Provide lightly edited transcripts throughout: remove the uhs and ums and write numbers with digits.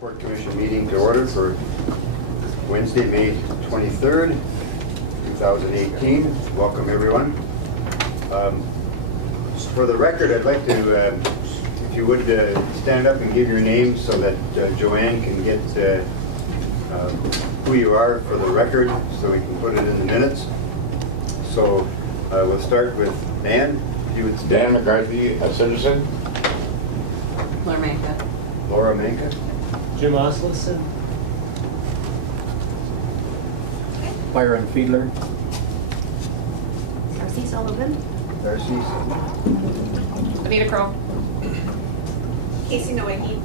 Port Commission meeting to order for Wednesday, May 23rd, 2018. Welcome, everyone. For the record, I'd like to, if you would, stand up and give your name so that Joanne can get who you are for the record so we can put it in the minutes. So we'll start with Dan. If you would Dan McCarthy, a citizen. Laura Manka. Laura Manka. Jim Osleson. Byron Fiedler. Darcy Sullivan. Darcy. Anita Crow. Casey Nowicki.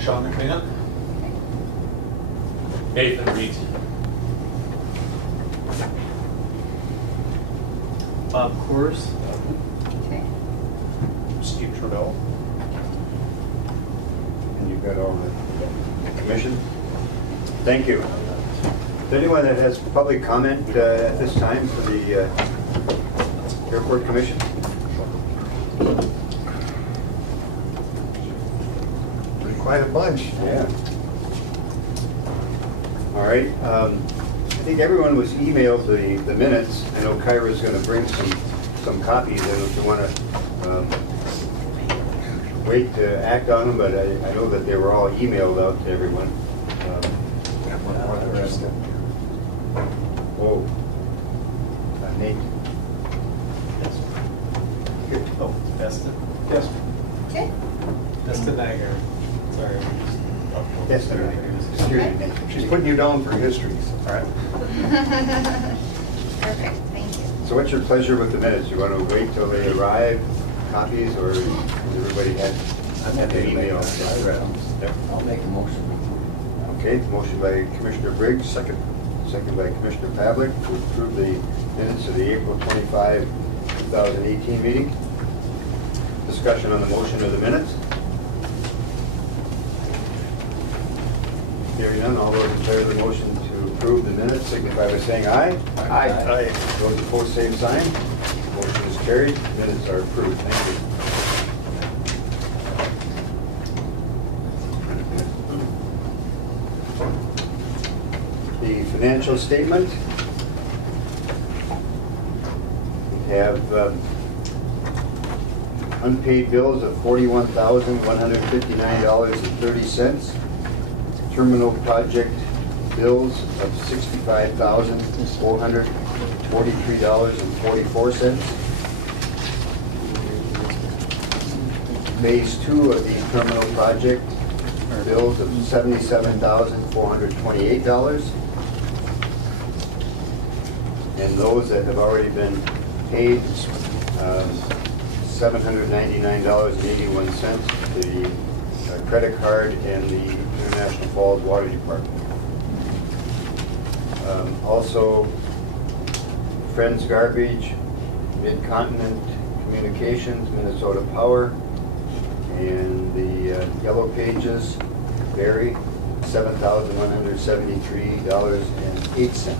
Sean McMahon. Nathan Reed. Bob Coors. Okay. Steve Trudeau. And you've got all the commission. Thank you. Is there anyone that has public comment at this time for the Airport Commission? Quite a bunch. Yeah. All right. I think everyone was emailed the minutes. I know Kyra's going to bring some copies, and if you want to wait to act on them, but I know that they were all emailed out to everyone. Oh, Nate. Oh, Destin. Yes. Okay. Destin Niger. Sorry. Yes, sir. Security, Nate. She's putting you down for history. All right. Perfect, thank you. So what's your pleasure with the minutes? You want to wait till they arrive, copies, or does everybody have the email? Yep. I'll make a motion. Okay, motion by Commissioner Briggs, second by Commissioner Pavlik to approve the minutes of the April 25, 2018 meeting. Discussion on the motion of the minutes. Hearing none, all those in favor of the motion to approve the minutes signify by saying aye. Aye. Those opposed, same sign. Motion is carried, minutes are approved. Thank you. The financial statement. We have unpaid bills of $41,159.30. Terminal project bills of $65,443.44. Phase 2 of the terminal project bills of $77,428. And those that have already been paid, $799.81 to the credit card and the International Falls Water Department. Also, Friends Garbage, Mid-Continent Communications, Minnesota Power, and the Yellow Pages, Berry, $7,173.08.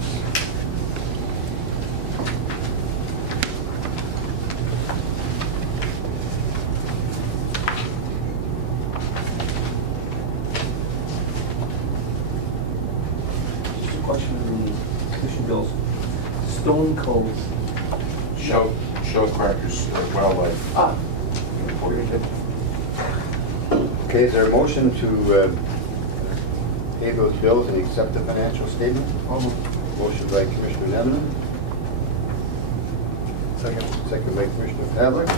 Question on the commission bills. Stone Cove. Shell Crackers Wildlife. Ah. Okay, is there a motion to pay those bills and accept the financial statement? Motion by Commissioner Nettleman. Second by Commissioner Pavlik.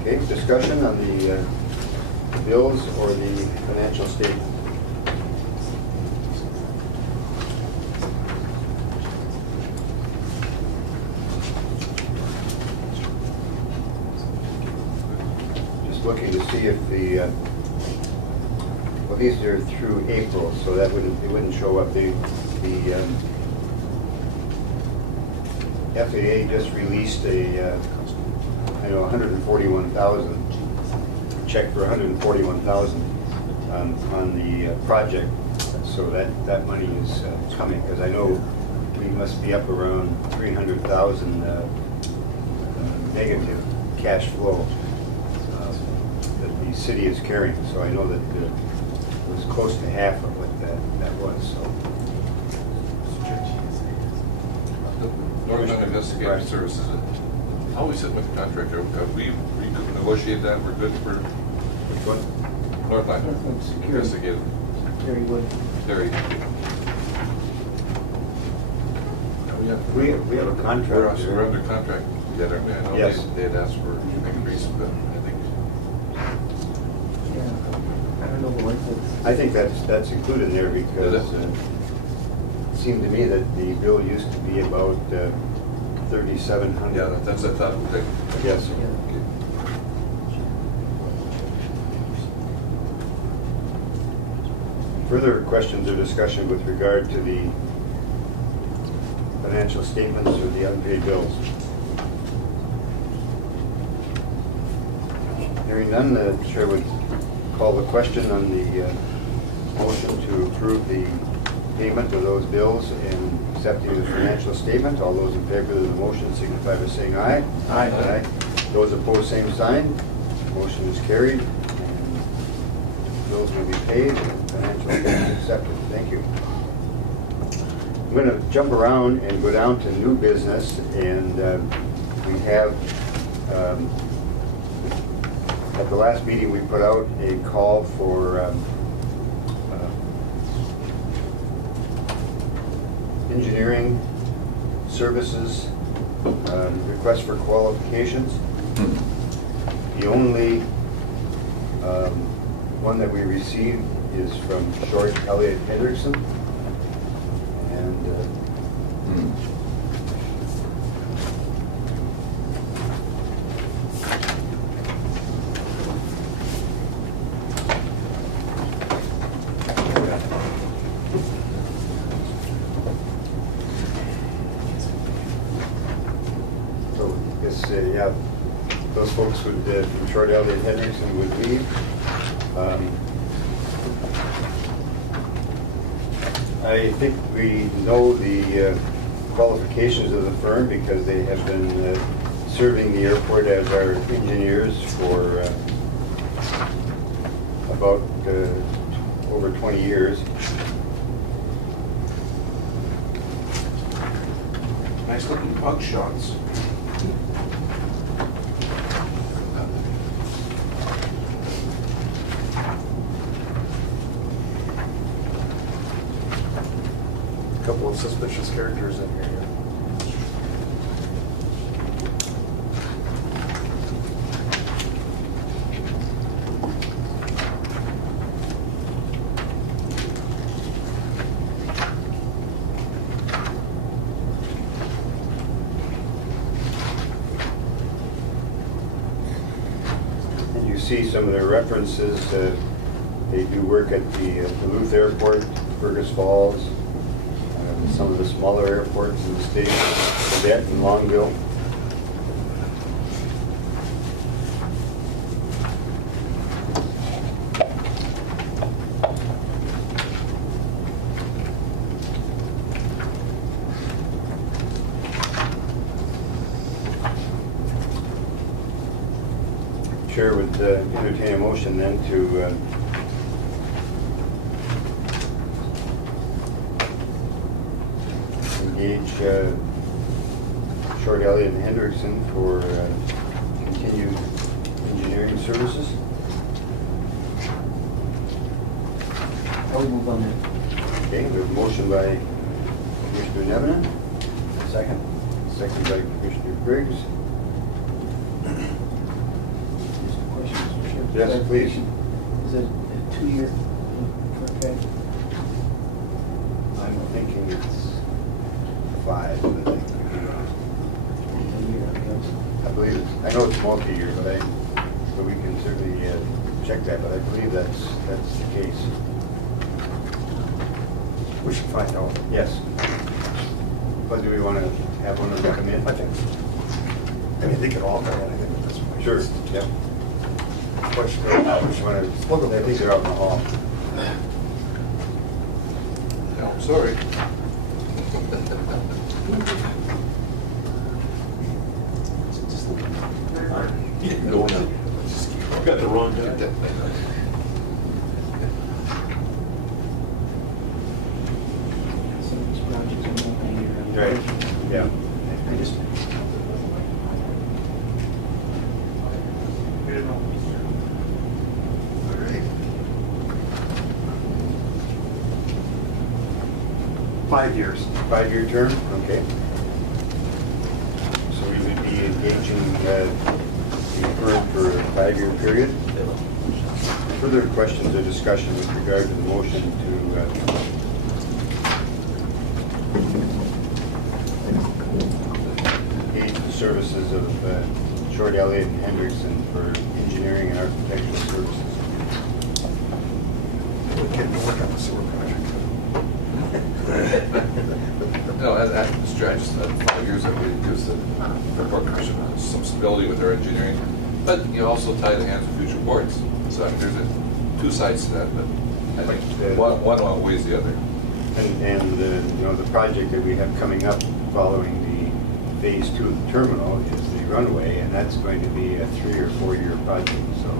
Okay, discussion on the bills or the financial statement? Just looking to see if the, well, these are through April, so that wouldn't show up. The FAA just released a, I know, 141,000, check for 141,000 on the project. So that money is coming, because I know we must be up around 300,000 negative cash flow that the city is carrying, so I know that it was close to half of what that was, so. Northern Investigative Right. Services, how are we sitting with the contractor? Have we renegotiated that? We're good for Which one? Northland Northland Security. Investigative? Very good. Terry. We have a contract. We're under contract together. I know Yes. they had asked for an increase, but I think Yeah. I don't know the length of. I think that's included there because Is it? it seemed to me that the bill used to be about 3,700. yeah, that's I thought. Yes. Okay. Further questions or discussion with regard to the financial statements or the unpaid bills? Hearing none, the chair would call the question on the motion to approve the payment of those bills and accepting the financial statement. All those in favor of the motion signify by saying aye. Aye. Those opposed, same sign. Motion is carried. And bills will be paid and financial statement accepted. Thank you. I'm going to jump around and go down to new business, and we have, at the last meeting, we put out a call for engineering services, request for qualifications. The only one that we received is from Short Elliott Hendrickson. And so, I guess, yeah, those folks would, from Short Elliott Hendrickson would leave. I think we know the qualifications of the firm because they have been serving the airport as our engineers for about over 20 years. Nice looking pug shots. Couple of suspicious characters in here. And you see some of their references. They do work at the Duluth Airport, Fergus Falls, some of the smaller airports in the state, Cadet and Longville. Chair would entertain a motion then to engage Short Elliott and Hendrickson for continued engineering services. I would move on that. Okay, we have a motion by Commissioner Nevenen. Second. Second by Commissioner Briggs. Just a question, Mr. Chair. Yes, please. Is it a 2-year contract? I'm thinking it's 5, but I think we could be wrong. A year, I guess. I believe it's, I know it's multi-year, but we can certainly check that, but I believe that's the case. We should find out. Yes. But do we want to have one of them come in? I think, I mean, they could all come in, I think, at this point. Sure, yep. Question. Which one is, We'll go I think they're out in the hall. Yeah, I'm sorry. Go on. got the wrong guy. Some of these projects are multi-year. Right, yeah. I just, All right. 5 years. 5-year term, okay. So we would be engaging the firm for a 5-year period. Further questions or discussion with regard to the motion to engage the services of Short Elliott and Hendrickson for engineering and architectural services? We can't work on the sewer project. No, as Mr. Chair, just 5 years, I believe, gives the Port Commission some stability with their engineering, but you also tie the hands of future boards. So I mean, there's two sides to that, but I think one outweighs the other. And you know, the project that we have coming up following the phase 2 of the terminal is the runway, and that's going to be a 3 or 4 year project. So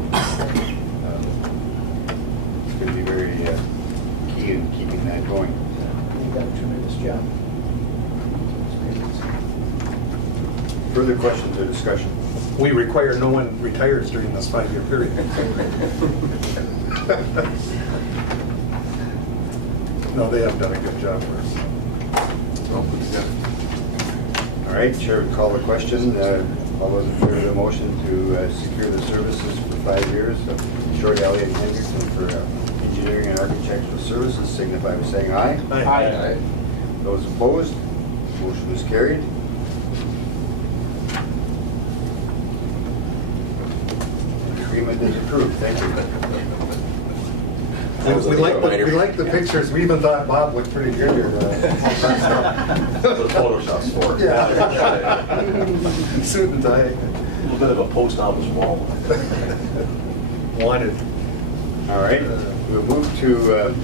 it's going to be very key in keeping that going. you've done a tremendous job. Further questions or discussion? We require no one retires during this 5-year period. No, they have done a good job for us. Well put together. All right, Chair would call the question. All those in favor of the motion to secure the services for 5 years of Short Elliott and Hendrickson for engineering and architectural services signify by saying aye. Aye. Those opposed, motion is carried. The agreement is approved. Thank you. We like the pictures. We even thought Bob looked pretty good here. That's what Photoshop's for. Yeah. Suit and tie. A little bit of a post office wall. Wanted. All right, we'll move to the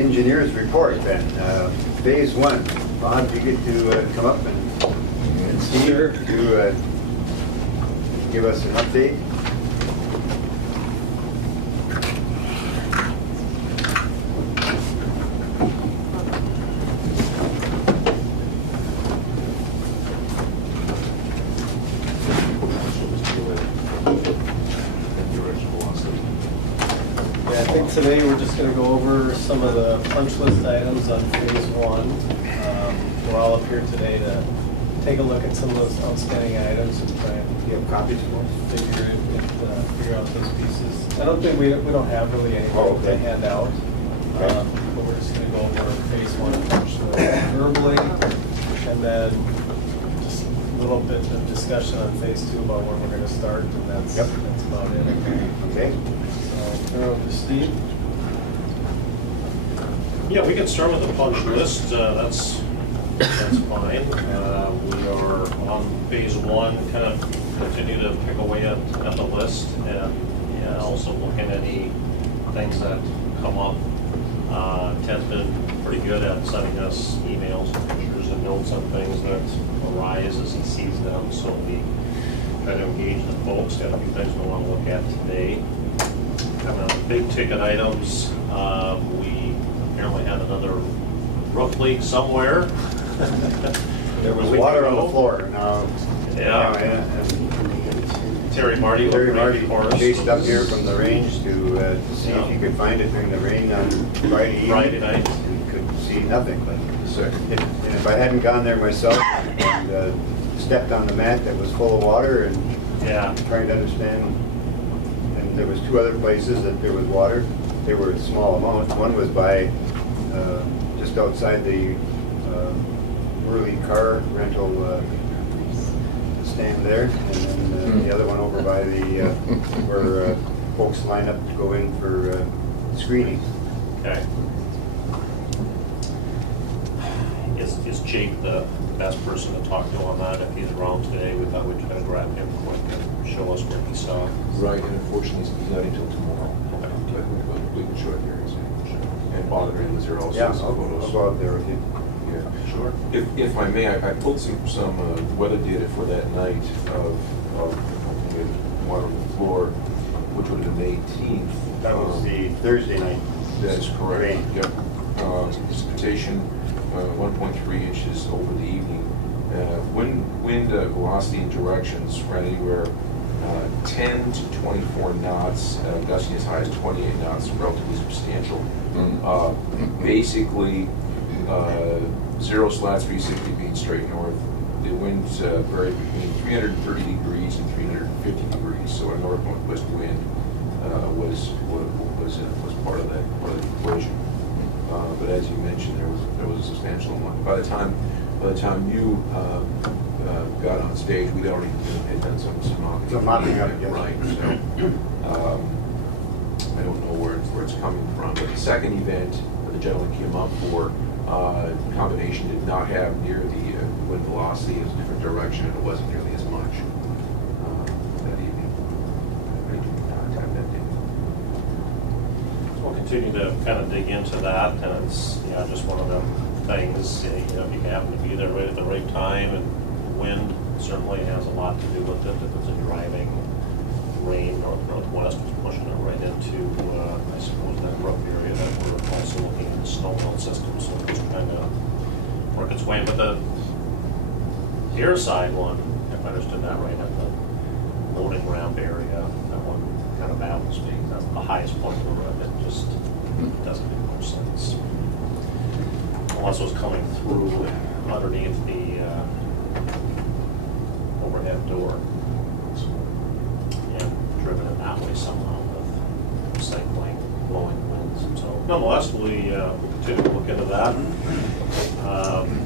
engineer's report then. Phase 1. Bob, you get to come up and Steve, you give us an update. Yeah, I think today we're just gonna go over some of the punch list items on phase 1. We're all up here today to take a look at some of those outstanding items and try and You have copies for us? figure out those pieces. I don't think we don't have really anything Oh, okay. to hand out. Okay. But we're just gonna go over phase 1 punch list verbally, and then just a little bit of discussion on phase 2 about where we're gonna start, and that's Yep. that's about it. Okay. So, turn over to Steve. Yeah, we can start with the punch list. That's fine. We are on phase 1, kind of continue to pick away at the list and also look at any things that come up. Ted's been pretty good at sending us emails, pictures, and notes on things that arise as he sees them. So we try to engage the folks. Got a few things we want to look at today. Kind of big ticket items. We apparently had another roof leak somewhere. There was A week water on ago. the floor. Now, Yeah. and Terry Marty. Terry looked Marty pretty for us. chased up here from the range to see if he could find it during the rain on Friday evening. Friday night. And could see nothing. Sick. And if I hadn't gone there myself and stepped on the mat that was full of water and Yeah. trying to understand, and there was 2 other places that there was water. They were small amounts. One was by just outside the Whirly car rental stand there, and then the other one over by the where folks line up to go in for screening. Okay. Is Jake the best person to talk to on that? If he's around today, we thought we'd try to grab him quick and show us where he saw. Right, and unfortunately, he's not until tomorrow. But we can show it here. And Audrey was there also. Yeah, some I'll photos. go out there with you. Yeah. Sure. If I may, I pulled some weather data for that night of water on the floor. 18th. That was the Thursday night. That is correct. Rain. Yep. Precipitation, 1.3 inches over the evening. Wind velocity and directions ran anywhere 10 to 24 knots, gusting as high as 28 knots, relatively substantial. Basically, 0 slats, 360 being straight north. The winds varied between 330 degrees and 350 degrees, so a northwest wind was part of that equation. But as you mentioned, there was a substantial amount. By the time you got on stage, we'd already had done some mopping up, yes. right? So I don't know where it's coming from. But the second event that the gentleman came up for, combination did not have near the wind velocity. It was a different direction, and it wasn't nearly as much that evening. Time that day. We'll continue to kind of dig into that, and it's, just one of them things, if you happen to be there right at the right time, and wind certainly has a lot to do with it. If it's a driving rain, northwest is pushing it right into, I suppose, that rough area that we're also looking at the snow melt system, so it's trying to work its way. But the air side one, if I understood that right, at the loading ramp area, that one kind of baffles me. That's the highest point of the road. It just doesn't make much sense. Unless it was coming through underneath the overhead door. And driven it that way somehow with cycling, blowing winds. So nonetheless, we continue to look into that.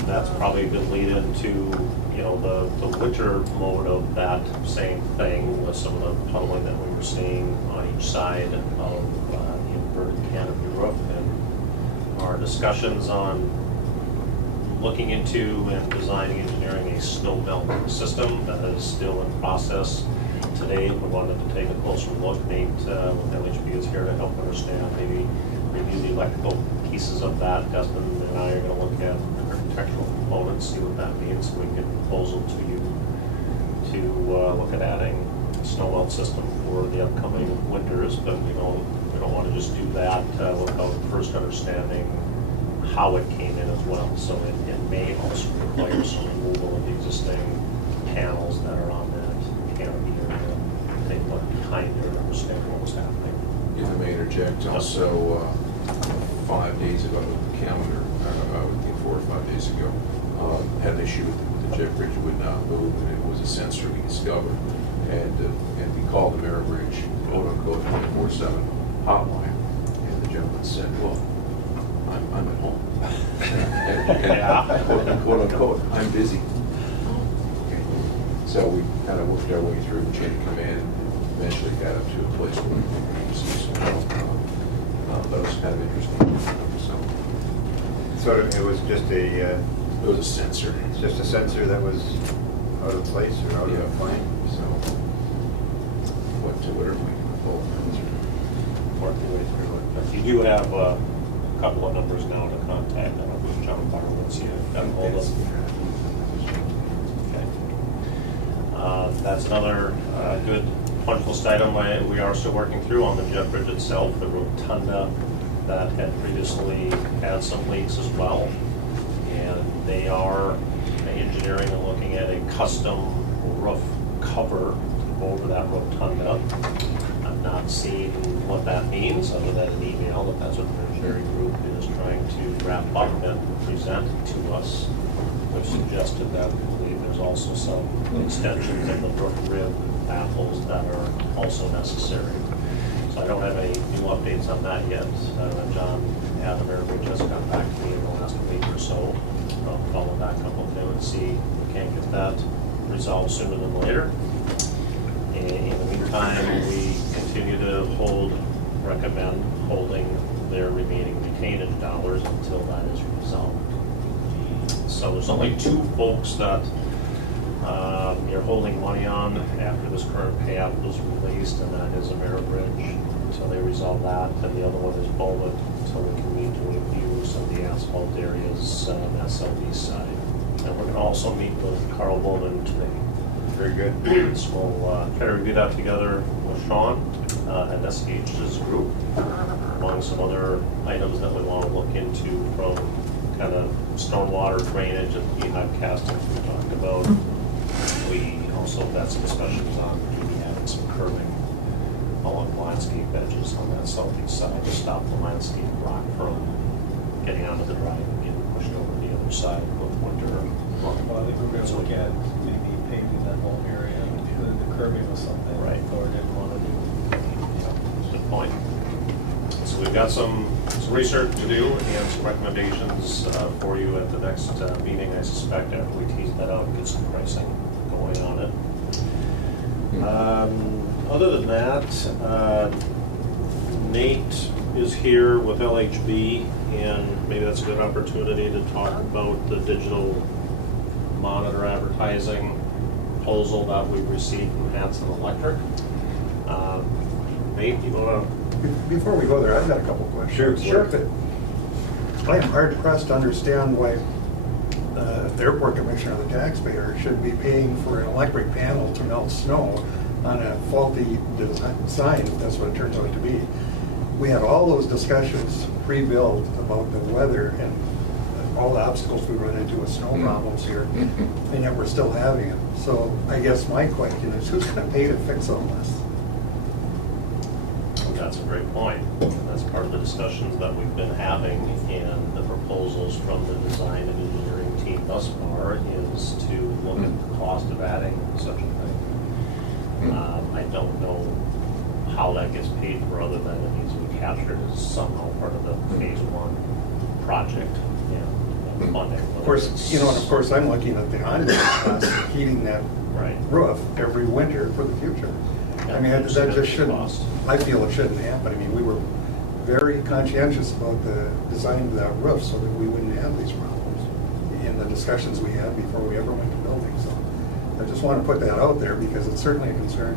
That's probably a good lead into the winter mode of that same thing with some of the puddling that we were seeing on each side of the inverted canopy roof, and our discussions on looking into and designing, engineering a snow melt system that is still in process today. We wanted to take a closer look. Nate with LHB is here to help understand, maybe review the electrical pieces of that. Desmond and I are going to look at the architectural components, see what that means, so we can get a proposal to you to look at adding a snow melt system for the upcoming winters. But we don't want to just do that without first understanding how it came in as well. So it may also require some removal of the existing panels that are on that canopy area. Take a look behind there and understand what was happening. If I may interject, also 5 days ago, the calendar, I would think 4 or 5 days ago, had an issue with the jet bridge would not move, and it was a sensor we discovered. And we called the Mara Bridge, quote unquote, 24/7 hotline. And the gentleman said, well, I'm at home. and quote unquote, I'm busy. Okay. So we kind of worked our way through the chain of command and eventually got up to a place where we could receive some help. That was kind of interesting. So it was just It was a sensor. just a sensor that was out of place or out of line. So whatever we can pull. Work your way through it. But you do have a couple of numbers now to contact. I don't know if John Barr wants you to got hold of. Okay. That's another good punch list item we are still working through on the jet bridge itself, the rotunda that had previously had some leaks as well. And they are engineering and looking at a custom roof cover to go over that rotunda. I've not seen what that means other than an email, but that's what the engineering group is trying to wrap up and present to us. We've suggested that we believe there's also some extensions of the roof rib baffles that are also necessary. So I don't have any new updates on that yet. John Adler just got back to me in the last week or so. I'll follow back up with him and see if we can't get that resolved sooner than later. And in the meantime, we continue to recommend holding their remaining retainage dollars until that is resolved. So there's only 2 folks that you're holding money on after this current payout was released, and that is Ameribridge until they resolve that, and the other one is Bowman until we can meet to review some of the asphalt areas on that southeast side. And we're going to also meet with Carl Bowman today Very good. So we'll try to review that together with Sean and SH's group, among some other items that we want to look into from kind of stormwater drainage and beehive castings we talked about. We also had some discussions on maybe having some curving along landscape edges on that southeast side to stop the landscape rock from getting onto the drive and getting pushed over the other side with winter. Well, I think we're going to look at maybe paving that whole area, the curbing was something Right. Thor didn't want to do. Good point. So we've got some research to do and some recommendations for you at the next meeting, I suspect, after we tease that out and get some pricing going on it. Other than that, Nate is here with LHB, and maybe that's a good opportunity to talk about the digital monitor advertising proposal that we received from Hanson Electric. Nate, you want to? Before we go there, I've got a couple questions. Sure. I am hard pressed to understand why the airport commissioner, the taxpayer, should be paying for an electric panel to melt snow on a faulty design, if that's what it turns out to be. We had all those discussions pre-built about the weather and all the obstacles we run into with snow problems here, and yet we're still having it. So I guess my question is, who's going to pay to fix all this? That's a great point. And that's part of the discussions that we've been having, and the proposals from the design and engineering team thus far is to look at the cost of adding such a thing. I don't know how that gets paid for, other than it needs to be captured as somehow part of the phase one project and funding. Of course, you know, and of course, I'm looking at the ongoing cost of heating that Right. roof every winter for the future. I mean, that just shouldn't, I feel it shouldn't happen. I mean, we were very conscientious about the design of that roof so that we wouldn't have these problems in the discussions we had before we ever went to building. So I just want to put that out there because it's certainly a concern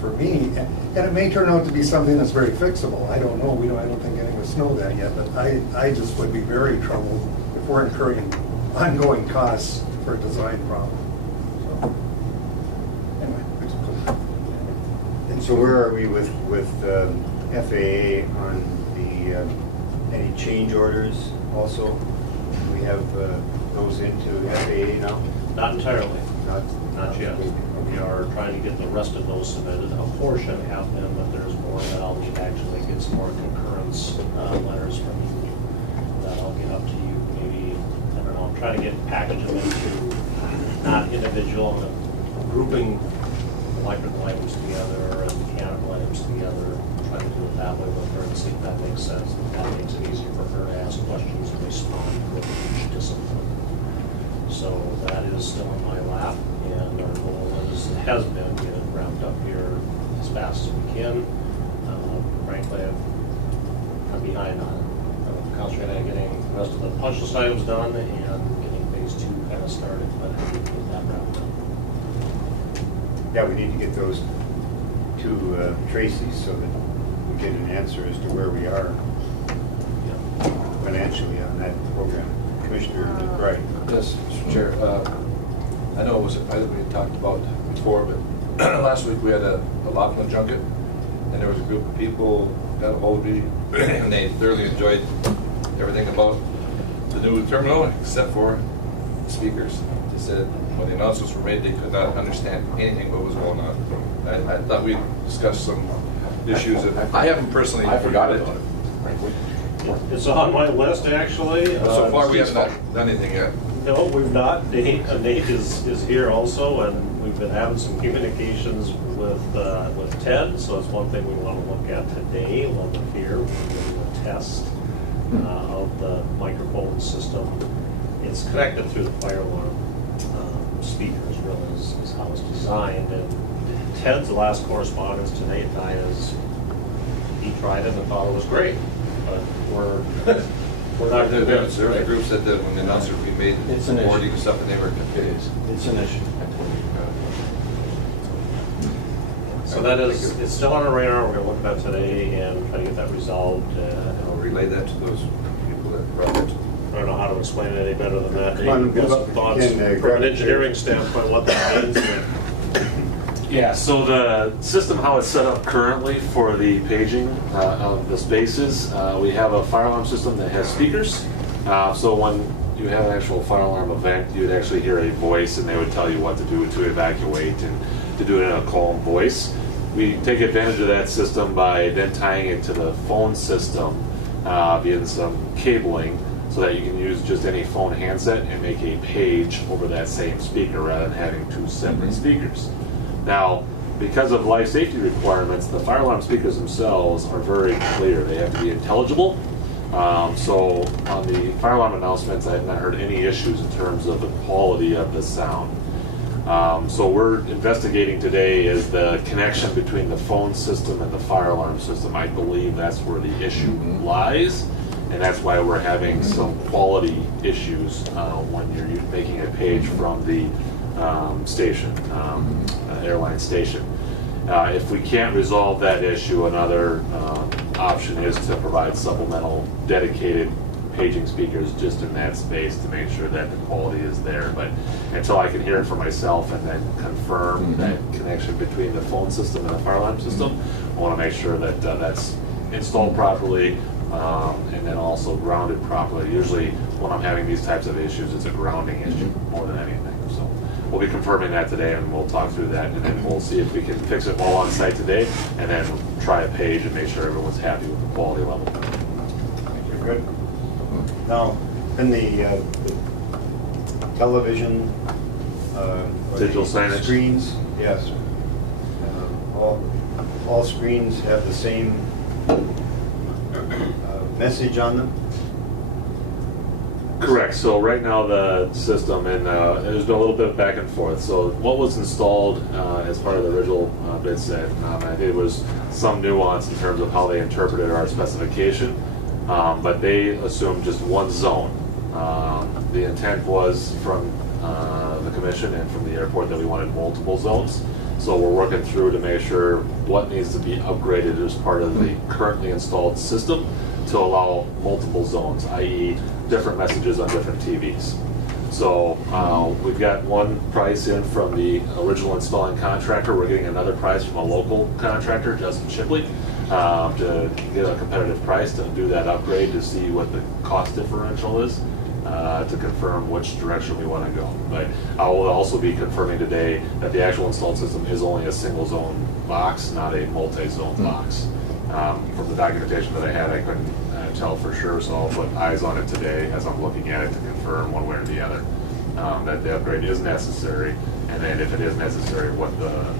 for me. And it may turn out to be something that's very fixable. I don't know. I don't think any of us know that yet. But I just would be very troubled if we're incurring ongoing costs for a design problem. So anyway, it's cool. And so where are we with FAA on the, any change orders also? Do we have those into FAA now? Not entirely. Not Not yet. We are trying to get the rest of those submitted. A portion have been, but there's more that I'll need to actually get some more concurrence letters from you that I'll get up to you. Maybe, I don't know, I'm trying to package them into not individual, but grouping electrical items together and mechanical items together. Try to do it that way with her and see if that makes sense. That makes it easier for her to ask questions and respond with each discipline. So that is still in my lap, and our goal has been to get it wrapped up here as fast as we can. Frankly, I'm behind on it. I'm concentrating on getting the rest of the punch list items done and getting phase two kind of started, but I need to get that wrapped up. Yeah, we need to get those to Tracy so that we get an answer as to where we are financially on that program. Commissioner McBride. Yes, Mr. Chair. I know it was a pilot we had talked about before, but last week we had a Laughlin junket, and there was a group of people got a hold of me, and they thoroughly enjoyed everything about the new terminal, except for speakers. They said when the announcements were made, they could not understand anything what was going on. I thought we'd discuss some issues that I haven't personally forgot it. It's on my list, actually. So far, we have not done anything yet. No, we've not. Nate is here also, and we've been having some communications with Ted, so it's one thing we want to look at today while we're here. We're doing a test of the microphone system. It's connected through the fire alarm speakers, really, is how it's designed. And Ted's last correspondence to Nate and I is he tried it and thought it was great, but we're not There was a group said that when the announcement would be made, It's an issue. boarding and stuff, and they were confused. It's an issue. So that is, it's still on our radar. We're going to look at that today and try to get that resolved. I'll relay that to those people that brought it. I don't know how to explain it any better than that. Come on, Maybe good some luck. thoughts And, from grab an it. engineering standpoint, what that means. Yeah, so the system, how it's set up currently for the paging of the spaces, we have a fire alarm system that has speakers. So when you have an actual fire alarm event, you would actually hear a voice and they would tell you what to do to evacuate and to do it in a calm voice. We take advantage of that system by then tying it to the phone system via some cabling so that you can use just any phone handset and make a page over that same speaker rather than having two separate speakers. Now, because of life safety requirements, the fire alarm speakers themselves are very clear. They have to be intelligible. So on the fire alarm announcements, I have not heard any issues in terms of the quality of the sound. So we're investigating today is the connection between the phone system and the fire alarm system. I believe that's where the issue lies, and that's why we're having some quality issues when you're making a page from the station, airline station. If we can't resolve that issue, another option is to provide supplemental dedicated paging speakers just in that space to make sure that the quality is there. But until I can hear it for myself and then confirm that connection between the phone system and the fire alarm system, I want to make sure that that's installed properly and then also grounded properly. Usually when I'm having these types of issues, it's a grounding issue more than anything. So we'll be confirming that today and we'll talk through that and then we'll see if we can fix it while on site today and then try a page and make sure everyone's happy with the quality level. You're good. Now, in the television, or Digital the signage? screens, yes. All screens have the same message on them? Correct. So right now the system, and there's been a little bit of back and forth. So what was installed as part of the original bid set, I think it was some nuance in terms of how they interpreted our specification, but they assumed just one zone. The intent was from the commission and from the airport that we wanted multiple zones. So we're working through to make sure what needs to be upgraded as part of the currently installed system to allow multiple zones, i.e. different messages on different TVs. So we've got one price in from the original installing contractor. We're getting another price from a local contractor, Justin Shipley, to get a competitive price to do that upgrade to see what the cost differential is, to confirm which direction we want to go. But I will also be confirming today that the actual installed system is only a single zone box, not a multi-zone box. From the documentation that I had, I couldn't tell for sure, so I'll put eyes on it today as I'm looking at it to confirm one way or the other that the upgrade is necessary, and then if it is necessary, what the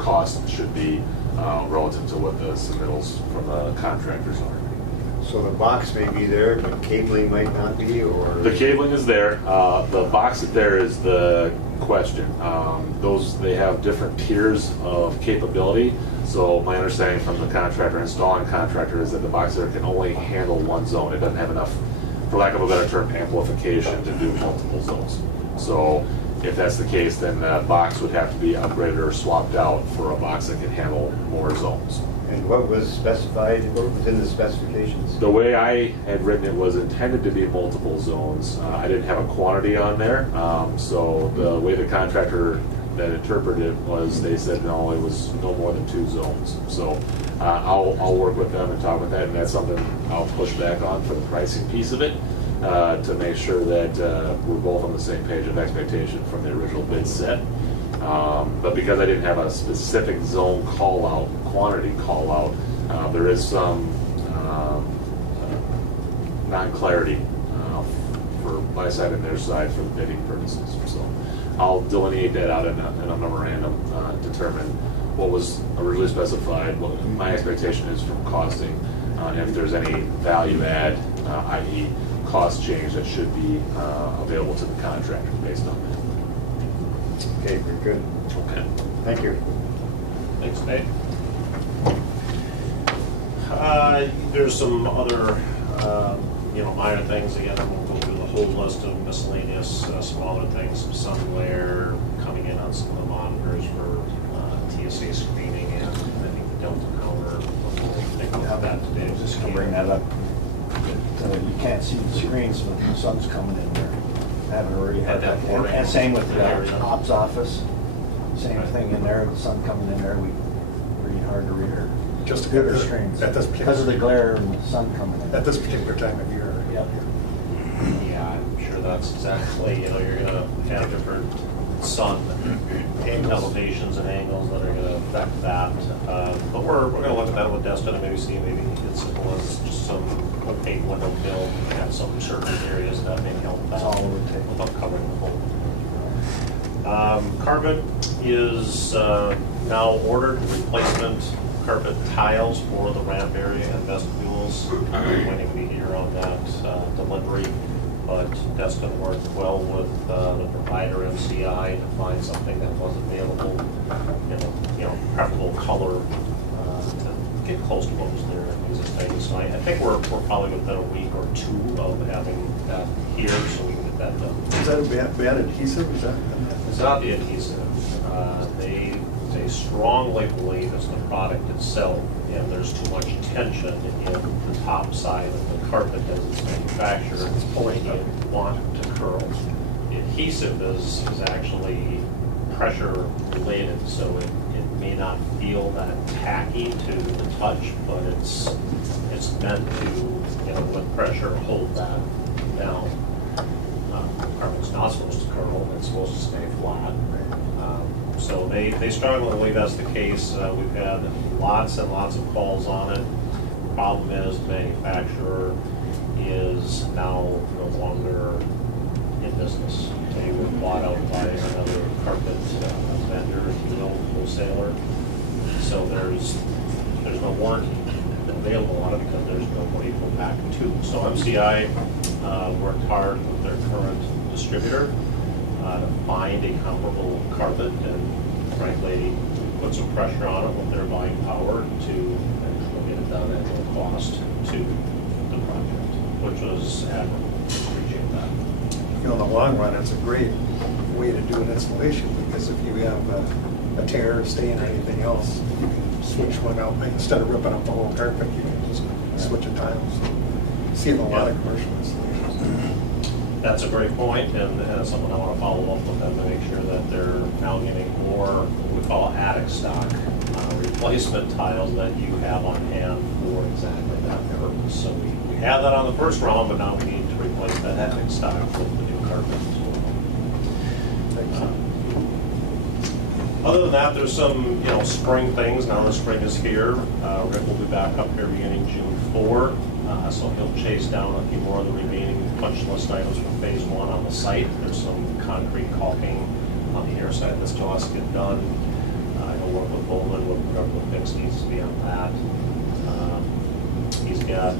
cost should be relative to what the submittals from the contractors are. So the box may be there, but cabling might not be, or? The cabling is there. The box there is the question. They have different tiers of capability. So my understanding from the contractor, installing contractor, is that the box there can only handle one zone. It doesn't have enough, for lack of a better term, amplification to do multiple zones. So if that's the case, then the box would have to be upgraded or swapped out for a box that can handle more zones. And what was specified, what was in the specifications? The way I had written it was intended to be multiple zones. I didn't have a quantity on there, so the way the contractor that interpreted it was, they said no, it was no more than 2 zones. So I'll work with them and talk with that, and that's something I'll push back on for the pricing piece of it, to make sure that we're both on the same page of expectation from the original bid set. But because I didn't have a specific zone call out, quantity call out, there is some non-clarity for my side and their side for the bidding purposes. So I'll delineate that out in a memorandum, determine what was originally specified, what my expectation is from costing, and if there's any value add, i.e. cost change that should be available to the contractor based on that. Okay, very good. Okay. Thank you. Thanks, Nate. There's some other, minor things. Again, I won't go through the whole list of miscellaneous smaller things. Some sunglare coming in on some of the monitors for TSA screening, and I think the Delta counter. We'll think about that today. Just gonna bring that up. You can't see the screens when the sun's coming in there. I haven't already had At that that. boarding. And same with the Yeah. ops office. Same thing in there, the sun coming in there, we read hard to read her. Just Computer screens. at this Because of the glare and the sun coming in. At this particular time of year. Yep. Yeah, I'm sure that's exactly, you're gonna have different sun elevations and angles that are gonna affect that. But we're gonna look at that with Destin and maybe see, maybe it's simple as just some opaque window fill at some certain areas that may help that. That's all it would take. Without covering the whole. Carpet is now ordered, replacement carpet tiles for the ramp area and vestibules. I'm waiting to hear on that delivery, but Destin worked well with the provider MCI to find something that was available in a preferable color to get close to what was there existing. So I think we're probably within a week or two of having that here, so we can get that done. Is that a bad adhesive? Is that? It's not the adhesive. They strongly believe it's the product itself, and there's too much tension in the top side of the carpet as it's manufactured. It's pulling you want to curl. The adhesive is actually pressure related, so it may not feel that tacky to the touch, but it's meant to, with pressure, hold that down. Carpet's not supposed to curl, it's supposed to stay flat. So they strongly believe that's the case. We've had lots and lots of calls on it. The problem is the manufacturer is now no longer in business. They were bought out by another carpet vendor, if you will, wholesaler. So there's no warranty available on it because there's nobody to go back to. So MCI worked hard with their current distributor to find a comparable carpet, and frankly, put some pressure on it with their buying power to actually get it done at no cost to the project, which was admirable. Appreciate that. In the long run, it's a great way to do an installation, because if you have a tear, stain, or anything else, you can switch one out. Instead of ripping up the whole carpet, you can just switch a tile. So, seeing a lot of commercial installations. That's a great point, and that's something I want to follow up with them to make sure that they're now getting more what we call attic stock replacement tiles that you have on hand for exactly that purpose. So we had that on the first round, but now we need to replace that attic stock with the new carpet. Other than that, there's some spring things. Now the spring is here. Rick will be back up here beginning June 4. So he'll chase down a few more of the remaining punch list items from phase 1 on the site. There's some concrete caulking on the air side that still has to get done. He'll work with Bowman with whatever the fix needs to be on that. He's got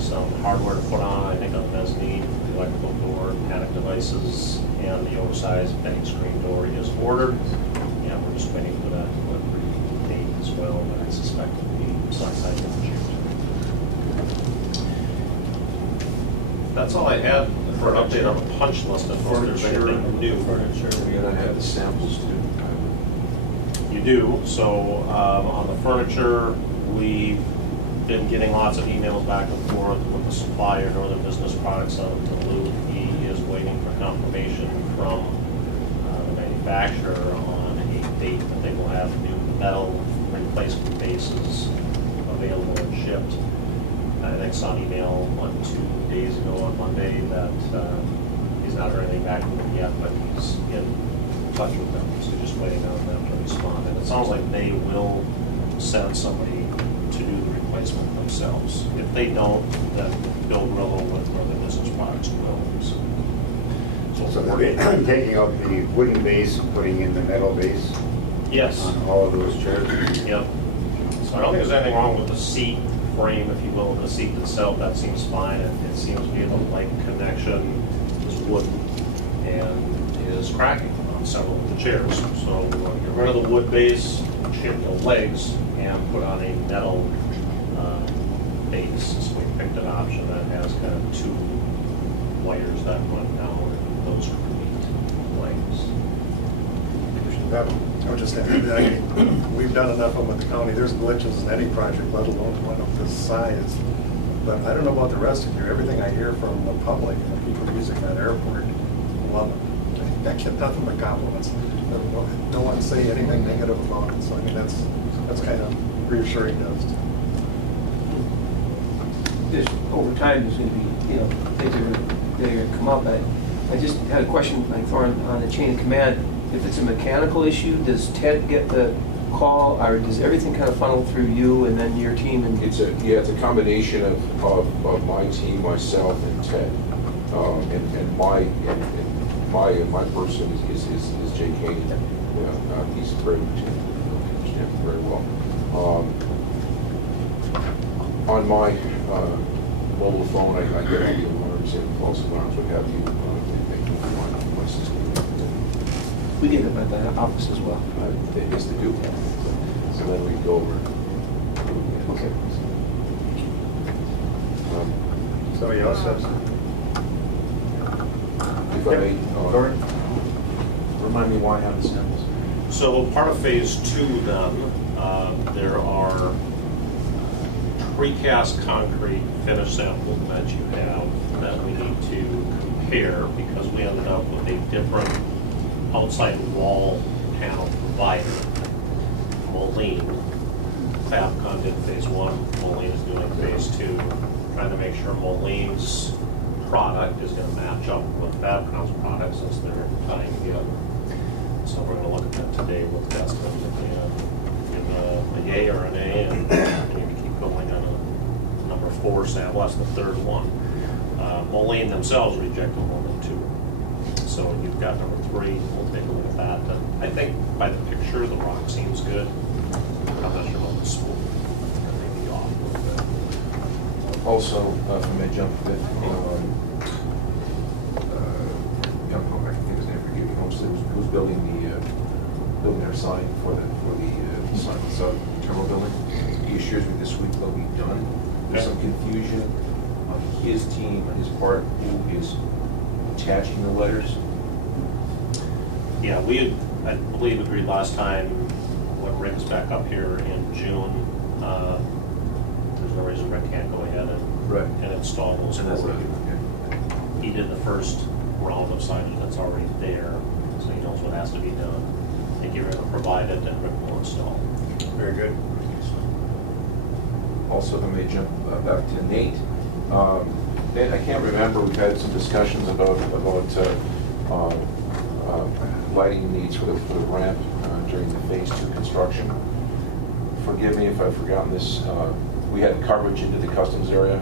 some hardware to put on, I think, on the mezzanine, the electrical door, panic devices, and the oversized bending screen door is ordered. And we're just waiting for that delivery date as well, but I suspect it'll be side in June. That's all I had for an update on the punch list. If there's anything new. Furniture, we gotta have the samples too. You do. So on the furniture, we've been getting lots of emails back and forth with the supplier, Northern Business Products out of Duluth. He is waiting for confirmation from the manufacturer on a date that they will have new metal replacement bases available and shipped. I think saw an email 2 days ago on Monday that he's not heard anything back from them yet, but he's in touch with them, so just waiting on them to respond. And it sounds like they will send somebody to do the replacement themselves. If they don't, then Bill Grillo with Northern Business Products will. So they're taking out the wooden base and putting in the metal base Yes. on all of those chairs? Yep. So I don't think there's anything wrong with the seat frame, if you will, the seat itself. That seems fine. It seems to be a light connection. Is wooden and is cracking on several of the chairs. So get rid of the wood base, chip the legs, and put on a metal base. So we picked an option that has kind of 2 wires that run down, and those are legs. I would just add that we've done enough of them with the county. There's glitches in any project, let alone one of this size. But I don't know about the rest of you. Everything I hear from the public and the people using that airport love it. I get nothing but compliments. No one say anything negative about it, so I mean, that's kind of reassuring to us. There's, over time, there's gonna be, things that are gonna come up. I just had a question, like, on the chain of command. If it's a mechanical issue, does Ted get the call, or does everything kind of funnel through you and then your team? And It's a combination of my team, myself, and Ted. And my person is Jay Kane. He's very very well. On my mobile phone, I get the alarms and false alarms, what have you. My system. we get them at the office as well. Yes, they do. So then we go over. Okay. Somebody else has something? If I may, Gordon? Remind me why I have the samples. So part of phase 2 then, there are precast concrete finish samples that you have that we need to compare because we ended up with a different outside wall panel provider. Moline, Fabcon did phase 1, Moline is doing phase 2, trying to make sure Moline's product is going to match up with Fabcon's product since they're tying together. So we're going to look at that today with Destin and give a yay or an A, and maybe keep going on a number 4 sample. That's the third one. Moline themselves rejected 1 and 2. So you've got number 3. We'll take a look at that. And I think by the picture, the rock seems good. I'm not sure about the spool. That may be off a little bit. Also, if I may jump a bit, I can think his name, forgive me, who's building their sign for the sign outside the terminal building. He assures me this week they'll be done. There's some confusion on his team, on his part, who is attaching the letters. Yeah, we had, I believe, agreed last time when Rick is back up here in June, there's no reason Rick can't go ahead and install those. And that's for what you. He did the first round of signage that's already there, so he knows what has to be done. I think you're going to provide it, and Rick will install. Very good. Also, if I may jump back to Nate. Nate, I can't remember, we've had some discussions about lighting needs for the ramp during the phase 2 construction. Forgive me if I've forgotten this. We had coverage into the customs area.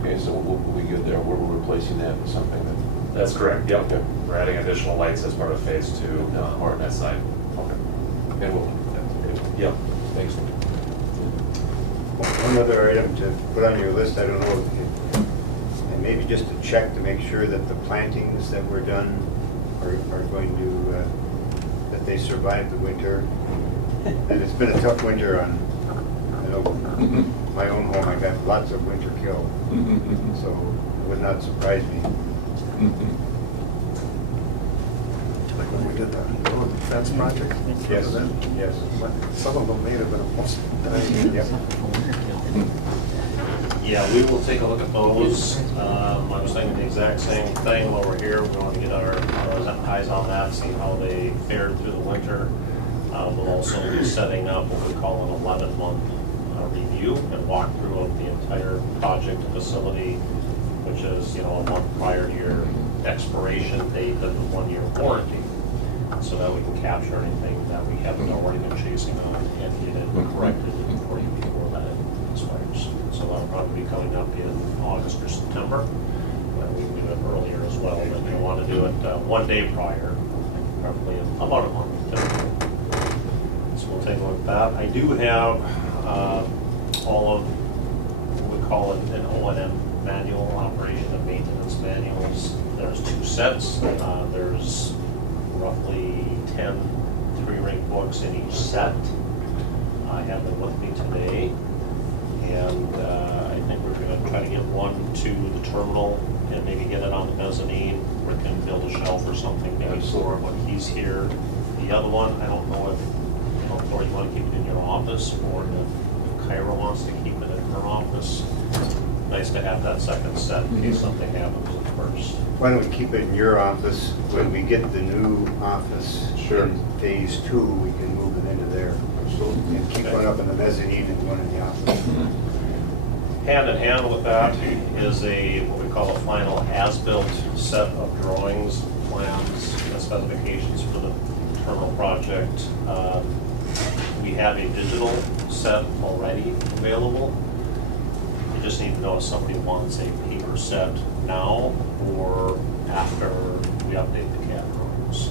Okay, so we'll be good there. We're replacing that with something that. That's correct, yep. Okay. We're adding additional lights as part of phase 2 on that side. Okay. And we'll. Yep. Thanks. One other item to put on your list, I don't know, and maybe just to check to make sure that the plantings that were done are going to, that they survive the winter. And it's been a tough winter on, I know, my own home, I got lots of winter kill, so it would not surprise me. Like when we did the fence project. Yes, yes. Some of them may have been almost dying. Yep. Yeah, we will take a look at those. I was thinking the exact same thing while we're here. We want to get our eyes on that, see how they fared through the winter. We'll also be setting up what we call an 11-month review and walkthrough of the entire project and facility, which is, a month prior to your expiration date of the 1-year warranty, so that we can capture anything that we haven't already been chasing on and get it corrected for you before that expires. So that'll probably be coming up in August or September. We can do it earlier as well, but we want to do it 1 day prior, probably about a month typically. So we'll take a look at that. I do have all of what we call an O&M manual, operation and maintenance manuals. There's 2 sets. There's roughly 10 3-ring books in each set. I have them with me today, and I think we're going to try to get one to the terminal and maybe get it on the mezzanine. We can build a shelf or something maybe for when he's here. The other one, I don't know if or you want to keep it in your office, or if Kyra wants to keep it in her office. I nice to have that second set in case something happens at first. Why don't we keep it in your office? When we get the new office Sure. in phase 2, we can move it into there. And keep one up in the mezzanine and one in the office. Hand in hand with that is what we call a final as-built set of drawings, plans, and specifications for the terminal project. We have a digital set already available. You just need to know if somebody wants a paper set now or after we update the CAD drawings.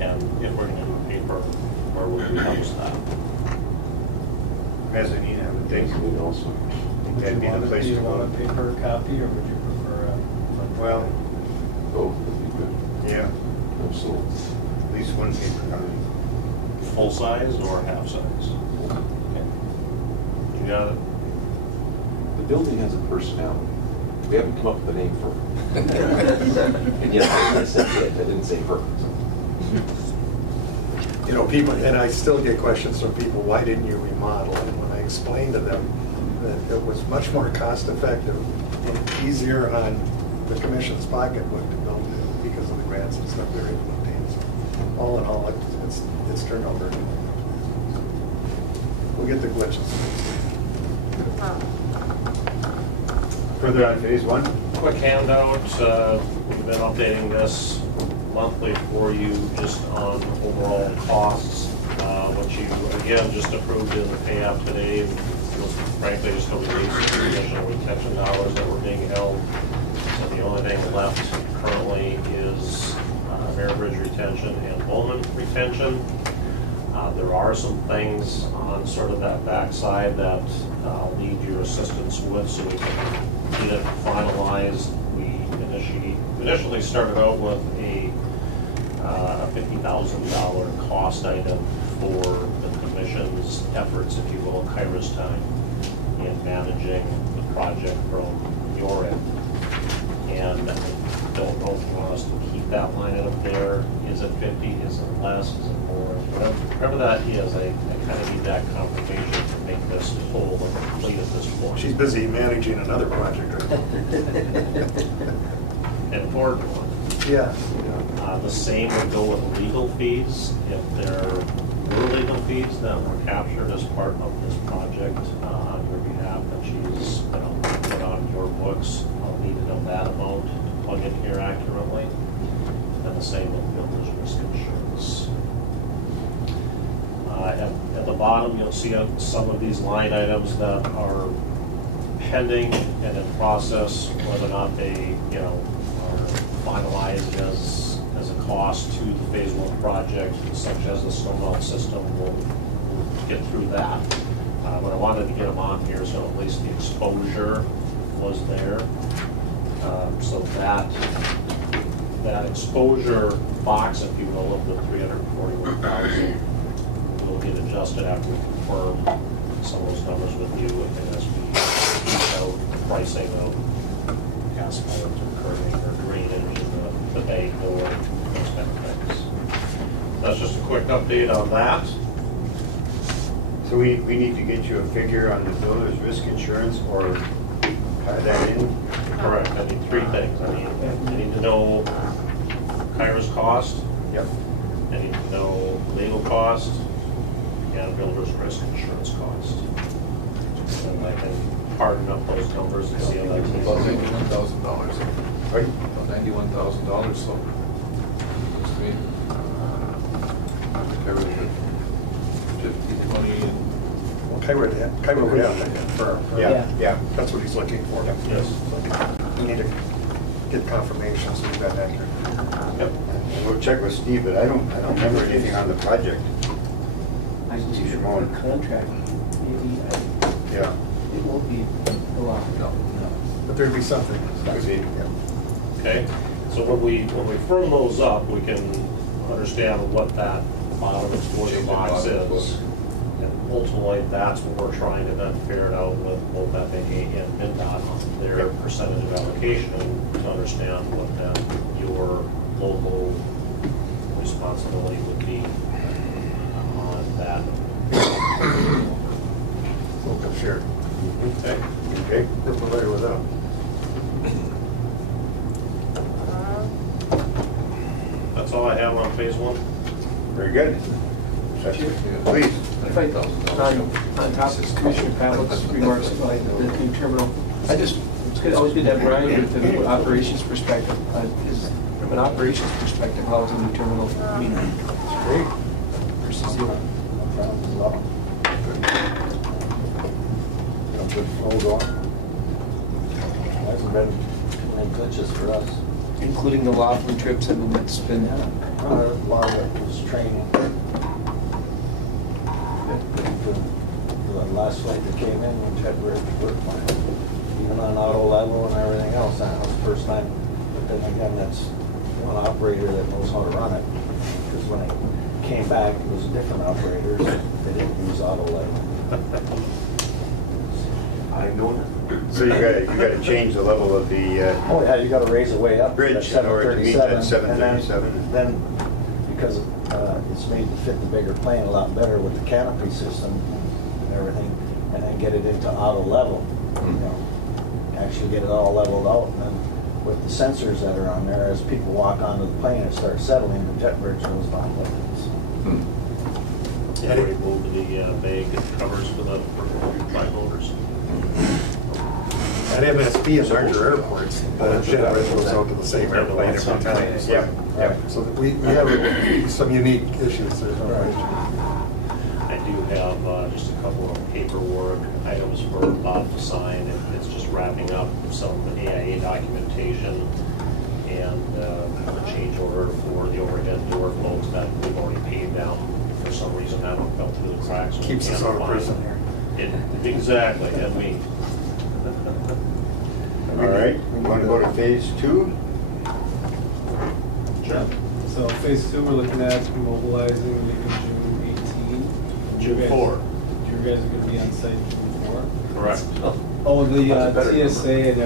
And if we're gonna do paper, where would we house that? Mezzanine, I would think. Also. That'd be the place Do to you want a go. paper copy, or would you prefer a? Well, Both would be good. yeah, Absolutely. at least one paper copy. Full size or half size? Okay. You got it? The building has a personality. We haven't come up with a name for it. And yes, I said it, I didn't say her. You know, people, and I still get questions from people, why didn't you remodel? And when I explained to them that it was much more cost effective and easier on the commission's pocketbook to build it because of the grants and stuff they're able to obtain. So all in all, it's turned out very well. We'll get the glitches. Further on phase 1? Quick handout, we've been updating this monthly for you just on overall costs. What you, again, just approved in the pay app today, was frankly just a release of the additional retention dollars that were being held. So the only thing left currently is Mayor Bridge retention and Bowman retention. There are some things on sort of that backside that I'll need your assistance with so we can get it finalized. We initially started out with a $50,000 cost item for the commission's efforts, if you will, Kairos time in managing the project from your end. And I don't know if you want us to keep that line item there. Is it 50? Is it less? Is it more? Whatever that is, I kind of need that confirmation to make this whole and complete at this point. She's busy managing another project right now. An important one. Yeah. The same would go with legal fees. If there were legal fees that were captured as part of this project on your behalf that she's put on your books, I'll need to know that amount to plug in here accurately. And the same with builder's risk insurance. At the bottom, you'll see some of these line items that are pending and in process, whether or not they, are finalized as a cost to the phase 1 project, such as the snow melt system. We'll get through that. But I wanted to get them on here so at least the exposure was there. So that exposure box, if you will, of the 341,000 will get adjusted after we confirm some of those numbers with you, and as we detail pricing of asphalt or curving or drainage, the bank or those kind of things. That's just a quick update on that. So we need to get you a figure on the builder's risk insurance or tie that in? Correct. I need 3 things. I need to know Kairos cost. Yep. I need to know legal cost and builder's risk insurance cost. And I can harden up those numbers and see how that About takes. $91,000. Right? About $91,000, so. Just me. Have to cover the 50, 20, and Kyra would have to confirm. right? Yeah. That's what he's looking for. Yes. We need to get confirmation so we've got accurate. Yep. And we'll check with Steve, but I don't remember anything on the project. I should have a contract, maybe, Yeah. it won't be a lot. no. But there'd be something. Could be. Okay, so when we firm those up, we can understand what that bottom exposure box is. And ultimately, that's what we're trying to then figure out with both FAA and MnDOT on their percentage of allocation to understand what then your local responsibility would be on that. Local share. Okay? Okay, we're familiar with that. That's all I have on phase one. Very good. Please. If I, on top of Commissioner Pavlik's remarks about the new terminal, it's always good to have Brian with the operations perspective. From an operations perspective, how is the new terminal meeting? It's great. Versus the old? No problems at all. Got good flow going. Hasn't been too many glitches for us. Including the Laughlin trips, I mean, that's been, A lot of it was training. The last flight that came in, when Ted worked fine, even on auto level and everything else, that was the first time. But then again, that's one operator that knows how to run it. Because when it came back, it was different operators, they didn't use auto level. I know that. So you gotta change the level of the, Oh yeah, you gotta raise it way up. Bridge at in order to meet that 737. 737. Then, because it's made to fit the bigger plane a lot better with the canopy system and everything, and then get it into auto level, you know, actually get it all leveled out, and then with the sensors that are on there, as people walk onto the plane and start settling, the jet bridge goes down with it. Yeah, we moved the bag covers for the flight loaders. At MSP and larger airports, the jet bridge goes out to the same airplane every time. So- Yeah, yeah. So that we have some unique issues, there's no question. I do have just a couple of paperwork items for Bob to sign. It's just wrapping up some AIA documentation and a change order for the overhead door folks that we've already paid them. For some reason, that one fell through the cracks. so we Keeps us can't out of find prison here. Exactly, and we. All right, we want to go to phase two? Sure. So phase two, we're looking at mobilizing maybe June 18. June You guys- 4. You guys are gonna be on site June 4? Correct. Oh, the That's a better TSA and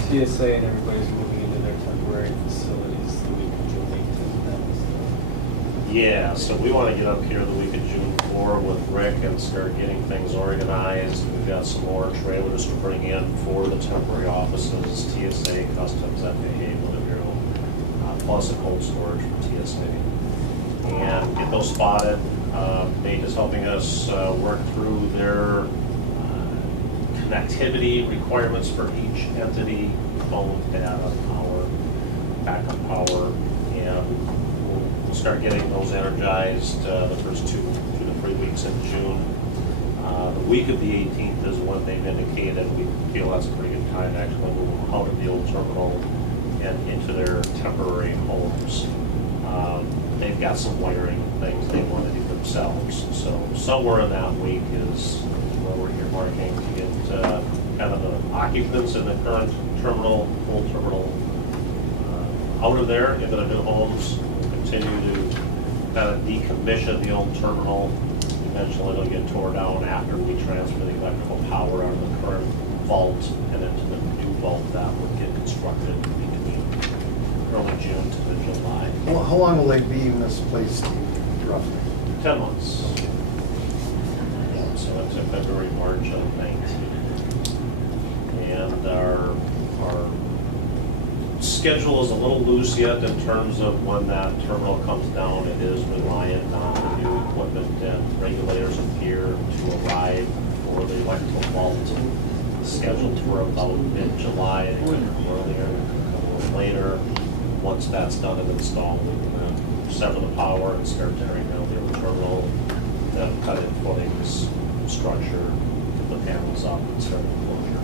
TSA and everybody's moving into their temporary facilities the week of June 18th. That was Yeah, so we want to get up here the week of June 4 with Rick and start getting things organized. We've got some more trailers to bring in for the temporary offices, TSA, Customs, FAA, Motor Bureau, plus a cold storage for TSA. And get those spotted. Nate is helping us work through their connectivity requirements for each entity, phone, data, power, backup power, and we'll start getting those energized the first 2 to 3 weeks in June. The week of the 18th is when they've indicated we feel that's a pretty good time to actually move them out of the old terminal and into their temporary homes. They've got some wiring things they want to do themselves, so somewhere in that week is where we're earmarking to get kind of the occupants in the current terminal, old terminal, out of there into the new homes. We'll continue to kind of decommission the old terminal. Eventually it'll get torn down after we transfer the electrical power out of the current vault and into the new vault that would get constructed between early June to mid-July. How long will they be in this place, Steve, roughly? 10 months. So into February, March of 19. And our schedule is a little loose yet in terms of when that terminal comes down. It is reliant on the new equipment and regulators appear to arrive for the electrical vault. Scheduled for about mid-July, it could come earlier, it could come a little later. Once that's done and installed, we can sever the power and start tearing down the old terminal, then cut in footings, structure, get the panels up and start the closure.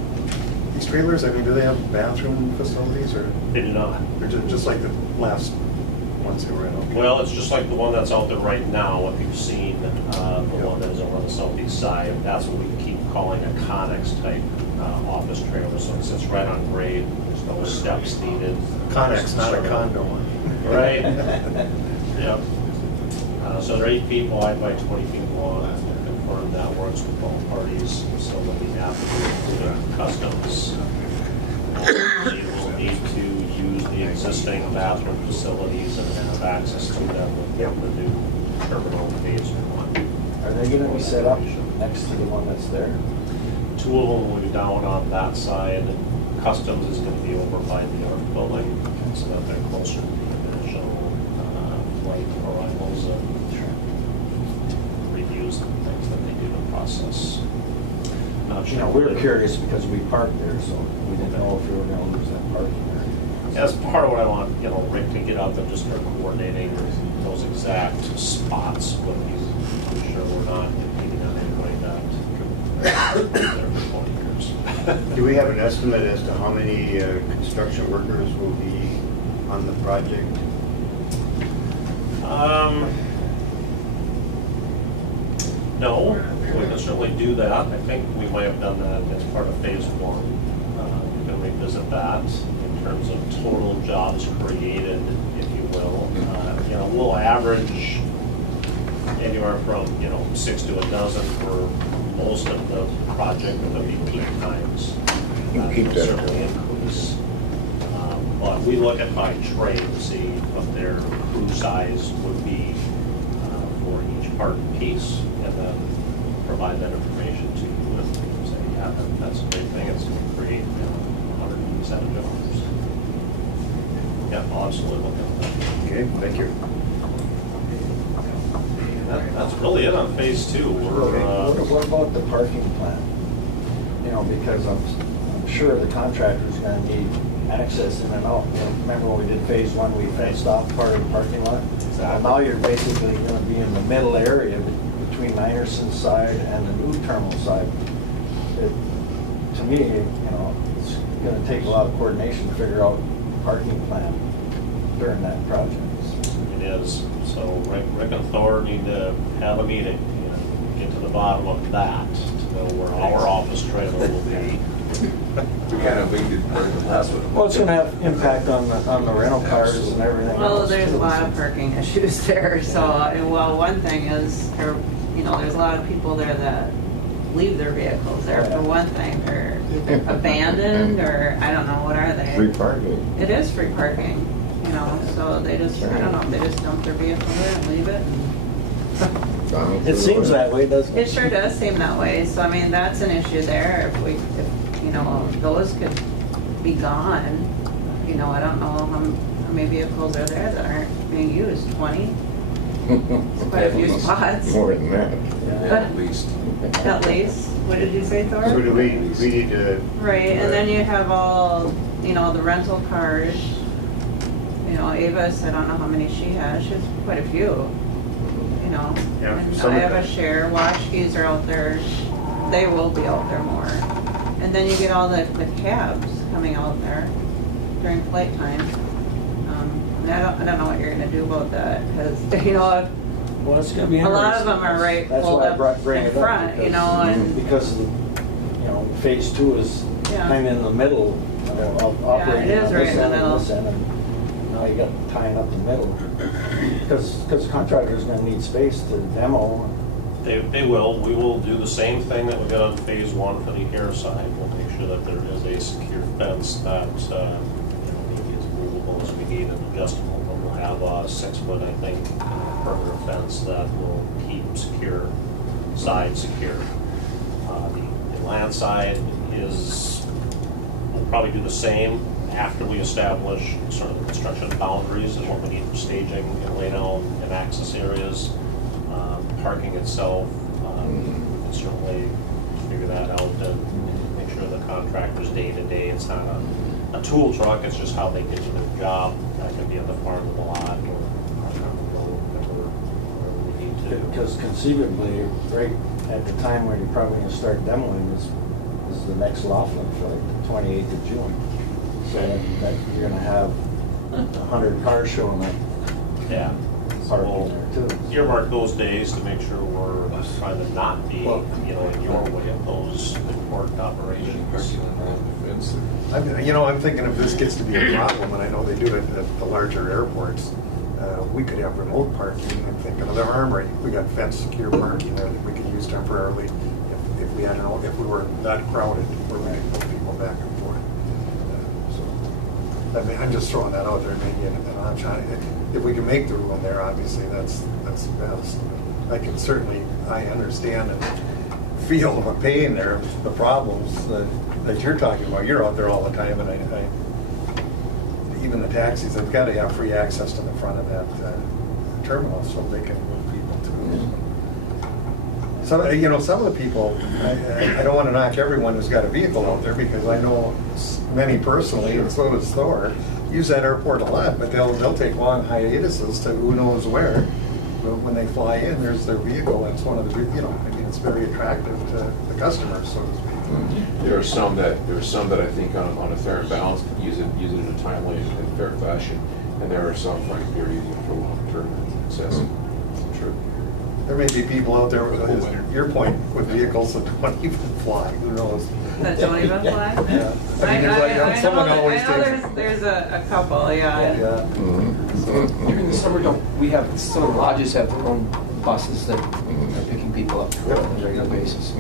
These trailers, I mean, do they have bathroom facilities, or They do not. they're just like the last ones that were in? Okay. Well, it's just like the one that's out there right now, if you've seen the one that is over on the southeast side. That's what we keep calling a Connex type office trailer. So it sits right on grade, there's no steps needed. Connex, not a condo. Right? Yep. So they're 8 feet wide by 20 feet long. Confirm that works with both parties. So that we have to do customs. We will need to use the existing bathroom facilities and have access to them with the new terminal phase 1. Are they gonna be set up next to the one that's there? Two of them will be down on that side. Customs is going to be over by the York building, so that they're closer to the initial flight arrivals and reviews and things that they do in the process. Not You know, we were curious because we parked there, so we didn't know if we were gonna lose that parking area. That's part of what I want, Rick to get up and just start coordinating those exact spots with these. I'm sure we're not impeding on anybody that there for 20 years. Do we have an estimate as to how many construction workers will be on the project? No, we can certainly do that. I think we might have done that as part of phase one. We can revisit that in terms of total jobs created, if you will. We'll average anywhere from, 6 to a dozen for most of the project, and there'll be peak times. That will certainly increase. But we look at by trade to see what their crew size would be for each part and piece, and then provide that information to you and say, yeah, that's a great thing, it's going to create 187 jobs. Yeah, I'll absolutely look at that. Okay, thank you. That's really it on phase two. What about the parking plan? Because I'm sure the contractor's gonna need access in and out. Remember when we did phase one, we fenced off part of the parking lot? Now you're basically gonna be in the middle area between Ninerson's side and the new terminal side. To me, it's gonna take a lot of coordination to figure out the parking plan during that project. It is. So Rick and Thor need to have a meeting and get to the bottom of that to know where our office trailer will be. We kind of winged part of the last one. Well, it's gonna have impact on the rental cars and everything else. Well, there's a too, lot so. of parking issues there, so, one thing is, there's a lot of people there that leave their vehicles there for one thing, or either abandoned, or I don't know, what are they? Free parking. It is free parking, so they just, I don't know, if they just dump their vehicle there and leave it. It seems that way, doesn't it? It sure does seem that way, so I mean, that's an issue there, if those could be gone, I don't know how many vehicles are there that aren't being used, 20? It's quite a few spots. More than that. Yeah, at least. At least, what did you say, Thor? So do we need to... Right, and then you have all, the rental cars. Avis, I don't know how many she has, she has quite a few, Yeah, And some I of have a the- share, Washkis are out there, they will be out there more. And then you get all the cabs coming out there during flight time. And I don't know what you're gonna do about that, because, Well, it's gonna be a lot of interesting. them are right That's pulled why I up bring in it up, front, because- and Because, phase two is Yeah. kind of in the middle of operating it is on right this in the end and middle. this end, and now you got tying up the middle. Because the contractor's gonna need space to demo. They will. We will do the same thing that we did on phase one for the air side. We'll make sure that there is a secure fence that, maybe is movable as we need and adjustable. But we'll have a 6-foot, I think, perimeter fence that will keep side secure. The land side we'll probably do the same after we establish sort of the construction boundaries and what we need for staging and laydown and access areas. Parking itself, we can certainly figure that out and make sure the contractor's day-to-day, it's not a tool truck, it's just how they get to their job. That can be on the farm of the lot or on the road, whatever we need to. Because conceivably, right at the time when you're probably gonna start demoing is the next Laughlin for like the 28th of June. So that you're gonna have 100 cars showing up, Yeah. parking there too. Earmark those days to make sure we're trying to not be, in your way of those important operations. Parking around the fence. I'm thinking if this gets to be a problem, and I know they do it at the larger airports, we could have remote parking. I'm thinking of the Armory. We got fence secure parking there that we could use temporarily if we had, if we were that crowded, where we could put people back and forth. So, I'm just throwing that out there, maybe an option. If we can make the room there, obviously, that's best. I understand and feel of a pain there, the problems that you're talking about. You're out there all the time, and even the taxis, they've got to have free access to the front of that terminal so they can move people too. Some of the people, I don't want to knock everyone who's got a vehicle out there, because I know many personally, and so does Thor, use that airport a lot, but they'll take long hiatuses to who knows where. But when they fly in, there's their vehicle. That's one of the, it's very attractive to the customers, so to speak. There are some that I think on a fair and balanced use it in a timely and fair fashion, and there are some frankly are using it for long-term excessive. True. There may be people out there, with your point, with vehicles that don't even fly, who knows? That don't even fly? Yeah. I mean, there's like, someone always I know takes. there's a couple, yeah. Yeah. During the summer, we have, some of the lodges have their own buses that are picking people up on a regular basis.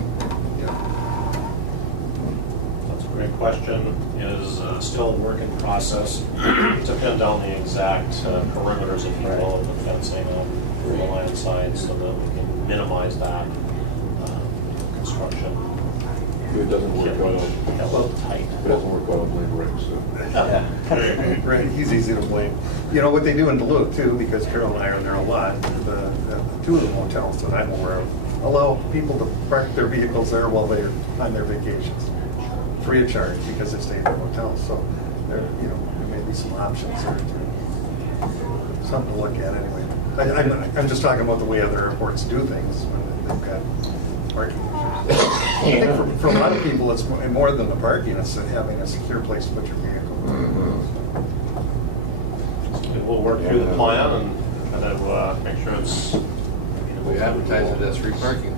That's a great question. Is still a work in process to pin down the exact perimeters, if you will, of the fencing on the line side, so that we can minimize that construction. It doesn't work well. A little tight. It doesn't work well with Blade Rick, so. Yeah. Right, he's easy to blame. You know what they do in Duluth too, because Carol and I are there a lot, the two of the motels that I'm aware of allow people to park their vehicles there while they're on their vacations, free of charge, because they stay in the hotels. So there may be some options there too. Something to look at anyway. I'm just talking about the way other airports do things when they've got parking issues. I think for a lot of people, it's more than the parking, it's having a secure place to put your vehicle. We'll work through the plan and kind of make sure it's. We advertise it as free parking.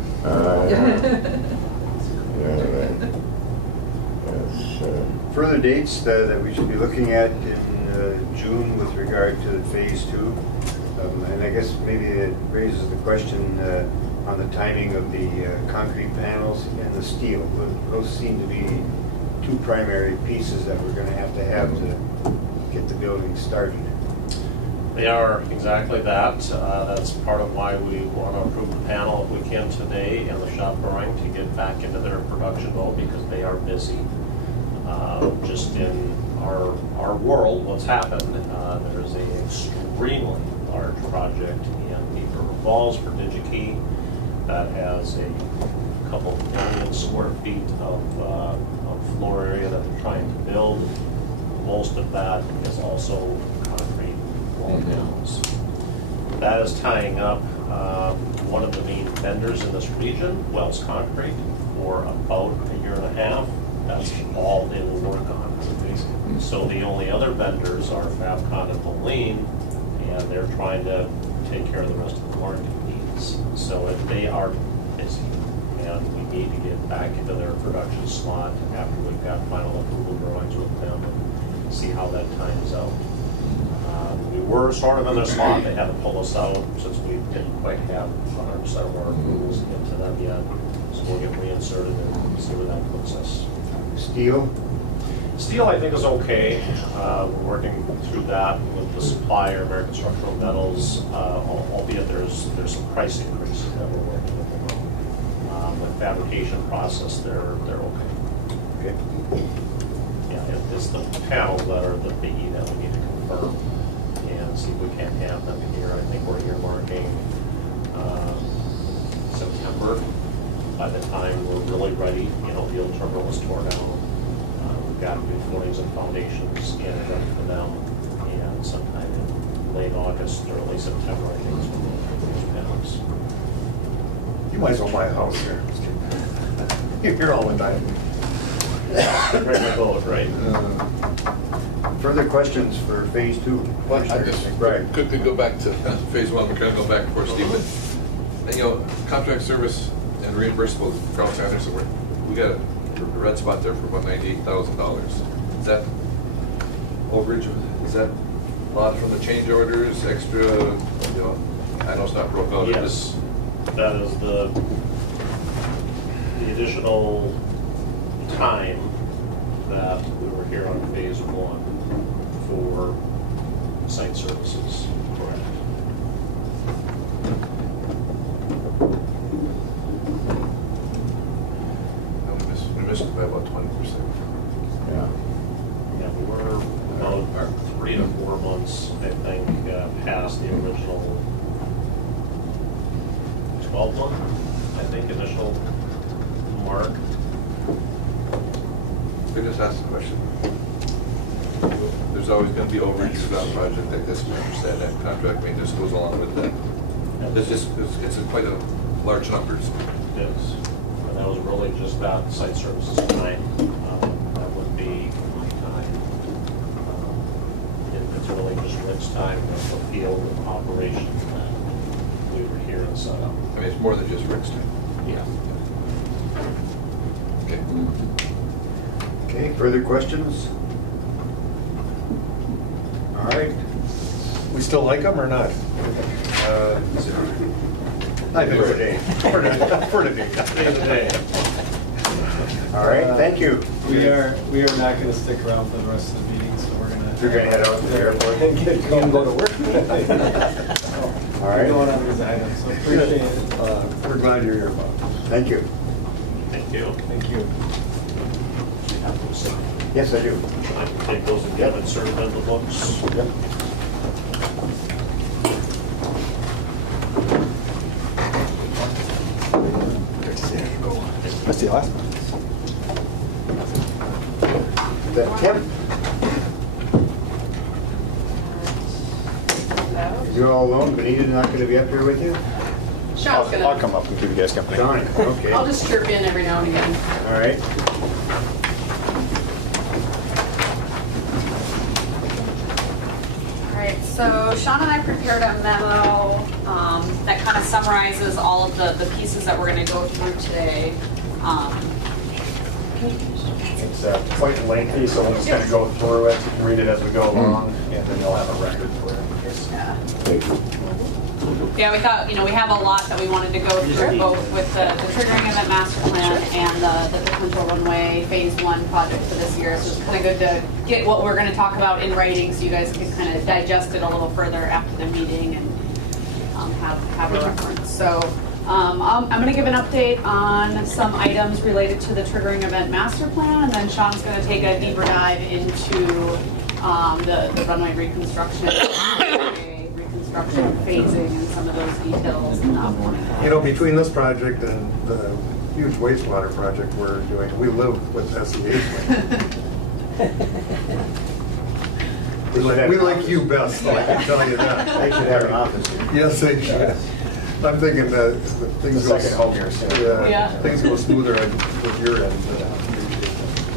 Further dates that we should be looking at in June with regard to phase 2. And I guess maybe it raises the question on the timing of the concrete panels and the steel. Those seem to be two primary pieces that we're going to have to get the building started. They are exactly that. That's part of why we want to approve the panel if we can today and the shop drawing to get back into their production mode, because they are busy. Just in our world, what's happened, there's an extremely large project in Beaver Falls for DigiKey that has a couple million square feet of floor area that they're trying to build. Most of that is also concrete wall panels. That is tying up one of the main vendors in this region, Wells Concrete, for about a year and a half. That's all they will work on. So the only other vendors are Fabcon and Moline, and they're trying to take care of the rest of the warranty needs. So if they are busy, and we need to get back into their production slot after we've got final approval drawings with them and see how that times out. We were sort of in their slot. They haven't pulled us out since we didn't quite have 100% of our approvals into them yet. So we'll get reinserted and see where that puts us. Steel? Steel, I think, is okay. We're working through that with the supplier, American Structural Metals, albeit there's some price increases that we're working with them on. The fabrication process, they're okay. Okay. Yeah, it's the panels that are the biggie that we need to confirm and see if we can't have them here. I think we're earmarking September. By the time we're really ready, the old terminal was torn down. We've got new footings and foundations in ready for them, and sometime in late August, early September, I think is when we'll put those panels. You might as well buy a house here. You're here all the time. Right in the boat, right? Further questions for phase 2? Well, I just Right. quickly go back to phase 1, we're going to go back for Steve. But, contract service and reimbursable, Carl Anderson, we got a red spot there for about $98,000. Is that overage? Is that a lot from the change orders, extra, I know it's not broke out. Yes, that is the additional time that we were here on phase 1 for site services. Correct. funds, I think, past the original 12-month, I think, initial mark. We just asked a question. There's always going to be overages on a project like this, we understand that contract maintenance goes along with that. It's quite a large numbers. Is, and that was really just that site services time. That would be my time. It's really just Rick's time with the field operation that we were here and set up. I mean, it's more than just Rick's time. Yeah. Okay. Okay, further questions? All right. We still like them or not? I think For today. For today. End of the day. All right, thank you. We are not gonna stick around for the rest of the meeting, so we're gonna. You're gonna head out to the airport? And get going. Go to work. All right. Going on these items, so appreciate it. We're glad you're here, Bob. Thank you. Thank you. Thank you. Yes, I do. I can take those and get inserted in the books. Yep. That's the last one. Is that Tim? Is you all alone? Benita's not gonna be up here with you? Sean's gonna. I'll come up and keep you guys company. Johnny, okay. I'll just chirp in every now and again. All right. All right, so Sean and I prepared a memo that kind of summarizes all of the pieces that we're going to go through today. It's quite lengthy, so we'll just kind of go through it, read it as we go along, and then you'll have a record for it. Yeah, we thought, we have a lot that we wanted to go through, both with the triggering event master plan and the potential runway phase 1 project for this year. So it's kind of good to get what we're going to talk about in writing so you guys can kind of digest it a little further after the meeting and have a reference. So I'm going to give an update on some items related to the triggering event master plan, and then Sean's going to take a deeper dive into the runway reconstruction. Phasing and some of those details. Between this project and the huge wastewater project we're doing, we live with SEH. We like you best, I can tell you that. They should have an office here. Yes, they should. I'm thinking that things The go. second home here soon. Yeah. Things go smoother with your end.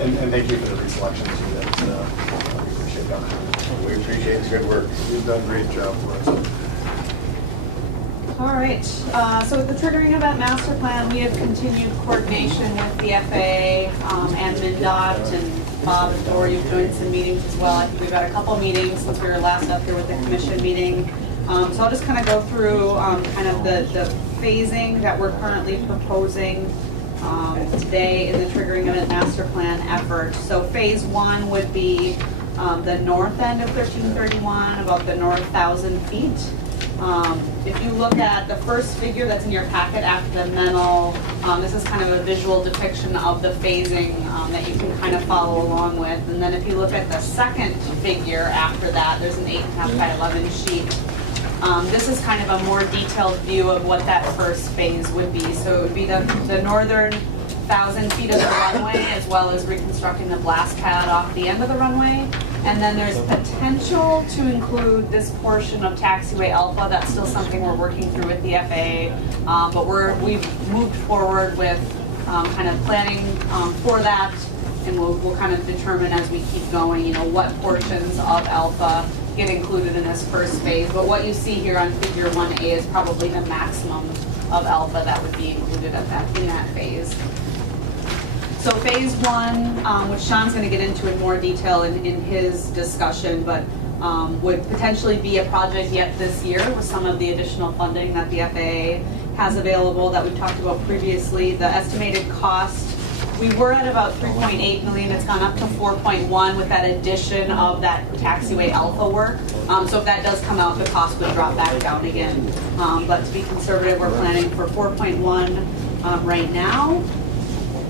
And thank you for the reselection too, we appreciate that. We appreciate the good work. You've done a great job for us. All right, so with the triggering event master plan, we have continued coordination with the FAA and MnDOT, and Bob and Dor, you've joined some meetings as well. I think we've had a couple meetings since we were last up here with the commission meeting. So I'll just kind of go through kind of the phasing that we're currently proposing today in the triggering event master plan effort. So phase 1 would be the north end of 1331, about the north 1,000 feet. If you look at the first figure that's in your packet after the memo, this is kind of a visual depiction of the phasing that you can kind of follow along with. And then if you look at the second figure after that, there's an 8.5 by 11 sheet. This is kind of a more detailed view of what that first phase would be. So it would be the northern 1,000 feet of the runway, as well as reconstructing the blast pad off the end of the runway. And then there's potential to include this portion of Taxiway Alpha. That's still something we're working through with the FAA, but we've moved forward with kind of planning for that, and we'll kind of determine as we keep going, what portions of Alpha get included in this first phase. But what you see here on Figure 1A is probably the maximum of Alpha that would be included in that phase. So phase 1, which Sean's going to get into in more detail in his discussion, but would potentially be a project yet this year with some of the additional funding that the FAA has available that we've talked about previously. The estimated cost, we were at about $3.8 million. It's gone up to $4.1 with that addition of that Taxiway Alpha work. So if that does come out, the cost would drop back down again. But to be conservative, we're planning for $4.1 right now.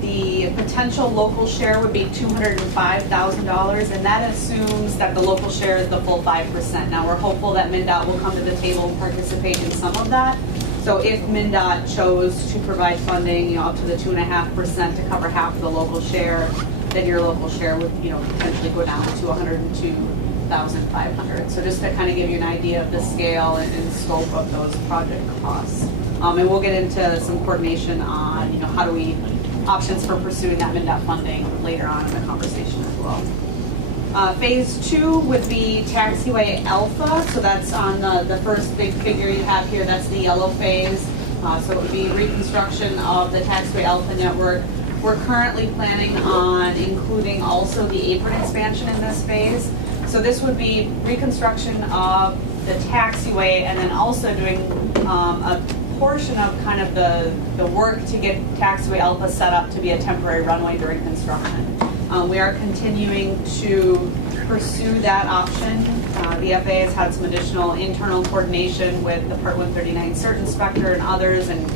the potential local share would be $205,000, and that assumes that the local share is the full 5%. Now, we're hopeful that MnDOT will come to the table and participate in some of that. So if MnDOT chose to provide funding, up to the 2.5% to cover half of the local share, then your local share would, potentially go down to $102,500. So just to kind of give you an idea of the scale and scope of those project costs. And we'll get into some coordination on, how do we, options for pursuing that MnDOT funding later on in the conversation as well. Phase 2 would be Taxiway Alpha, so that's on the first big figure you have here, that's the yellow phase. So it would be reconstruction of the Taxiway Alpha network. We're currently planning on including also the apron expansion in this phase. So this would be reconstruction of the taxiway and then also doing a portion of kind of the work to get Taxiway Alpha set up to be a temporary runway during construction. We are continuing to pursue that option. The FAA has had some additional internal coordination with the Part 139 CERT inspector and others, and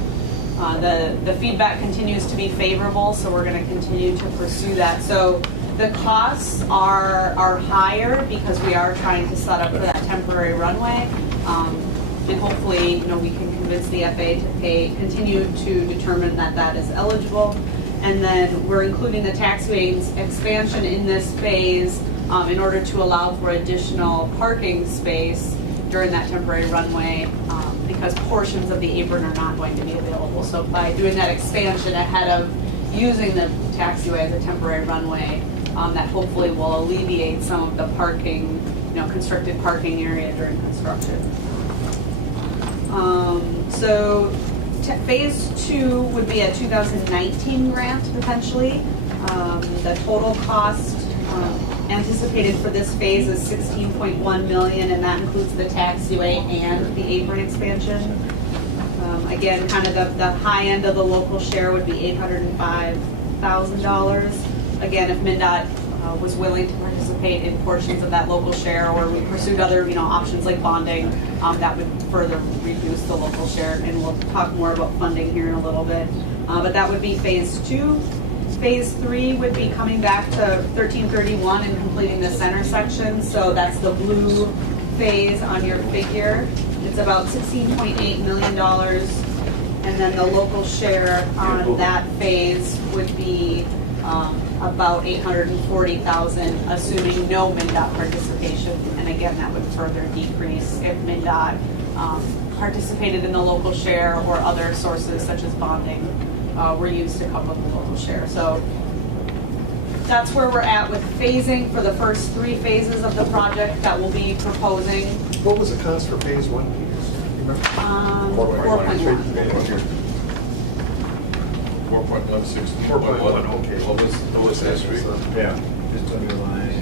the feedback continues to be favorable, so we're going to continue to pursue that. So the costs are higher because we are trying to set up for that temporary runway. And hopefully, we can convince the FAA to continue to determine that that is eligible. And then we're including the taxiway expansion in this phase in order to allow for additional parking space during that temporary runway because portions of the apron are not going to be available. So by doing that expansion ahead of using the taxiway as a temporary runway, that hopefully will alleviate some of the parking, constricted parking area during construction. So phase 2 would be a 2019 grant potentially. The total cost anticipated for this phase is $16.1 million, and that includes the taxiway and the apron expansion. Again, kind of the high end of the local share would be $805,000. Again, if MnDOT was willing to participate in portions of that local share, or we pursued other options like bonding, that would further reduce the local share, and we'll talk more about funding here in a little bit. But that would be phase 2. Phase 3 would be coming back to 1331 and completing the center section, so that's the blue phase on your figure. It's about $16.8 million, and then the local share on that phase would be about $840,000, assuming no MnDOT participation. And again, that would further decrease if MnDOT participated in the local share or other sources such as bonding were used to cover the local share. So that's where we're at with phasing for the first 3 phases of the project that we'll be proposing. What was the cost for phase 1? Remember? 4.1. 4.16. 4.1, okay. What was that street? Yeah.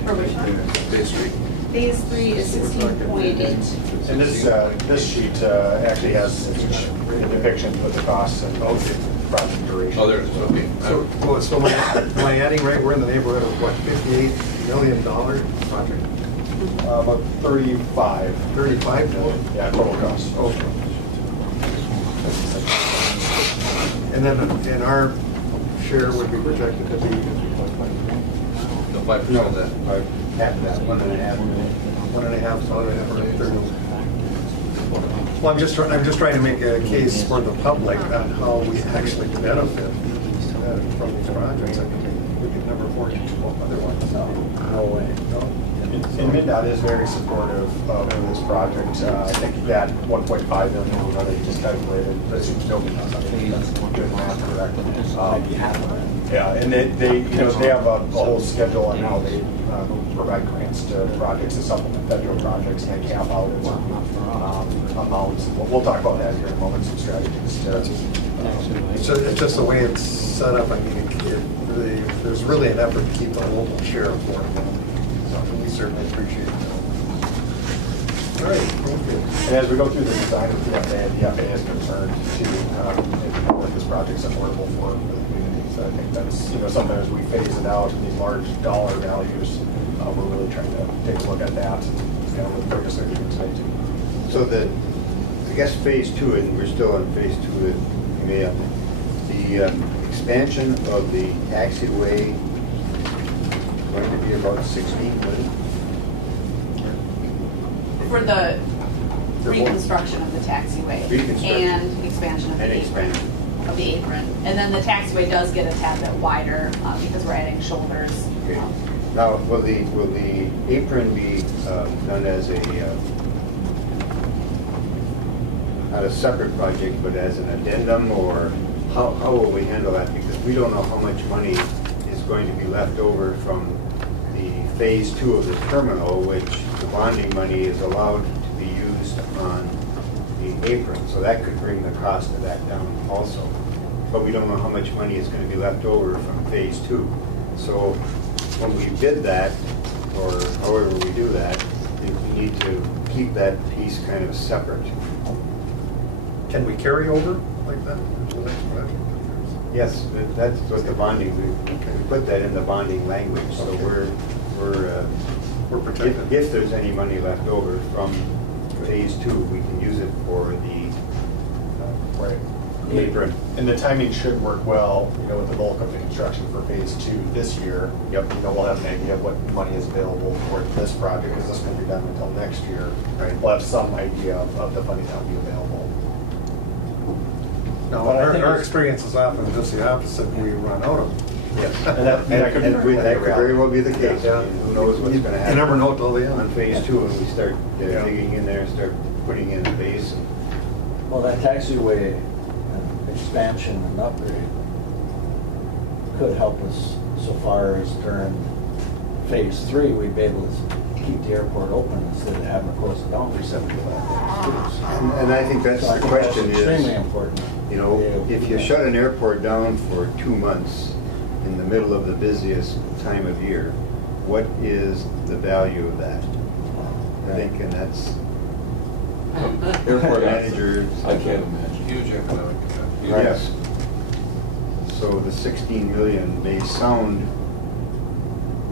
For which one? Bay Street. Phase 3 is 16.8. And this sheet actually has each depiction of the costs and project duration. Oh, there it is, okay. So am I adding right, we're in the neighborhood of what, $58 million project? About 35. 35 million? Yeah, total cost. Okay. And then, and our share would be projected to be? No, 5% of that. Half of that, 1.5 million. 1.5, so 30. Well, I'm just trying to make a case for the public on how we actually benefit from these projects. I mean, we could never afford to do otherwise. No way. No? And MnDOT is very supportive of this project. I think that 1.5 million that they just calculated, that seems to be good math, correct? Yeah, and they have a whole schedule on how they provide grants to projects to supplement federal projects, and they cap out amounts. We'll talk about that here in a moment, some strategies. So it's just the way it's set up. I mean, there's really an effort to keep the local share affordable. So we certainly appreciate that. All right, thank you. And as we go through the design of the FAA is concerned to what this project's affordable for the community. So I think that's something as we phase it out, these large dollar values, we're really trying to take a look at that and kind of what the biggest thing we can say too. So I guess phase 2, and we're still on phase 2 that you may have, expansion of the taxiway going to be about 16 million? For the For what? reconstruction of the taxiway. Reconstruction. And expansion of the And apron. expansion. Of the apron. And then the taxiway does get a tad bit wider because we're adding shoulders. Okay. Now, will the apron be done as a, not a separate project, but as an addendum, or how will we handle that? Because we don't know how much money is going to be left over from the phase 2 of this terminal, which the bonding money is allowed to be used on the apron. So that could bring the cost of that down also. But we don't know how much money is going to be left over from phase 2. So when we bid that, or however we do that, we need to keep that piece kind of separate. Can we carry over like that into the next project? Yes, that's what the bonding, we put that in the bonding language, so we're protected. If there's any money left over from phase 2, we can use it for the Right. apron. And the timing should work well, with the bulk of the construction for phase 2 this year. Yep. We'll have an idea of what money is available for this project, because this won't be done until next year. Right. We'll have some idea of the funding that will be available. No, But I think our it's- experience is often just the opposite, we run out of them. Yes. And that could be And very that could very well be the case. Yeah. I mean, who knows what's going to happen. You never know till the end. On phase 2, and we start Yeah. digging in there and start putting in the base. Well, that taxiway expansion and upgrade could help us so far as during phase 3, we'd be able to keep the airport open instead of having to close it down for 75 days. And I think that's So I the think question that's extremely is, important. if you shut an airport down for 2 months in the middle of the busiest time of year, what is the value of that? I think, and that's airport managers. I can't imagine. Huge economic impact. Huge. Yes. So the 16 million may sound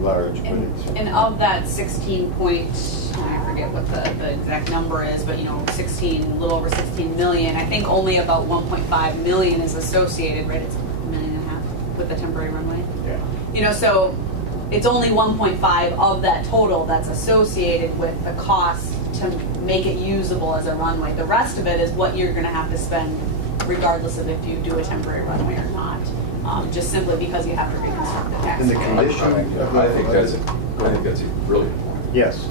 large, but it's. And of that 16 point, I forget what the exact number is, but 16, a little over 16 million, I think only about 1.5 million is associated, right? It's $1.5 million with the temporary runway. Yeah. So it's only 1.5 of that total that's associated with the cost to make it usable as a runway. The rest of it is what you're gonna have to spend regardless of if you do a temporary runway or not. Just simply because you have to reconstruct the And the taxiway. condition. I think that's a brilliant point. Yes.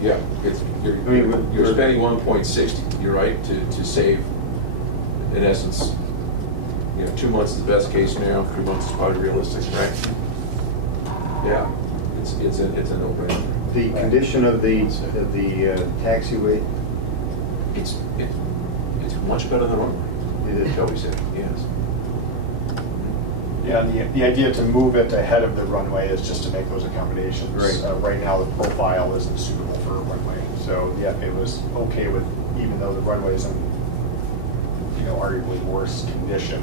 Yeah, mean, you're spending 1.60, you're right, to save, in essence, 2 months is the best case scenario, 3 months is probably realistic, right? Yeah, it's a no-brainer. The condition of the taxiway, It's much better than runway. it is. Shall we say, yes. Yeah, and the idea to move it ahead of the runway is just to make those accommodations. Right. Right now, the profile isn't suitable for a runway, so the FAA was okay with, even though the runway is in, arguably worse condition,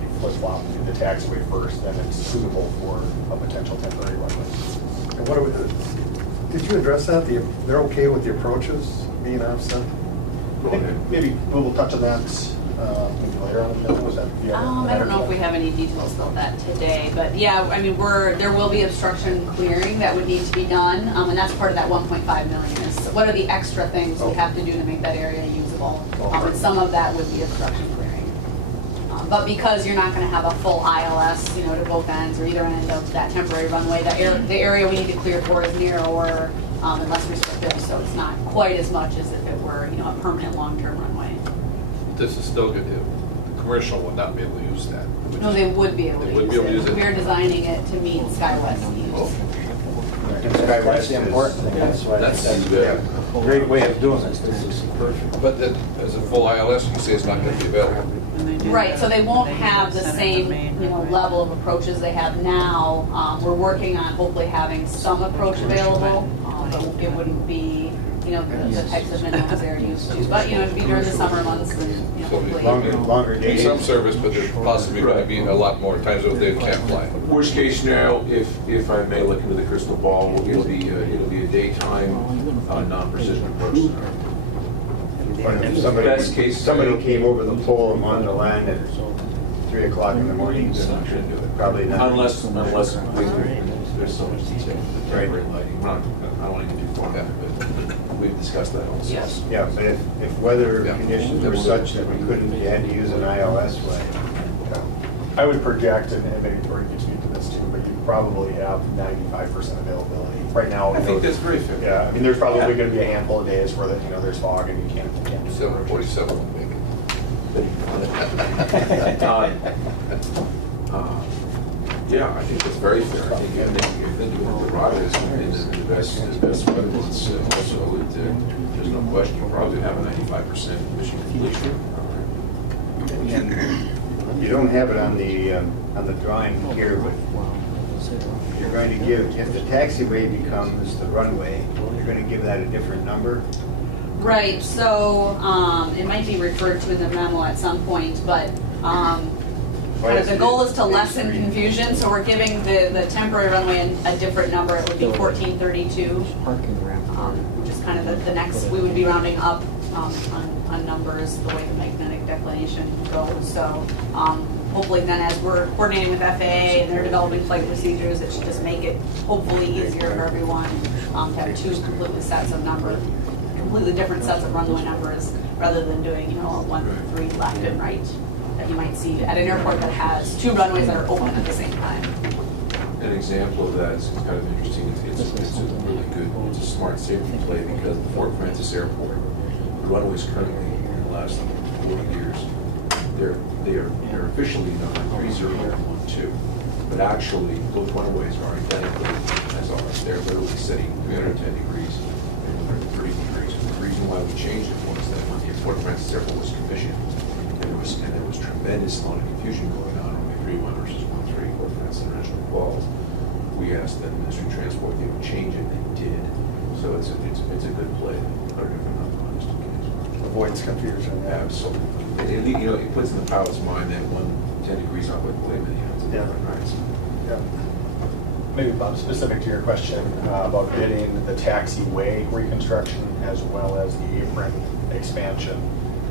you flip-flop and do the taxiway first, then it's suitable for a potential temporary runway. And what do we, did you address that? They're okay with the approaches being offset? Go ahead. Maybe we'll touch on that maybe later on in the was that? I don't know if we have any details about that today, but yeah, I mean, there will be obstruction clearing that would need to be done, and that's part of that 1.5 million is what are the extra things we have to do to make that area usable? And some of that would be obstruction clearing. But because you're not gonna have a full ILS, to both ends or either end of that temporary runway, the area we need to clear for is narrower and less restrictive, so it's not quite as much as if it were, a permanent long-term runway. This is still good. The commercial would not be able to use that. No, they would be able to They would use be able to it. use it. We're designing it to meet SkyWest needs. And That's SkyWest the is- important thing, that's why I That's- think that's a great way of doing this, this is perfect. But that, as a full ILS, you say it's not going to be available. Right, so they won't have the same, level of approaches they have now. We're working on hopefully having some approach available, but it wouldn't be, the types of minimums they're used to. But, it'd be during the summer months and, So hopefully. Longer Need days. some service, but there's possibly going to be a lot more times that they can't fly. Worst case scenario, if I may look into the crystal ball, it'll be a daytime, non-precision approach. Or if somebody Best case somebody scenario. came over the pole and wanted to land it 3 o'clock in the morning, They're not gonna do it. probably not. Unless there's so much detail, the temporary lighting. I don't want to get too far into it, but we've discussed that also. Yes. Yeah, but if weather Yeah. conditions were such that we couldn't, you had to use an ILS light. Yeah. I would project, and maybe Tori can speak to this too, but you probably have 95% availability. Right now. I think that's very fair. Yeah, I mean, there's probably gonna be a handful of days where there's fog and you can't do it. 747 will make Yeah, I think that's very fair. I think you've been doing the right is in the best weather months. Also, there's no question you'll probably have a 95% mission completion. And you don't have it on the drawing here, but you're going to give, if the taxiway becomes the runway, you're going to give that a different number? Right, so it might be referred to in the memo at some point, but kind of the goal is to lessen confusion, so we're giving the temporary runway a different number. It would be 1432, which is kind of the next, we would be rounding up on numbers, the way the magnetic declination goes. So hopefully then as we're coordinating with FAA and they're developing flight procedures, it should just make it hopefully easier for everyone to have two completely different sets of runway numbers rather than doing, 1, 3 left and right that you might see at an airport that has 2 runways that are open at the same time. An example of that is kind of interesting. It's a really good, it's a smart safety play because the Fort Francis Airport, the runways currently in the last 40 years, they're officially not 3012, but actually those runways are identical as ours. They're literally sitting 310 degrees and 130 degrees. And the reason why we changed it was that when the Fort Francis Airport was commissioned, there was tremendous amount of confusion going on the 3-1 versus 1-3 Fort Francis International Falls. We asked the Ministry of Transport they would change it, and they did. So it's a good play to put a different number on just in case. Avoids confusion. Absolutely. It puts in the pilot's mind that 10 degrees up with wait a minute, it's a different, right? So, Yeah. Maybe Bob, specific to your question about bidding the taxiway reconstruction as well as the apron expansion,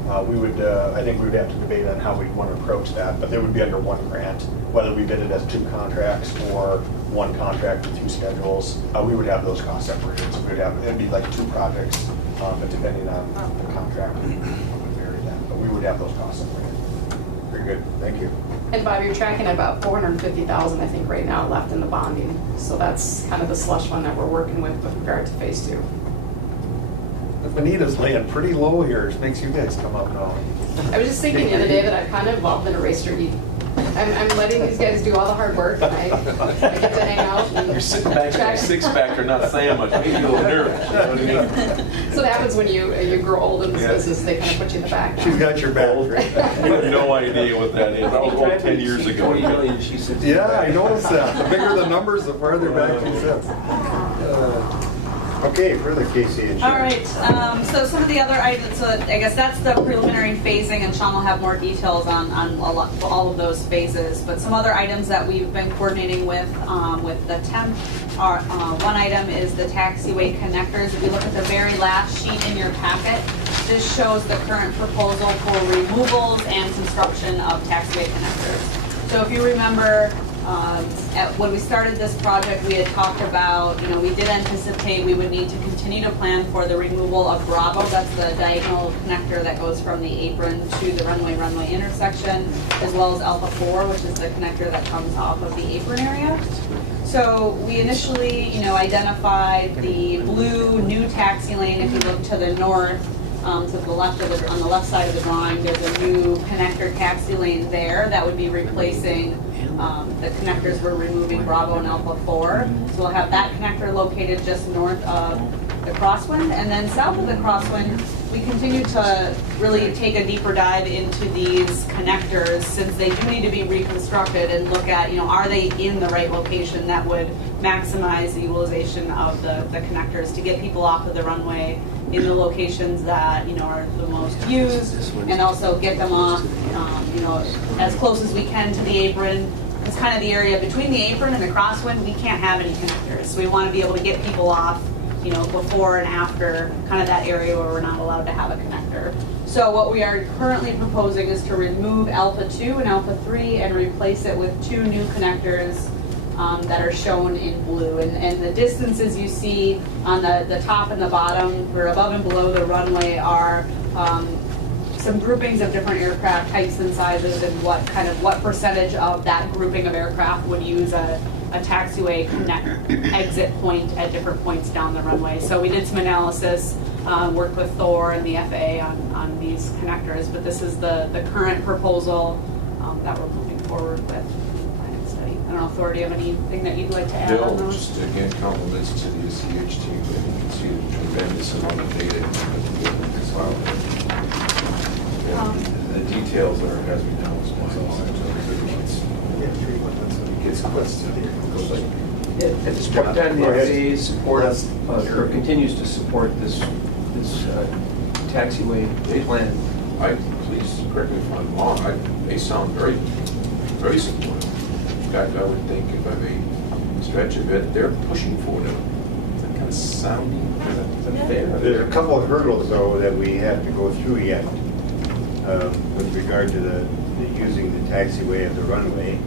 I think we would have to debate on how we'd want to approach that, but they would be under one grant, whether we bid it as 2 contracts or 1 contract with 2 schedules. We would have those costs separated, so it'd be like 2 projects, but depending on the contract, we would vary that, but we would have those costs separated. Very good, thank you. And Bob, you're tracking about $450,000, I think, right now left in the bonding. So that's kind of the slush fund that we're working with regard to phase 2. Anita's laying pretty low here, it makes you guys come up now. I was just thinking the other day that I'm kind of involved in a race derby. I'm letting these guys do all the hard work, and I get to hang out. And you're sitting back in a six-pack or not saying much, maybe a little nervous, you know what I mean? So that happens when you grow old in this business, they kind of put you in the back. She's got your back. You have no idea what that is. That was about 10 years ago. 20 million, she said. Yeah, I noticed that. The bigger the numbers, the farther back she sits. Okay, further Casey and Sean. All right, so some of the other items, so I guess that's the preliminary phasing, and Sean will have more details on all of those phases. But some other items that we've been coordinating with the temp are, one item is the taxiway connectors. If you look at the very last sheet in your packet, this shows the current proposal for removals and construction of taxiway connectors. So if you remember, when we started this project, we had talked about, we did anticipate we would need to continue to plan for the removal of Bravo. That's the diagonal connector that goes from the apron to the runway intersection, as well as Alpha 4, which is the connector that comes off of the apron area. So we initially, identified the blue new taxi lane. If you look to the north, to the left of on the left side of the drawing, there's a new connector taxi lane there that would be replacing the connectors we're removing, Bravo and Alpha 4. So we'll have that connector located just north of the crosswind. And then south of the crosswind, we continue to really take a deeper dive into these connectors, since they do need to be reconstructed, and look at, are they in the right location that would maximize the utilization of the connectors to get people off of the runway in the locations that are the most used, and also get them off as close as we can to the apron. It's kind of the area between the apron and the crosswind. We can't have any connectors, so we want to be able to get people off you know, before and after kind of that area where we're not allowed to have a connector. So what we are currently proposing is to remove Alpha 2 and Alpha 3 and replace it with 2 new connectors that are shown in blue. And the distances you see on the top and the bottom, or above and below the runway, are some groupings of different aircraft types and sizes, and what percentage of that grouping of aircraft would use a taxiway exit point at different points down the runway. So we did some analysis, worked with Thor and the FAA on these connectors, but this is the current proposal that we're moving forward with. I don't know, Thor, do you have anything that you'd like to add on No, those? just again, compliments to the CH team, and you can see the tremendous amount of data as well. The details are, as we know, is it gets close to the. At this point in time, the FAA supports, or continues to support this taxiway plan. Please correct me if I'm wrong, they sound very, very supportive. In fact, I would think, if I may stretch a bit, they're pushing for it. Is that kind of sounding, is that fair? There's a couple of hurdles, though, that we have to go through yet with regard to the using the taxiway as a runway.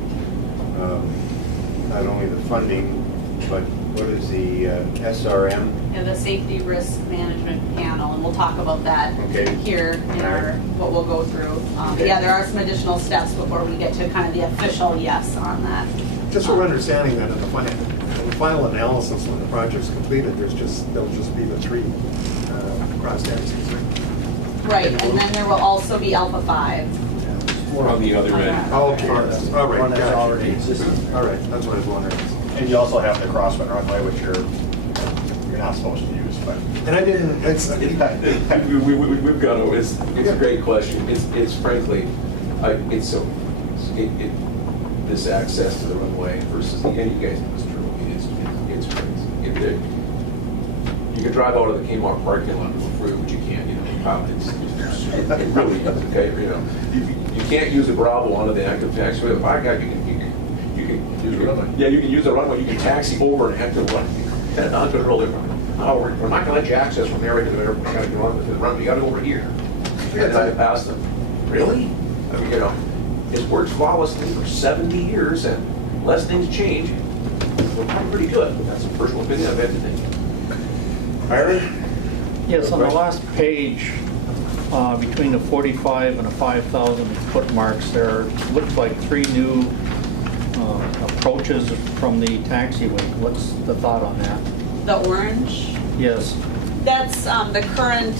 Not only the funding, but what is the SRM? Yeah, the Safety Risk Management Panel, and we'll talk about that Okay. here in our, what we'll go through. Okay. Yeah, there are some additional steps before we get to kind of the official yes on that. Just for understanding that in the final analysis, when the project's completed, there'll just be the 3 cross taxis. Right, and then there will also be Alpha 5. On the other end. Oh, okay, all right, One that's gotcha. already existing. All right, that's what I was wondering. And you also have the crosswind runway, which you're not supposed to use, but. And I didn't, We've got to, it's a great question. It's frankly, this access to the runway versus, and you guys know it's true, it's crazy. You can drive out of the Kmart parking lot for free, but you can't, it really is, okay, you can't use the Bravo onto the active taxiway. If I got, you can use the runway. Yeah, you can use the runway, you can taxi over and active run, onto the roller. No, we're not gonna let you access from there into the airport, you gotta go on to the runway, you gotta go over here. And then I asked them, really? I mean, it's worked flawlessly for 70 years, and unless things change, we're probably pretty good. That's the personal opinion I've had today. Byron? Yes, on the last page, between the 45 and the 5,000 foot marks, there looks like 3 new approaches from the taxiway. What's the thought on that? The orange, Yes. that's the current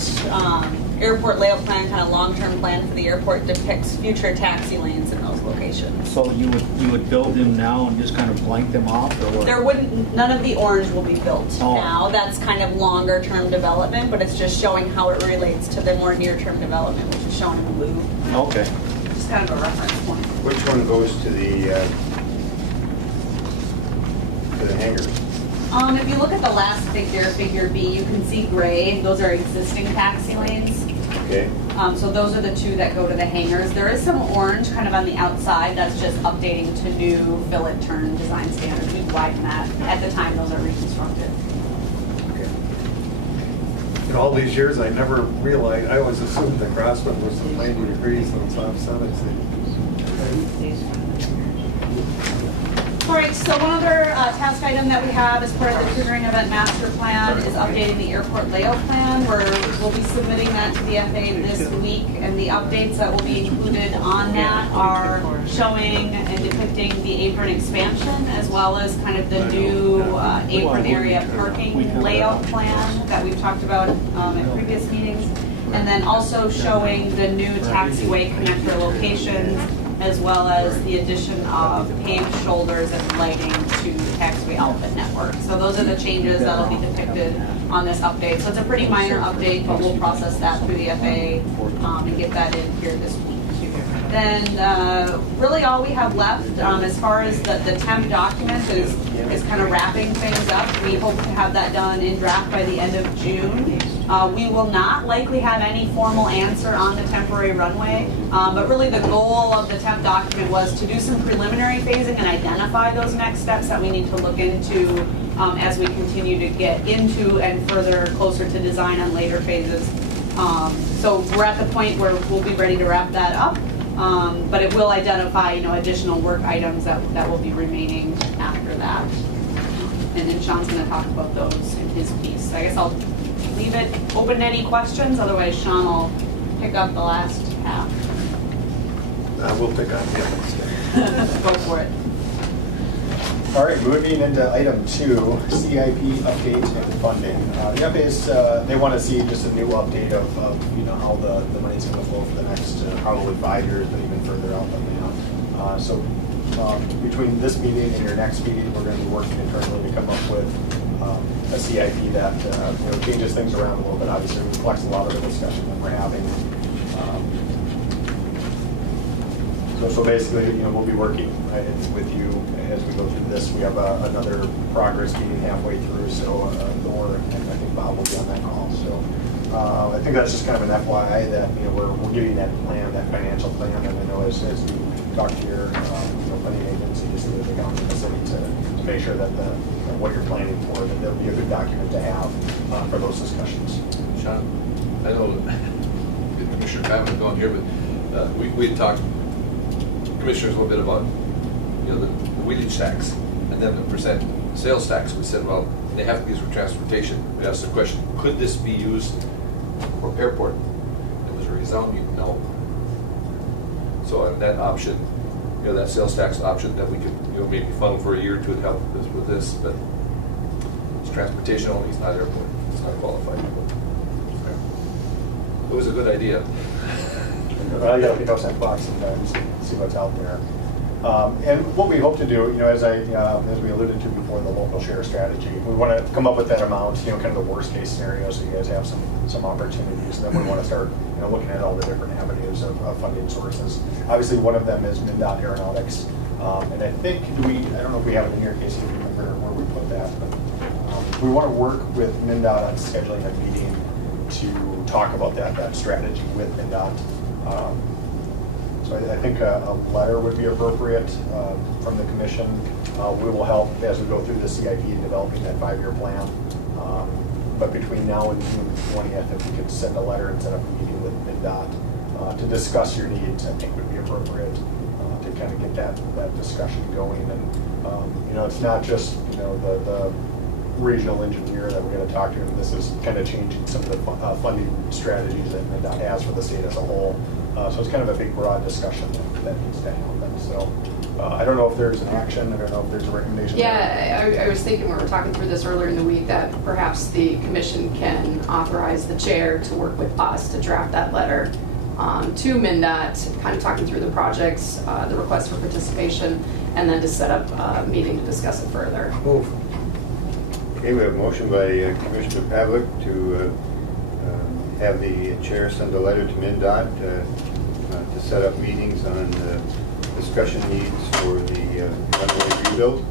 airport layout plan, kind of long-term plan for the airport, depicts future taxi lanes in those locations. So you would build them now and just kind of blank them off, or what? There wouldn't, none of the orange will be built Oh. now. That's kind of longer term development, but it's just showing how it relates to the more near term development, which is shown in blue. Okay. Just kind of a reference point. Which one goes to the hangars? If you look at the last figure, figure B, you can see gray. Those are existing taxi lanes. Okay. So those are the 2 that go to the hangars. There is some orange kind of on the outside. That's just updating to new fillet turn design standards. We've widened that. At the time, those are reconstructed. in all these years, I never realized, I always assumed the crosswind was 90 degrees on the top side. All right, so one other task item that we have as part of the triggering event master plan is updating the airport layout plan. We'll be submitting that to the FAA this week, and the updates that will be included on that are showing and depicting the apron expansion, as well as kind of the new apron area parking layout plan that we've talked about in previous meetings, and then also showing the new taxiway connector locations, as well as the addition of paved shoulders and lighting to the taxiway outlet network. So those are the changes that will be depicted on this update. So it's a pretty minor update, but we'll process that through the FAA and get that in here this week. Then really all we have left as far as the temp document is kind of wrapping things up. We hope to have that done in draft by the end of June. We will not likely have any formal answer on the temporary runway, but really the goal of the temp document was to do some preliminary phasing and identify those next steps that we need to look into as we continue to get into and further closer to design on later phases. So we're at the point where we'll be ready to wrap that up, but it will identify, additional work items that will be remaining after that. And then Sean's going to talk about those in his piece. I guess I'll leave it open to any questions, otherwise Sean will pick up the last half. We'll pick on him instead. Go for it. All right, moving into item 2, CIP update and funding. The FA's, they want to see just a new update of how the money's going to flow for the next probably 5 years, but even further out than that. So between this meeting and your next meeting, we're going to be working internally to come up with a CIP that changes things around a little bit. Obviously, reflects a lot of the discussion that we're having. So basically, we'll be working with you as we go through this. We have another progress meeting halfway through, so Nor and I think Bob will be on that call. So I think that's just kind of an FYI that we're giving that plan, that financial plan, and I know as we talk to your funding agency, just the government in the city to make sure that what you're planning for, that there'll be a good document to have for those discussions. Sean, I know Commissioner Patman going here, but we had talked commissioners a little bit about the wheelage tax and then the percent sales tax. We said, well, they have to be used for transportation. We asked the question, could this be used for airport? It was a resounding no. So that option, that sales tax option that we could maybe funnel for a year or two to help us with this, but it's transportation only, it's not airport, it's not qualified. It was a good idea. You got to pick up that box sometimes, see what's out there. And what we hope to do, as we alluded to before, the local share strategy, we want to come up with that amount, kind of the worst case scenario, so you guys have some opportunities. And then we want to start, looking at all the different avenues of funding sources. Obviously, one of them is MnDOT Aeronautics, and I think I don't know if we have it in your case, if you remember where we put that, but we want to work with MnDOT on scheduling a meeting to talk about that strategy with MnDOT. So I think a letter would be appropriate from the commission. We will help as we go through the CIP in developing that 5-year plan. But between now and June 20th, if we could send a letter and set up a meeting with MnDOT to discuss your needs, I think would be appropriate to kind of get that discussion going. And it's not just the regional engineer that we're going to talk to. This is kind of changing some of the funding strategies that MnDOT has for the state as a whole. So it's kind of a big, broad discussion that needs to happen. So I don't know if there's an action. I don't know if there's a recommendation. Yeah, I was thinking when we were talking through this earlier in the week that perhaps the commission can authorize the chair to work with us to draft that letter to MnDOT, kind of talking through the projects, the request for participation, and then to set up a meeting to discuss it further. Move. Okay, we have a motion by Commissioner Pavlik to have the chair send a letter to MnDOT to set up meetings on discussion needs for the runway rebuild.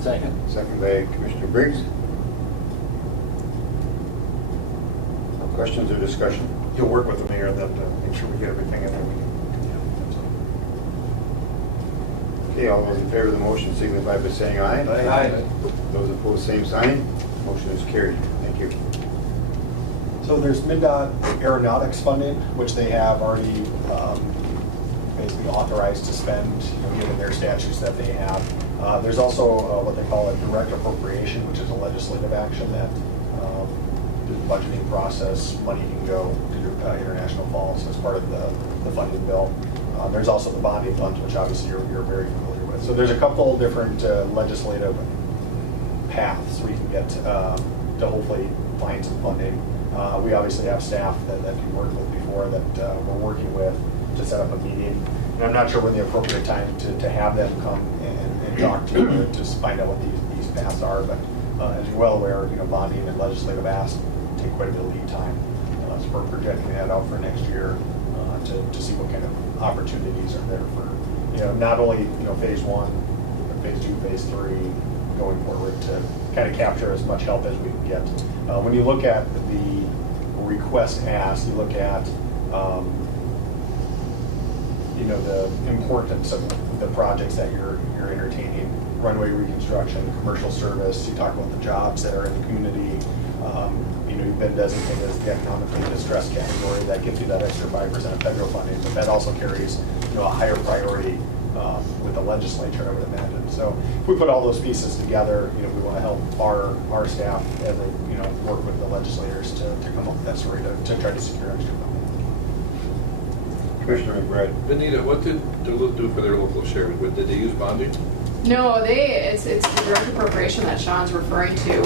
Second. Second by Commissioner Briggs. Questions or discussion? You'll work with the mayor then to make sure we get everything in there. Okay, all those in favor of the motion signify by saying aye. Aye. Those opposed, same sign. Motion is carried. Thank you. So there's MnDOT Aeronautics funding, which they have already basically authorized to spend, given their statutes that they have. There's also what they call a direct appropriation, which is a legislative action that through the budgeting process, money can go to International Falls as part of the funding bill. There's also the bonding funds, which obviously you're very familiar with. So there's a couple different legislative paths where you can get to hopefully find some funding. We obviously have staff that you've worked with before that we're working with to set up a meeting. And I'm not sure when the appropriate time to have them come and talk to you to find out what these paths are. But as you're well aware, bonding and legislative asks take quite a bit of lead time. So we're projecting that out for next year to see what kind of opportunities are there for not only phase 1, but phase 2, phase 3 going forward to kind of capture as much help as we can get. When you look at the request asked, you look at the importance of the projects that you're entertaining runway reconstruction, commercial service, you talk about the jobs that are in the community. You know, you've been designated as the economically distressed category, that gives you that extra 5% federal funding, but that also carries, you know, a higher priority with the legislature, I would imagine. So if we put all those pieces together, you know, we want to help our staff as they, you know, work with the legislators to come up with that story to try to secure extra funding. Commissioner McBride. Benita, what did Duluth do for their local share? Did they use bonding? No, it's the direct appropriation that Sean's referring to.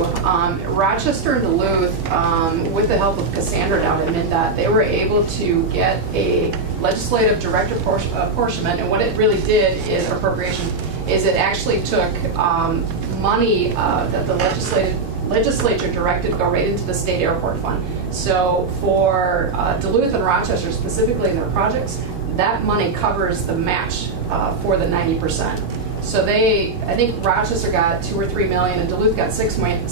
Rochester and Duluth, with the help of Cassandra down in MnDOT, they were able to get a legislative direct apportionment, and what it really did is appropriation, is it actually took money that the legislature directed go right into the state airport fund. So for Duluth and Rochester specifically in their projects, that money covers the match for the 90%. So I think Rochester got 2 or 3 million and Duluth got 6 million.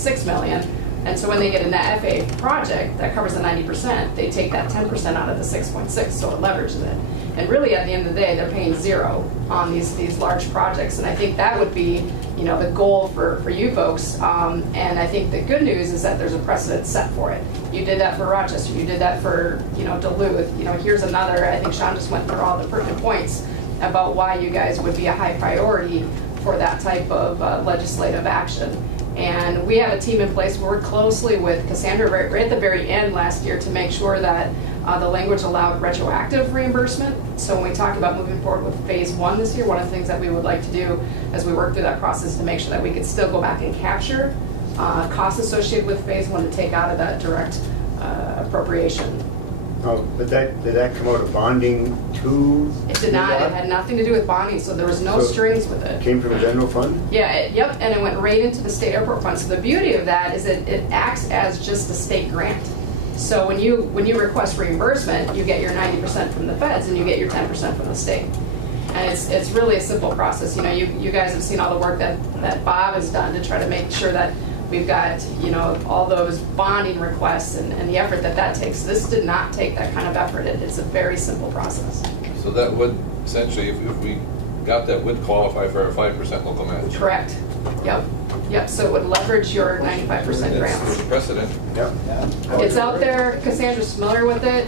And so when they get a net FA project that covers the 90%, they take that 10% out of the 6.6, so it leverages it. And really at the end of the day, they're paying zero on these large projects. And I think that would be, you know, the goal for you folks. And I think the good news is that there's a precedent set for it. You did that for Rochester, you did that for, you know, Duluth. You know, here's another, I think Sean just went through all the pertinent points about why you guys would be a high priority for that type of legislative action. And we have a team in place. We worked closely with Cassandra right at the very end last year to make sure that the language allowed retroactive reimbursement. So when we talk about moving forward with phase 1 this year, one of the things that we would like to do as we work through that process is to make sure that we could still go back and capture costs associated with phase 1 to take out of that direct appropriation. Oh, but did that come out of bonding too? It did not. It had nothing to do with bonding, so there was no strings with it. Came from the general fund? Yeah, yep, and it went right into the state airport fund. So the beauty of that is it acts as just a state grant. So when you request reimbursement, you get your 90% from the feds and you get your 10% from the state. And it's really a simple process. You know, you guys have seen all the work that Bob has done to try to make sure that we've got, you know, all those bonding requests and the effort that takes. This did not take that kind of effort. It's a very simple process. So that would essentially, if we got that, would qualify for a 5% local match. Correct. Yep. So it would leverage your 95% grants. There's precedent. Yep. It's out there. Cassandra's familiar with it.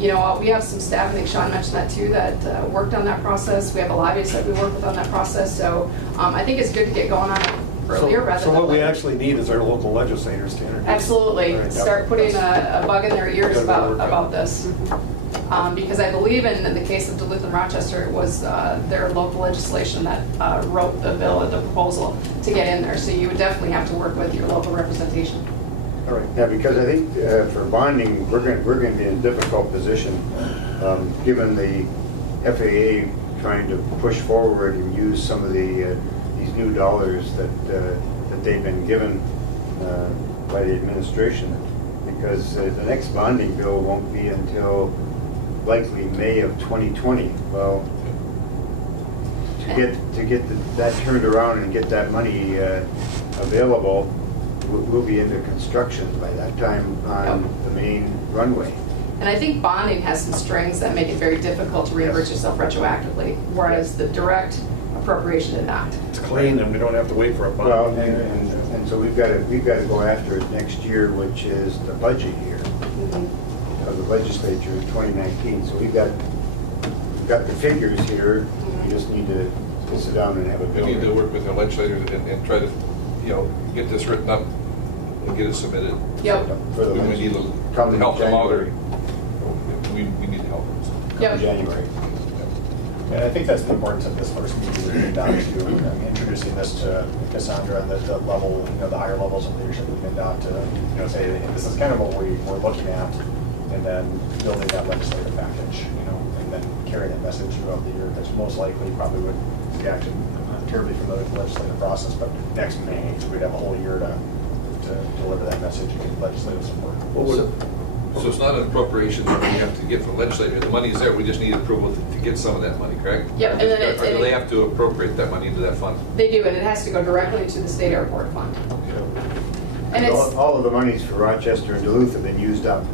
You know, we have some staff, I think Sean mentioned that too, that worked on that process. We have a lobbyist that we work with on that process. So I think it's good to get going on it earlier rather than So what we later. actually need is our local legislators to introduce. Absolutely. Right, Start putting a bug in their ears Gotta work on about this. Because I believe in the case of Duluth and Rochester, it was their local legislation that wrote the bill or the proposal to get in there. So you would definitely have to work with your local representation. All right. Yeah, because I think for bonding, we're going to be in a difficult position, given the FAA trying to push forward and use some of these new dollars that they've been given by the administration. Because the next bonding bill won't be until likely May of 2020. Well, to get that turned around and get that money available, we'll be into construction by that time on the main runway. And I think bonding has some strings that make it very difficult to reimburse yourself retroactively, whereas the direct appropriation did not. It's clean and we don't have to wait for a bond. Well, and so we've got to go after it next year, which is the budget year of the legislature in 2019. So we've got the figures here. We just need to sit down and have a We bill. need to work with the legislators and try to, you know, get this written up and get it submitted. Yep. For the We need to come in help them out, or January. we need to help them. Yep. January. And I think that's the importance of this first meeting with MnDOT too. I mean, introducing this to Cassandra and the level, you know, the higher levels of leadership of MnDOT to, you know, say, hey, this is kind of what we're looking at, and then building that legislative package, you know, and then carrying that message throughout the year. That's most likely probably would be actually not terribly familiar with the legislative process, but next May, so we'd have a whole year to deliver that message and get legislative support. So it's not an appropriation that we have to get from the legislature. The money is there, we just need approval to get some of that money, correct? Yep, and then Or do they have to appropriate that money into that fund? They do, and it has to go directly to the state airport fund. And it's, All of the monies for Rochester and Duluth have been used up.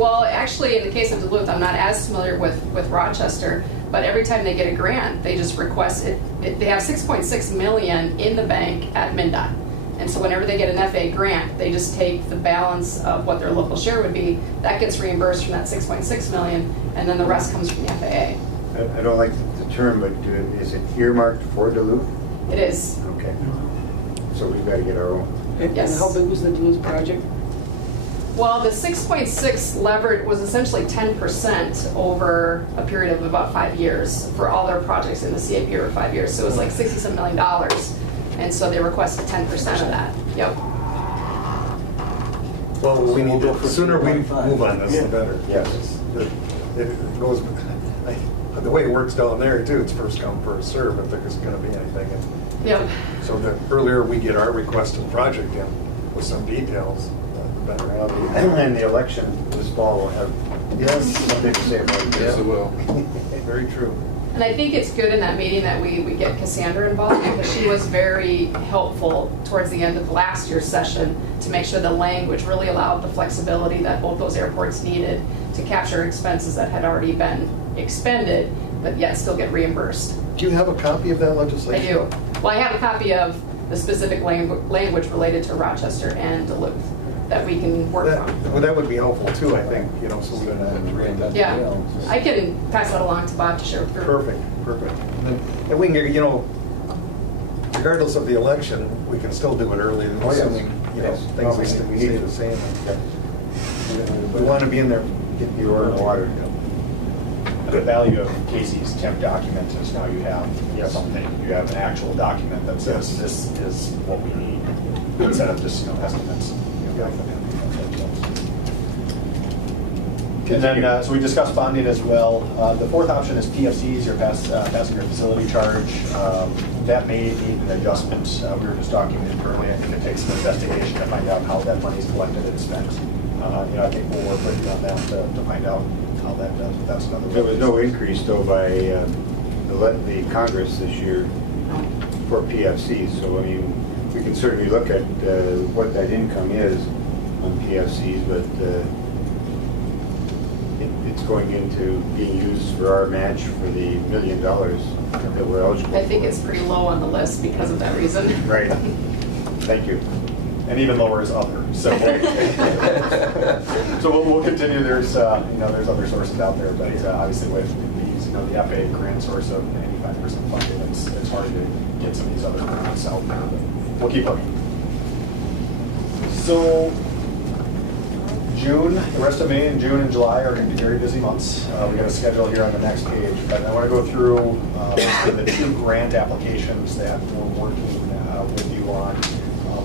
well, actually, in the case of Duluth, I'm not as familiar with Rochester. But every time they get a grant, they just request it. They have 6.6 million in the bank at MnDOT. And so whenever they get an FAA grant, they just take the balance of what their local share would be. That gets reimbursed from that 6.6 million, and then the rest comes from the FAA. I don't like the term, but is it earmarked for Duluth? It is. Okay. So we've got to get our own. Yes. And how big was the Duluth project? Well, the 6.6 levered was essentially 10% over a period of about 5 years for all their projects in the CIP over 5 years. So it was like $67 million. And so they requested 10% of that. Yep. Well, we need, the sooner we move on this, the better. Yes. It goes, the way it works down there too, it's first come, first serve if there's gonna be anything. Yep. So the earlier we get our requested project in with some details, the better. And the election this fall will have something to say about it. Yes, it will. Very true. And I think it's good in that meeting that we get Cassandra involved because she was very helpful towards the end of last year's session to make sure the language really allowed the flexibility that both those airports needed to capture expenses that had already been expended, but yet still get reimbursed. Do you have a copy of that I legislation? do. Well, I have a copy of the specific language related to Rochester and Duluth that we can work from. Well, that would be helpful too, I think, you know, so we can. Yeah, I can pass that along to Bob to share with her. Perfect. And we can, you know, regardless of the election, we can still do it early, assuming, you know, things will stay the same. We want to be in there, get the oil and water. The value of Casey's temp document is now you have something, you have an actual document that says this is what we need, instead of just, you know, estimates. And then, so we discussed bonding as well. The fourth option is PFCs, your passenger facility charge. That may need an adjustment. We were just talking internally. I think it takes some investigation to find out how that money is collected and spent. You know, I think we'll work with you on that to find out how that does. That's another. There was no increase though by the Congress this year for PFCs. So I mean, we can certainly look at what that income is on PFCs, but it's going into being used for our match for the $1 million that we're eligible for. I think it's pretty low on the list because of that reason. Right. Thank you. And even lower is other. So, so we'll continue. There's you know, there's other sources out there, but obviously with these, you know, the FAA grant source of 95% funding, it's hard to get some of these other grants out there. But we'll keep looking. So June, the rest of May and June and July are going to be very busy months. We got a schedule here on the next page, but I want to go through the two grant applications that we're working with you on.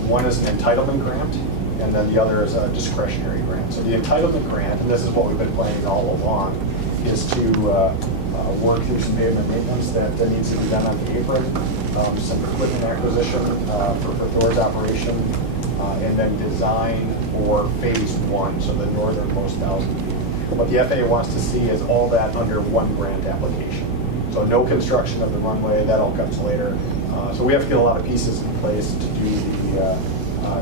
One is an entitlement grant, and then the other is a discretionary grant. So the entitlement grant, and this is what we've been planning all along, is to work through some pavement maintenance that needs to be done on the apron, some equipment acquisition for Thor's operation, and then design for phase one, so the northernmost 1,000 feet. What the FAA wants to see is all that under one grant application. So no construction of the runway, that all comes later. So we have to get a lot of pieces in place to do the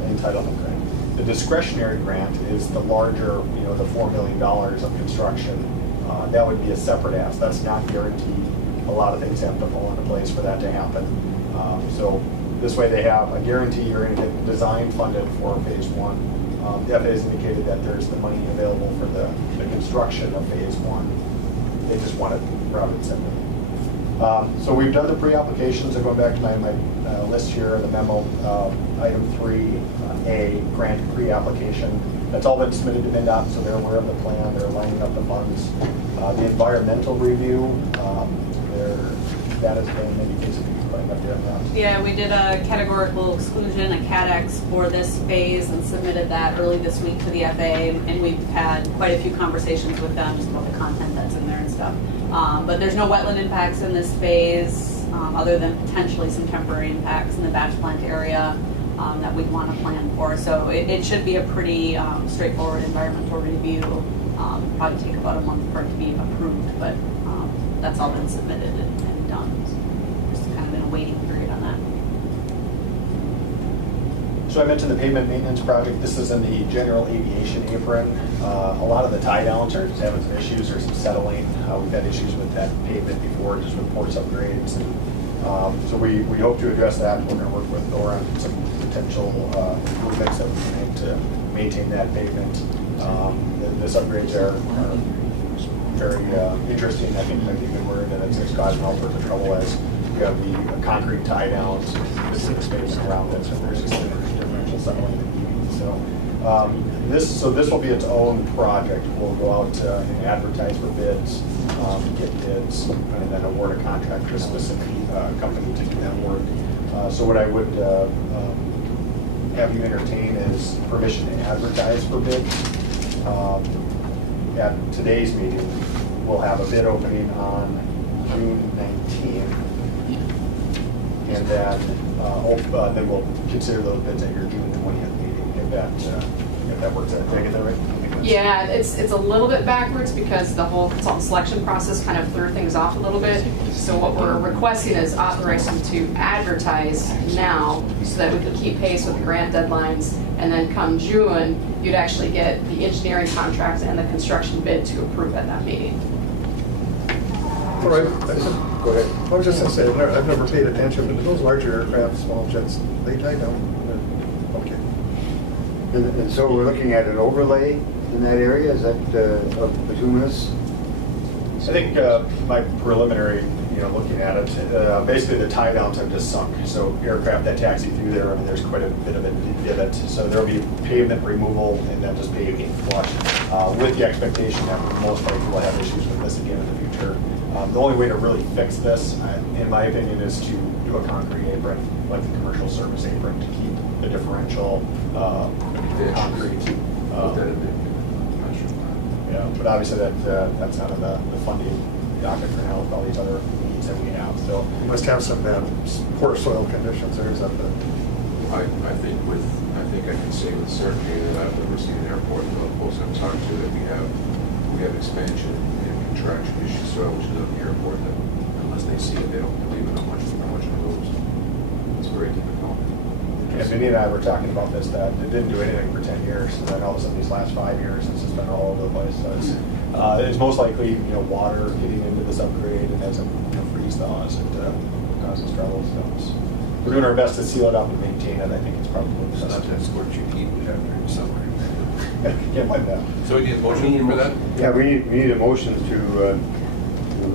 entitlement grant. The discretionary grant is the larger, you know, the $4 million of construction. That would be a separate ask. That's not guaranteed. A lot of things have to fall into place for that to happen. So this way they have a guarantee you're going to get design funded for phase one. The FAA has indicated that there's the money available for the construction of phase one. They just want it routed separately. So we've done the pre-applications. I'm going back to my list here, the memo, item 3A, grant pre-application. That's all been submitted to MnDOT, so they're aware of the plan. They're lining up the funds. The environmental review, that has been, maybe Casey can explain up here on that. Yeah, we did a categorical exclusion, a CADEX for this phase and submitted that early this week to the FAA, and we've had quite a few conversations with them just about the content that's in there and stuff. But there's no wetland impacts in this phase, other than potentially some temporary impacts in the batch plant area that we'd want to plan for. So it should be a pretty straightforward environmental review. Probably take about a month for it to be approved, but that's all been submitted and done. So just kind of in a waiting period on So I mentioned the pavement maintenance project. This is in the general aviation apron. A lot of the tie downs are just having some issues or some settling. We've had issues with that pavement before, just with ports upgrades. And so we hope to address that. We're going to work with Thor on some potential improvements that we can make to maintain that pavement. This upgrades are very interesting. I think might be a good word, and it's causing all sorts of trouble as we have the concrete tie downs, specific space around it, so there's just differential settling that you need. So this will be its own project. We'll go out and advertise for bids, get bids, and then award a contract to a specific company to do that work. So what I would have you entertain is permission to advertise for bids. At today's meeting, we'll have a bid opening on June 19th. And then we'll consider those bids at your June 20th meeting, if that works out. Did I get that right? Yeah, it's a little bit backwards because the whole consultant selection process kind of threw things off a little bit. So what we're requesting is authorization to advertise now so that we can keep pace with the grant deadlines. And then come June, you'd actually get the engineering contracts and the construction bid to approve at that meeting. All right. Go ahead. I was just going to say, I've never paid attention, but those larger aircraft, small jets, they tie down. Okay. And so we're looking at an overlay in that area, is that of bituminous? I think my preliminary, looking at it, basically the tie downs have just sunk. So aircraft that taxi through there, I mean, there's quite a bit of a divot. So there'll be pavement removal and then just paving flush, with the expectation that we most likely will have issues with this again in the future. The only way to really fix this, in my opinion, is to do a concrete apron, like the commercial service apron, to keep the differential concrete. Yeah, but obviously that's out of the funding docket for now with all these other needs that we have. So You must have some poor soil conditions there, is that the? I think I can say with certainty that I've never seen an airport, the folks I've talked to, that we have expansion and contraction issues soil, which is at the airport, that unless they see it, they don't believe it how much it moves. It's very difficult. And Vinny and I were talking about this, that it didn't do anything for 10 years, and then all of a sudden these last 5 years, it's just been all over the place. So it's most likely, water getting into this upgrade, and as it freeze thaws, it causes trouble. So we're doing our best to seal it up and maintain it. I think it's probably the best. Sometimes scorching heat we have during summer. Can't find that. So we need a motion for that? Yeah, we need a motion to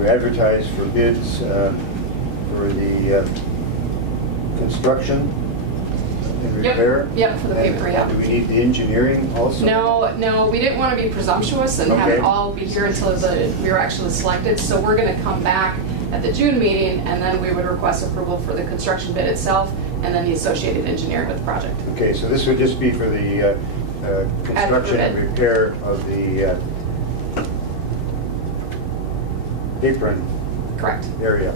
advertise for bids for the construction and repair. Yep, for the paper, yeah. Do we need the engineering also? No, we didn't want to be presumptuous and have it Okay. all be here until we were actually selected. So we're going to come back at the June meeting, and then we would request approval for the construction bid itself and then the associated engineering with the project. Okay, so this would just be for the construction and bid. repair of the apron Correct. area.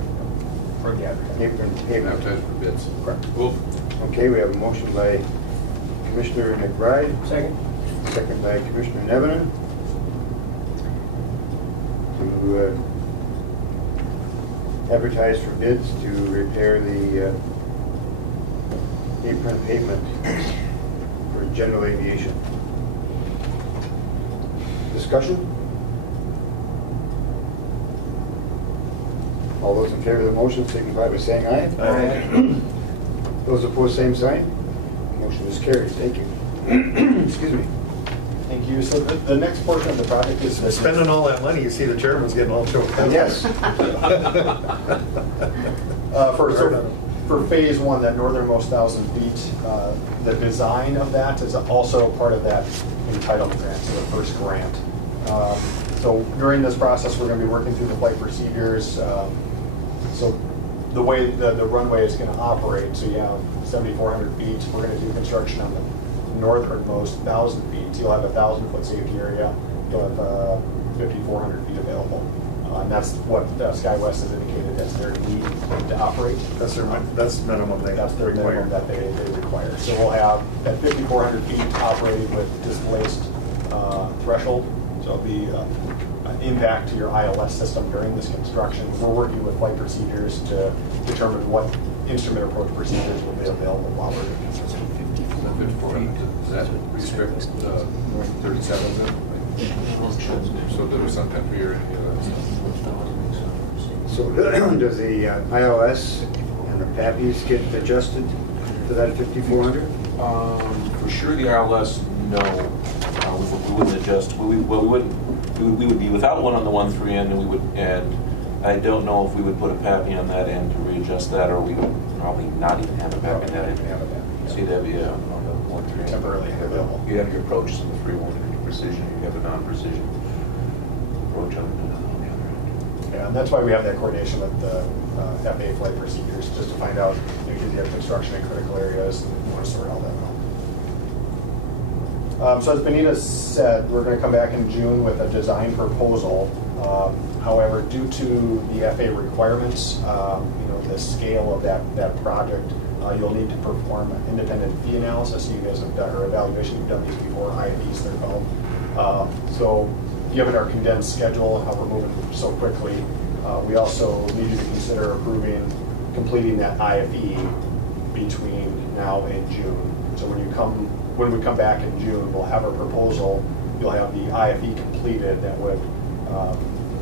For the advertising. Apron pavement. Advertise for bids. Correct. Cool. Okay, we have a motion by Commissioner McBride, Second? second by Commissioner Nevenen to advertise for bids to repair the apron pavement for general aviation. Discussion? All those in favor of the motion signify by saying aye. Aye. Those opposed, same sign. Motion is carried. Thank you. Excuse me. Thank you. So the next portion of the project is Spending all that money, you see the chairman's getting all choked up. Yes. For phase one, that northernmost 1,000 feet, the design of that is also part of that entitlement grant, so the first grant. So during this process, we're going to be working through the flight procedures. So the way the runway is going to operate, so you have 7,400 feet. We're going to do construction on the northernmost 1,000 feet. So you'll have a 1,000-foot safety area. You'll have 5,400 feet available. And that's what SkyWest has indicated as their need to operate. That's minimum they That's their minimum that they require. So we'll have that 5,400 feet operating with displaced threshold. So it'll be an impact to your ILS system during this construction. We're working with flight procedures to determine what instrument approach procedures will be available while we're doing construction. 5,400, does that restrict 37 then? So there was some time for your, So does the ILS and the PAPIs get adjusted to that 5,400? For sure, the RLS, no, we wouldn't adjust. We would be without one on the 1.3 end, and we would, and I don't know if we would put a PAPI on that end to readjust that, or we would probably not even have a PAPI on that end. So you'd have on the 1.3 end. Temporarily available. You have your approaches in the 3.1 precision, you have a non-precision approach on the other end. Yeah, and that's why we have that coordination with the FAA flight procedures, just to find out, you know, do you have construction in critical areas, and we want to sort all that out. So as Benita said, we're going to come back in June with a design proposal. However, due to the FAA requirements, you know, the scale of that project, you'll need to perform an independent fee analysis. You guys have done, or evaluation, you've done these before, IFEs they're called. So given our condensed schedule, how we're moving so quickly, we also need you to consider completing that IFE between now and June. So when we come back in June, we'll have a proposal. You'll have the IFE completed that would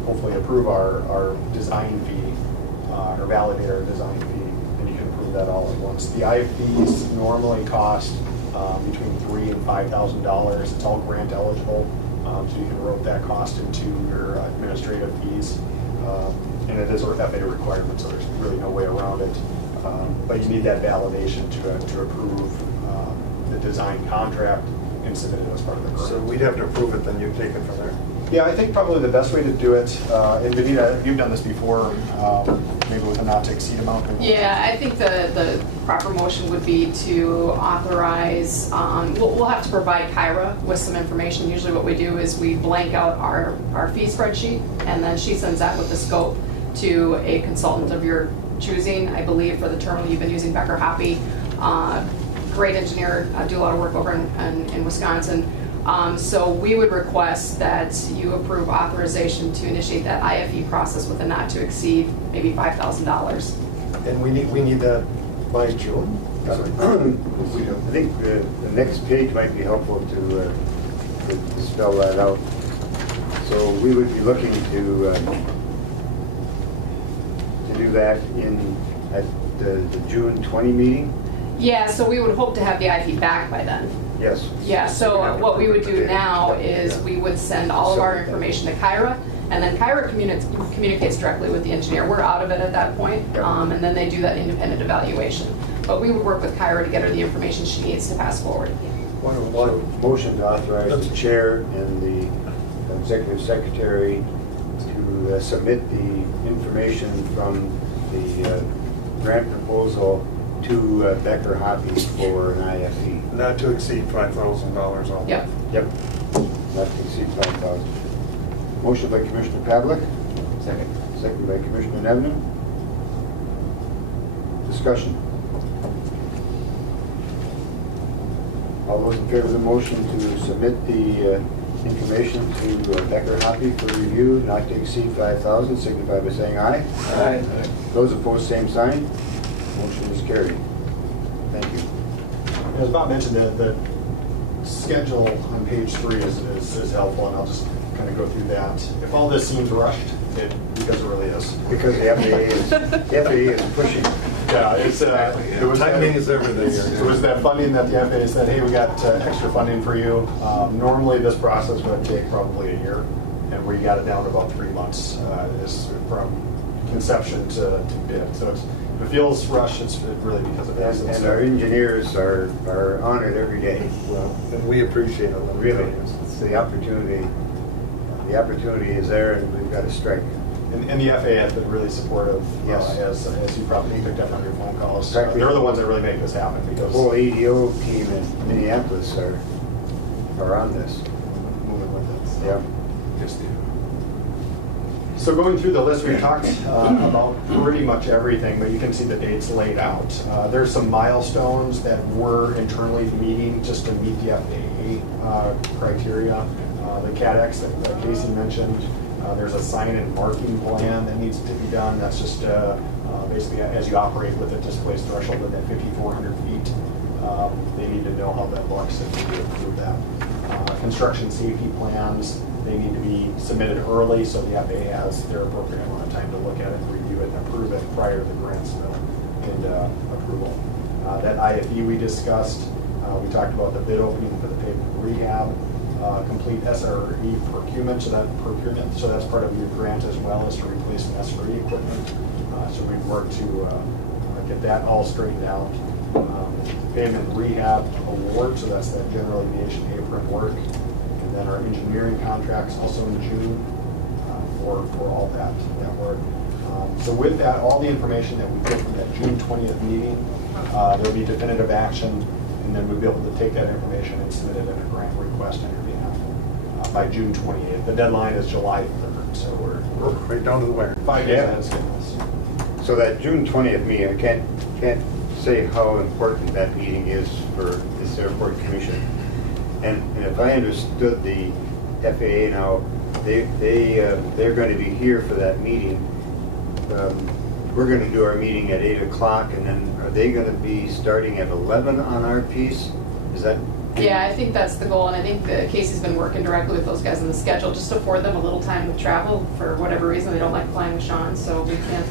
hopefully approve our design fee, or validate our design fee, and you can approve that all at once. The IFEs normally cost between $3,000 and $5,000. It's all grant eligible, so you can rope that cost into your administrative fees. And it is a FAA requirement, so there's really no way around it. But you need that validation to approve the design contract and submit it as part of the grant. So we'd have to approve it, then you take it from there? Yeah, I think probably the best way to do it, and Benita, you've done this before, maybe with a not to exceed amount. Yeah, I think the proper motion would be to authorize, we'll have to provide Kyra with some information. Usually what we do is we blank out our fee spreadsheet, and then she sends that with the scope to a consultant of your choosing. I believe for the terminal you've been using Becker Hoppy, great engineer, do a lot of work over in Wisconsin. So we would request that you approve authorization to initiate that IFE process with a not to exceed maybe $5,000. And we need that by June? I think the next page might be helpful to spell that out. So we would be looking to do that at the June 20 meeting? Yeah, so we would hope to have the IFE back by then. Yes. Yeah, so what we would do now is we would send all of our information to Kyra, and then Kyra communicates directly with the engineer. We're out of it at that point, and then they do that independent evaluation. But we would work with Kyra to get her the information she needs to pass forward. One motion to authorize the chair and the executive secretary to submit the information from the grant proposal to Becker Hoppy for an IFE. Not to exceed $5,000 all. Yep. Yep. Not to exceed 5,000. Motion by Commissioner Pavlik. Second. Second by Commissioner Nevin. Discussion. All those in favor of the motion to submit the information to Becker Hoppy for review, not to exceed 5,000, signify by saying aye. Aye. Those opposed, same sign. Motion is carried. Thank you. As Bob mentioned, the schedule on page 3 is helpful, and I'll just kind of go through that. If all this seems rushed, because it really is. Because the FAA is pushing. Yeah, it was Timing is everything. It was that funding that the FAA said, hey, we got extra funding for you. Normally this process would take probably a year, and we got it down to about 3 months is from conception to bid. So if it feels rushed, it's really because of that. And our engineers are on it every day. Well, and we appreciate it. Really, it's the opportunity. The opportunity is there, and we've got to strike. And the FAA has been really supportive, Yes. As you probably picked up on your phone calls. Exactly. They're the ones that really make this happen, The because whole ADO team in Minneapolis are on this. moving with it. Yeah. Yes, Steve. So going through the list, we talked about pretty much everything, but you can see the dates laid out. There's some milestones that we're internally meeting just to meet the FAA criteria. The CADX that Casey mentioned, there's a sign and marking plan that needs to be done. That's just basically as you operate with a displaced threshold of that 5,400 feet. They need to know how that looks and we need to approve that. Construction safety plans, they need to be submitted early so the FAA has their appropriate amount of time to look at it, review it, and approve it prior to the grant submittal and approval. That IFE we discussed, we talked about the bid opening for the pavement rehab, complete SRE procurement, so that's part of your grant as well as to replace some SRE equipment. So we've worked to get that all straightened out. Pavement rehab award, so that's that general aviation apron work. And then our engineering contracts also in June for all that work. So with that, all the information that we get from that June 20th meeting, there'll be definitive action, and then we'll be able to take that information and submit it in a grant request on your behalf by June 28th. The deadline is July 3rd, so we're right down to the wire. 5 days ahead of schedule. So that June 20th meeting, I can't say how important that meeting is for this airport commission. And if I understood the FAA now, they're going to be here for that meeting. We're going to do our meeting at 8 o'clock, and then are they going to be starting at 11 on our piece? Is that? Yeah, I think that's the goal, and I think that Casey's been working directly with those guys on the schedule just to afford them a little time with travel. For whatever reason, they don't like flying with Sean, so we can't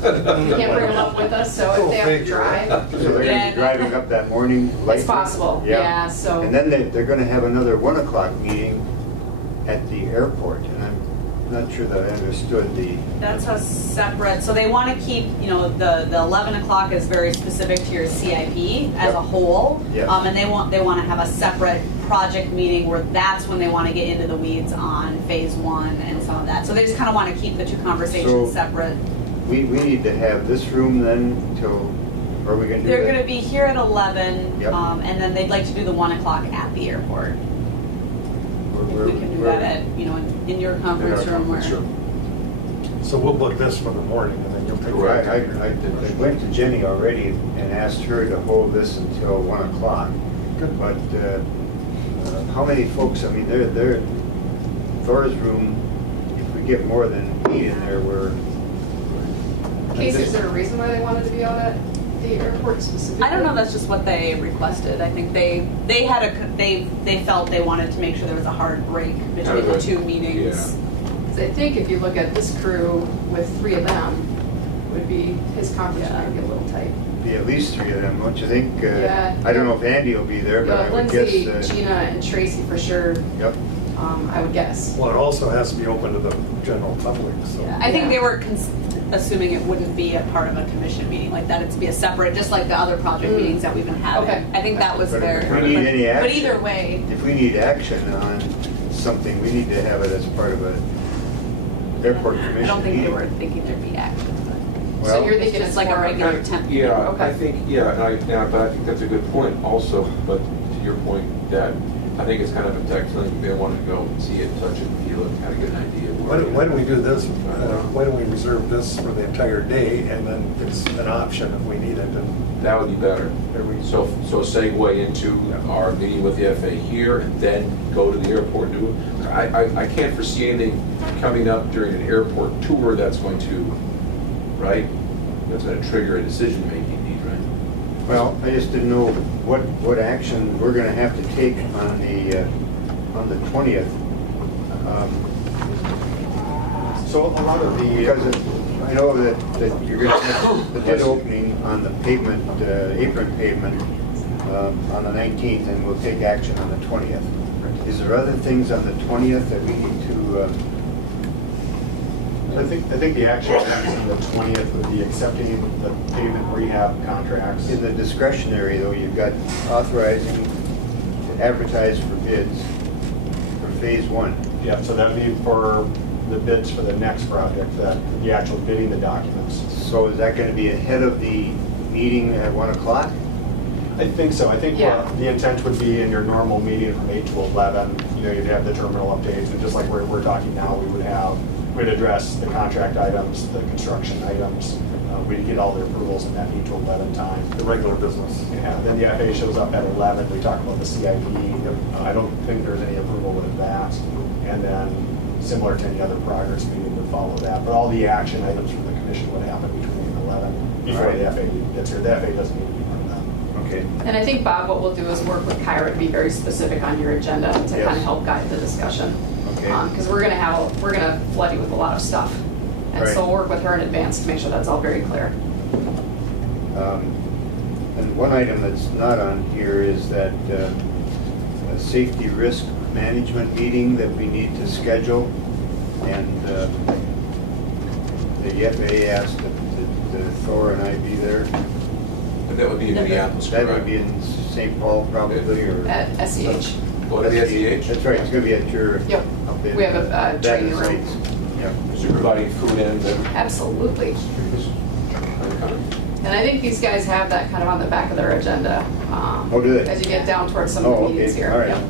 bring them up with us. So if they have to drive, So they're going to be driving up that morning? it's possible. Yeah. So. And then they're going to have another 1 o'clock meeting at the airport, and I'm not sure that I understood the. That's a separate, so they want to keep, the 11 o'clock is very specific to your CIP as a whole. Yep. And they want to have a separate project meeting where that's when they want to get into the weeds on phase 1 and some of that. So they just kind of want to keep the two conversations So- separate. We need to have this room then till, or are we going to do They're that? going to be here at 11, Yep. and then they'd like to do the 1 o'clock at the airport. We're- We can do that at, in your conference room where. So we'll book this for the morning and then you'll take. Right, I went to Jenny already and asked her to hold this until 1 o'clock. Good. But how many folks, I mean, they're, Thor's room, if we get more than 8 in there, Casey, is there a reason why they wanted to be out at the airport specifically? I don't know, that's just what they requested. I think they felt they wanted to make sure there was a hard break between the two meetings. Because I think if you look at this crew with 3 of them, would be, his conference might be a little tight. be at least 3 of them, don't you think? Yeah. I don't know if Andy will be there, but I would guess. Lindsay, Gina, and Tracy for sure. Yep. I would guess. Well, it also has to be open to the general public, so. Yeah, I think they were assuming it wouldn't be a part of a commission meeting like that. It'd be a separate, just like the other project meetings that we've been having. Okay. I think that was But their. if we need any action. But either way, If we need action on something, we need to have it as part of a airport commission I don't think they meeting. were thinking there'd be action. So Well, you're thinking It's it's like a more regular okay. temp. Yeah, Okay. I think, but I think that's a good point also, but to your point, Dad, I think it's kind of a technical thing, they want to go see it, touch it, feel it, kind of get an idea. of Why where don't we do this, why don't we reserve this for the entire day and then it's an option if we need it and. That would be better. So segue into our meeting with the FAA here and then go to the airport and do it. I can't foresee anything coming up during an airport tour that's going to, right? That's going to trigger a decision-making need, right? Well, I just didn't know what action we're gonna have to take on the 20th. So a lot of the. Because I know that you're gonna have the bid opening on the pavement, apron pavement, on the 19th, and we'll take action on the 20th. Is there other things on the 20th that we need to, I think the action items on the 20th would be accepting the pavement rehab contracts. in the discretionary though, you've got authorizing to advertise for bids for phase 1. Yeah, so that'd be for the bids for the next project, the actual bidding the documents. So is that gonna be ahead of the meeting at 1 o'clock? I think so. I think Yeah. the intent would be in your normal meeting from 8 to 11, you'd have the terminal updates, and just like we're talking now, we'd address the contract items, the construction items. We'd get all the approvals in that 8 to 11 time. The regular business. Yeah, then the FAA shows up at 11, we talk about the CIP. I don't think there's any approval with that. And then, similar to any other progress meeting would follow that. But all the action items from the commission would happen between 11, before the FAA gets here. The FAA doesn't need to be part of that. Okay. And I think, Bob, what we'll do is work with Kyra to be very specific on your agenda to Yes. kind of help guide the discussion. Okay. Because we're gonna flood you with a lot of stuff. And so Right. we'll work with her in advance to make sure that's all very clear. And one item that's not on here is that a safety risk management meeting that we need to schedule. And the FAA asked that Thor and I be there. And that would be in Minneapolis, That correct? would be in St. Paul probably, or? At SEH. Go to the SEH? That's right, it's gonna be at your. Yep. up in We have a training room. Sites. Yep. Is you providing food and Absolutely. And I think these guys have that kind of on the back of their agenda. Oh, do they? As you get down towards some of Oh, the meetings okay, here. all right. Yep.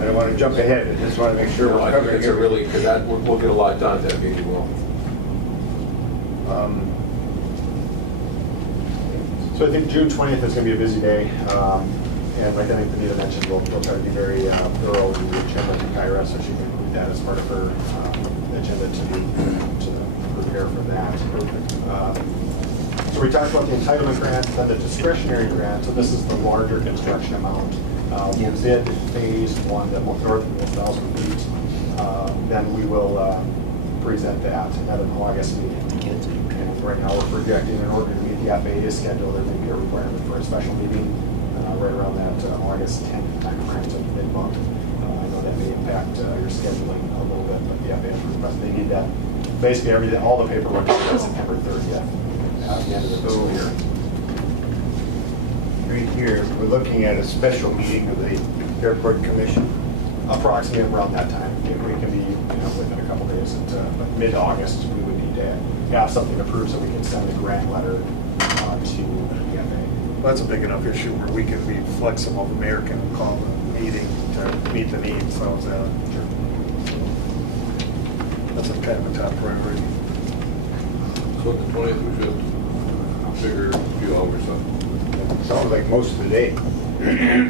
I don't want to jump ahead, I just want to make sure No, we're I think covering it's a everything. really, because that, we'll get a lot done, that meeting will. So I think June 20th is going to be a busy day. And like I think Benita mentioned, we'll try to be very thorough in the agenda to Kyra, so she can include that as part of her agenda to prepare for that. So we talked about the entitlement grant, then the discretionary grant, so this is the larger construction amount. We'll bid phase one, the north of 1,000 feet. Then we will present that at an August meeting. And right now we're projecting in order to meet the FAA schedule, there may be a requirement for a special meeting right around that August 10th timeframe to mid-month. I know that may impact your scheduling a little bit, but the FAA request, they need that, basically everything, all the paperwork by September 30th at the end of the fiscal year. Right here, we're looking at a special meeting of the Airport Commission. Approximately around that time. We can be, within a couple days, but mid-August, we would need to have something approved so we can send a grant letter to the FAA. Well, that's a big enough issue where we can be flexible. The mayor can call a meeting to meet the needs, so that's a kind of a top priority. So at the 20th, we should figure a few hours out. Sounds like most of the day. I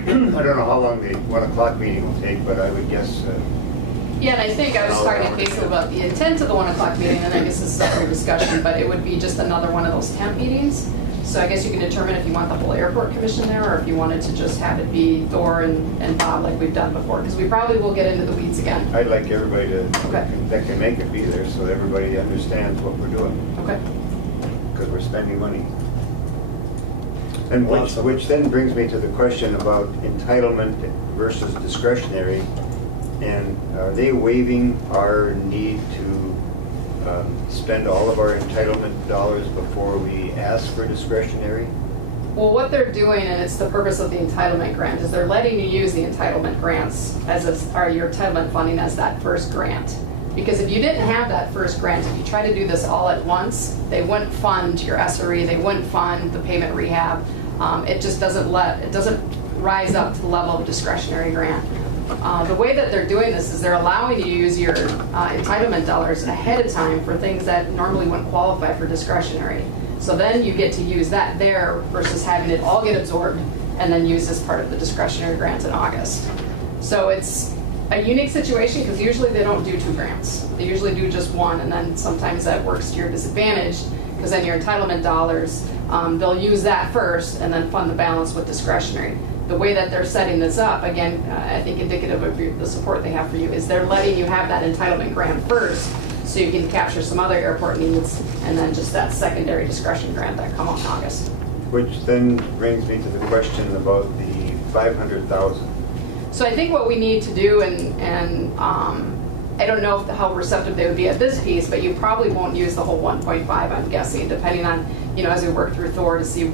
don't know how long the 1 o'clock meeting will take, but I would guess. Yeah, and I think I was talking to Casey about the intent of the 1 o'clock meeting, and I guess this is up for discussion, but it would be just another one of those temp meetings. So I guess you can determine if you want the whole airport commission there, or if you wanted to just have it be Thor and Bob like we've done before, because we probably will get into the weeds again. I'd like everybody Okay. that can make it be there, so that everybody understands what we're doing, Okay. because we're spending money. And which then brings me to the question about entitlement versus discretionary. And are they waiving our need to spend all of our entitlement dollars before we ask for discretionary? Well, what they're doing, and it's the purpose of the entitlement grant, is they're letting you use the entitlement grants or your entitlement funding as that first grant. Because if you didn't have that first grant, if you try to do this all at once, they wouldn't fund your SRE, they wouldn't fund the pavement rehab. It just doesn't rise up to the level of discretionary grant. The way that they're doing this is they're allowing you to use your entitlement dollars ahead of time for things that normally wouldn't qualify for discretionary. So then you get to use that there versus having it all get absorbed and then used as part of the discretionary grants in August. So it's a unique situation because usually they don't do 2 grants. They usually do just one, and then sometimes that works to your disadvantage because then your entitlement dollars, they'll use that first and then fund the balance with discretionary. The way that they're setting this up, again, I think indicative of the support they have for you, is they're letting you have that entitlement grant first so you can capture some other airport needs and then just that secondary discretion grant that come out in August. Which then brings me to the question about the 500,000. So I think what we need to do, and I don't know how receptive they would be at this piece, but you probably won't use the whole 1.5, I'm guessing, depending on, as we work through Thor to see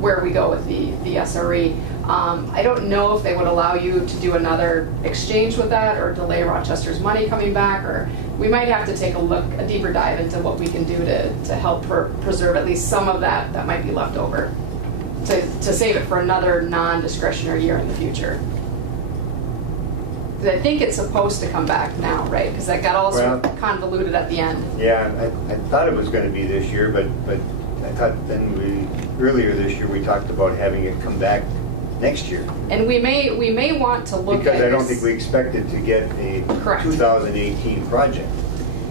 where we go with the SRE. I don't know if they would allow you to do another exchange with that or delay Rochester's money coming back, or we might have to take a deeper dive into what we can do to help preserve at least some of that might be left over, to save it for another non-discretionary year in the future. Because I think it's supposed to come back now, right? Because that got all sort of convoluted at the end. Yeah, I thought it was going to be this year, but I thought then earlier this year we talked about having it come back next year. And we may want to look at because I don't this. think we expected to get a Correct. 2018 project.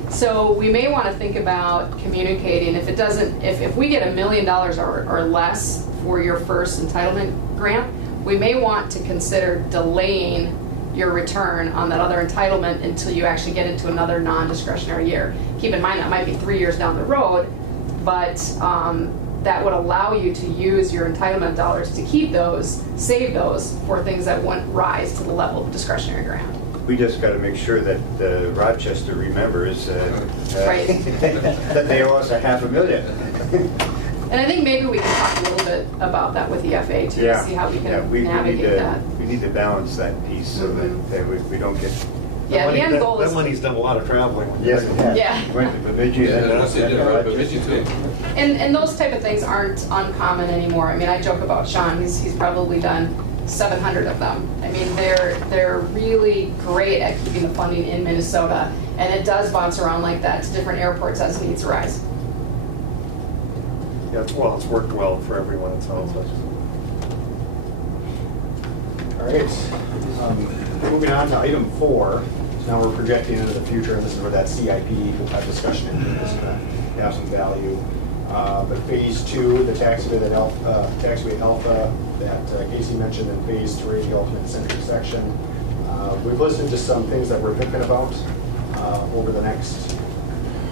So we may want to think about communicating, if it doesn't, if we get $1 million or less for your first entitlement grant, we may want to consider delaying your return on that other entitlement until you actually get into another non-discretionary year. Keep in mind, that might be 3 years down the road, but that would allow you to use your entitlement dollars to keep those, save those for things that wouldn't rise to the level of discretionary grant. We just got to make sure that Rochester remembers Right. that they owe us $500,000. And I think maybe we can talk a little bit about that with the FA too, to see how we can navigate that. We need to balance that piece so that we don't get. Yeah, the end goal That is. money's done a lot of traveling. Yes, it has. Yeah. Went to Bemidji. Yeah, and that's it, right, Bemidji too. And those type of things aren't uncommon anymore. I mean, I joke about Sean, he's probably done 700 of them. I mean, they're really great at keeping the funding in Minnesota, and it does bounce around like that to different airports as needs arise. Yeah, it's worked well for everyone, it sounds like. All right, moving on to item 4. So now we're projecting into the future, and this is where that CIP discussion is going to have some value. But phase 2, the taxiway Alpha that Casey mentioned, and phase 3, the ultimate center section. We've listed just some things that we're thinking about over the next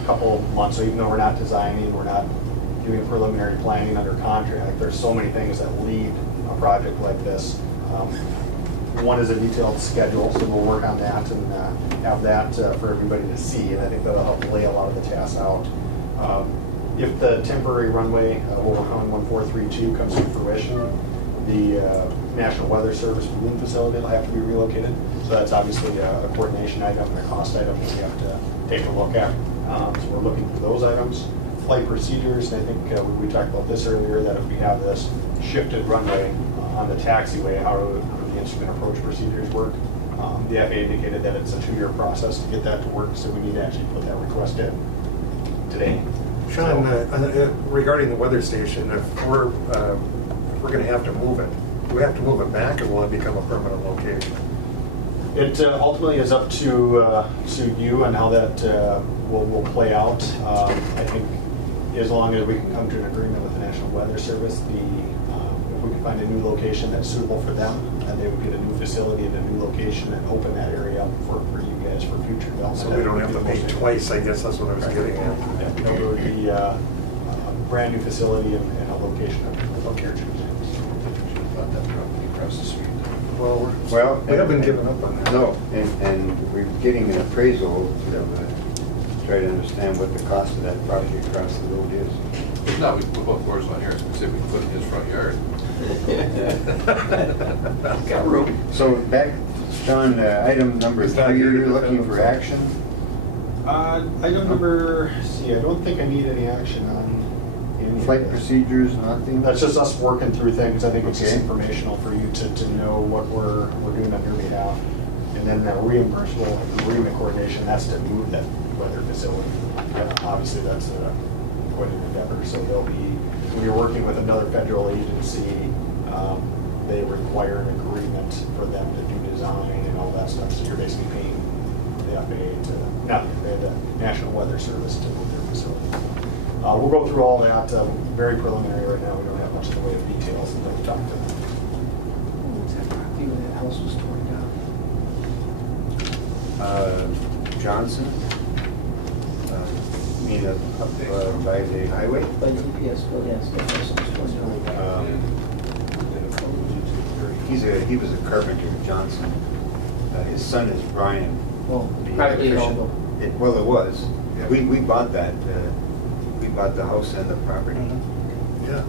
couple months. So even though we're not designing, we're not doing preliminary planning under contract, there's so many things that lead a project like this. One is a detailed schedule, so we'll work on that and have that for everybody to see, and I think that'll help lay a lot of the tasks out. If the temporary runway on 1432 comes to fruition, the National Weather Service balloon facility will have to be relocated. So that's obviously a coordination item and a cost item that we have to take a look at. So we're looking for those items. Flight procedures, and I think we talked about this earlier, that if we have this shifted runway on the taxiway, how do the instrument approach procedures work? The FAA indicated that it's a 2-year process to get that to work, so we need to actually put that request in today. Sean, regarding the weather station, if we're going to have to move it, do we have to move it back, or will it become a permanent location? It ultimately is up to you and how that will play out. I think as long as we can come to an agreement with the National Weather Service, if we can find a new location that's suitable for them, and they would get a new facility at a new location and open that area up for you guys for future development. So we don't have to pay twice, I guess that's what I was getting at. Yeah, it would be a brand new facility and a location of your choosing. About that property across the street. Well, Well, we haven't given up on that. No, and we're getting an appraisal to try to understand what the cost of that property across the road is. If not, we can put both doors on here, specifically put in his front yard. Got room. So back, John, item number 3, you're looking for action? Item number, I don't think I need any action on any of Flight this. procedures, nothing? That's just us working through things. I think it's just Okay. informational for you to know what we're doing on your behalf. And then that reimbursable agreement coordination, that's to move that weather facility. Obviously, that's quite an endeavor. So we're working with another federal agency. They require an agreement for them to do design and all that stuff. So you're basically paying the FAA the National Weather Service to move their facility. We'll go through all that, very preliminary right now. We don't have much in the way of details until we talk to them. What's that property where that house was torn down? Johnson? You mean up by the highway? But yes, that house was torn down. He was a carpenter, Johnson. His son is Brian. Well, the privately electrician. owned. Well, it was. We bought that. We bought the house and the property. Yeah.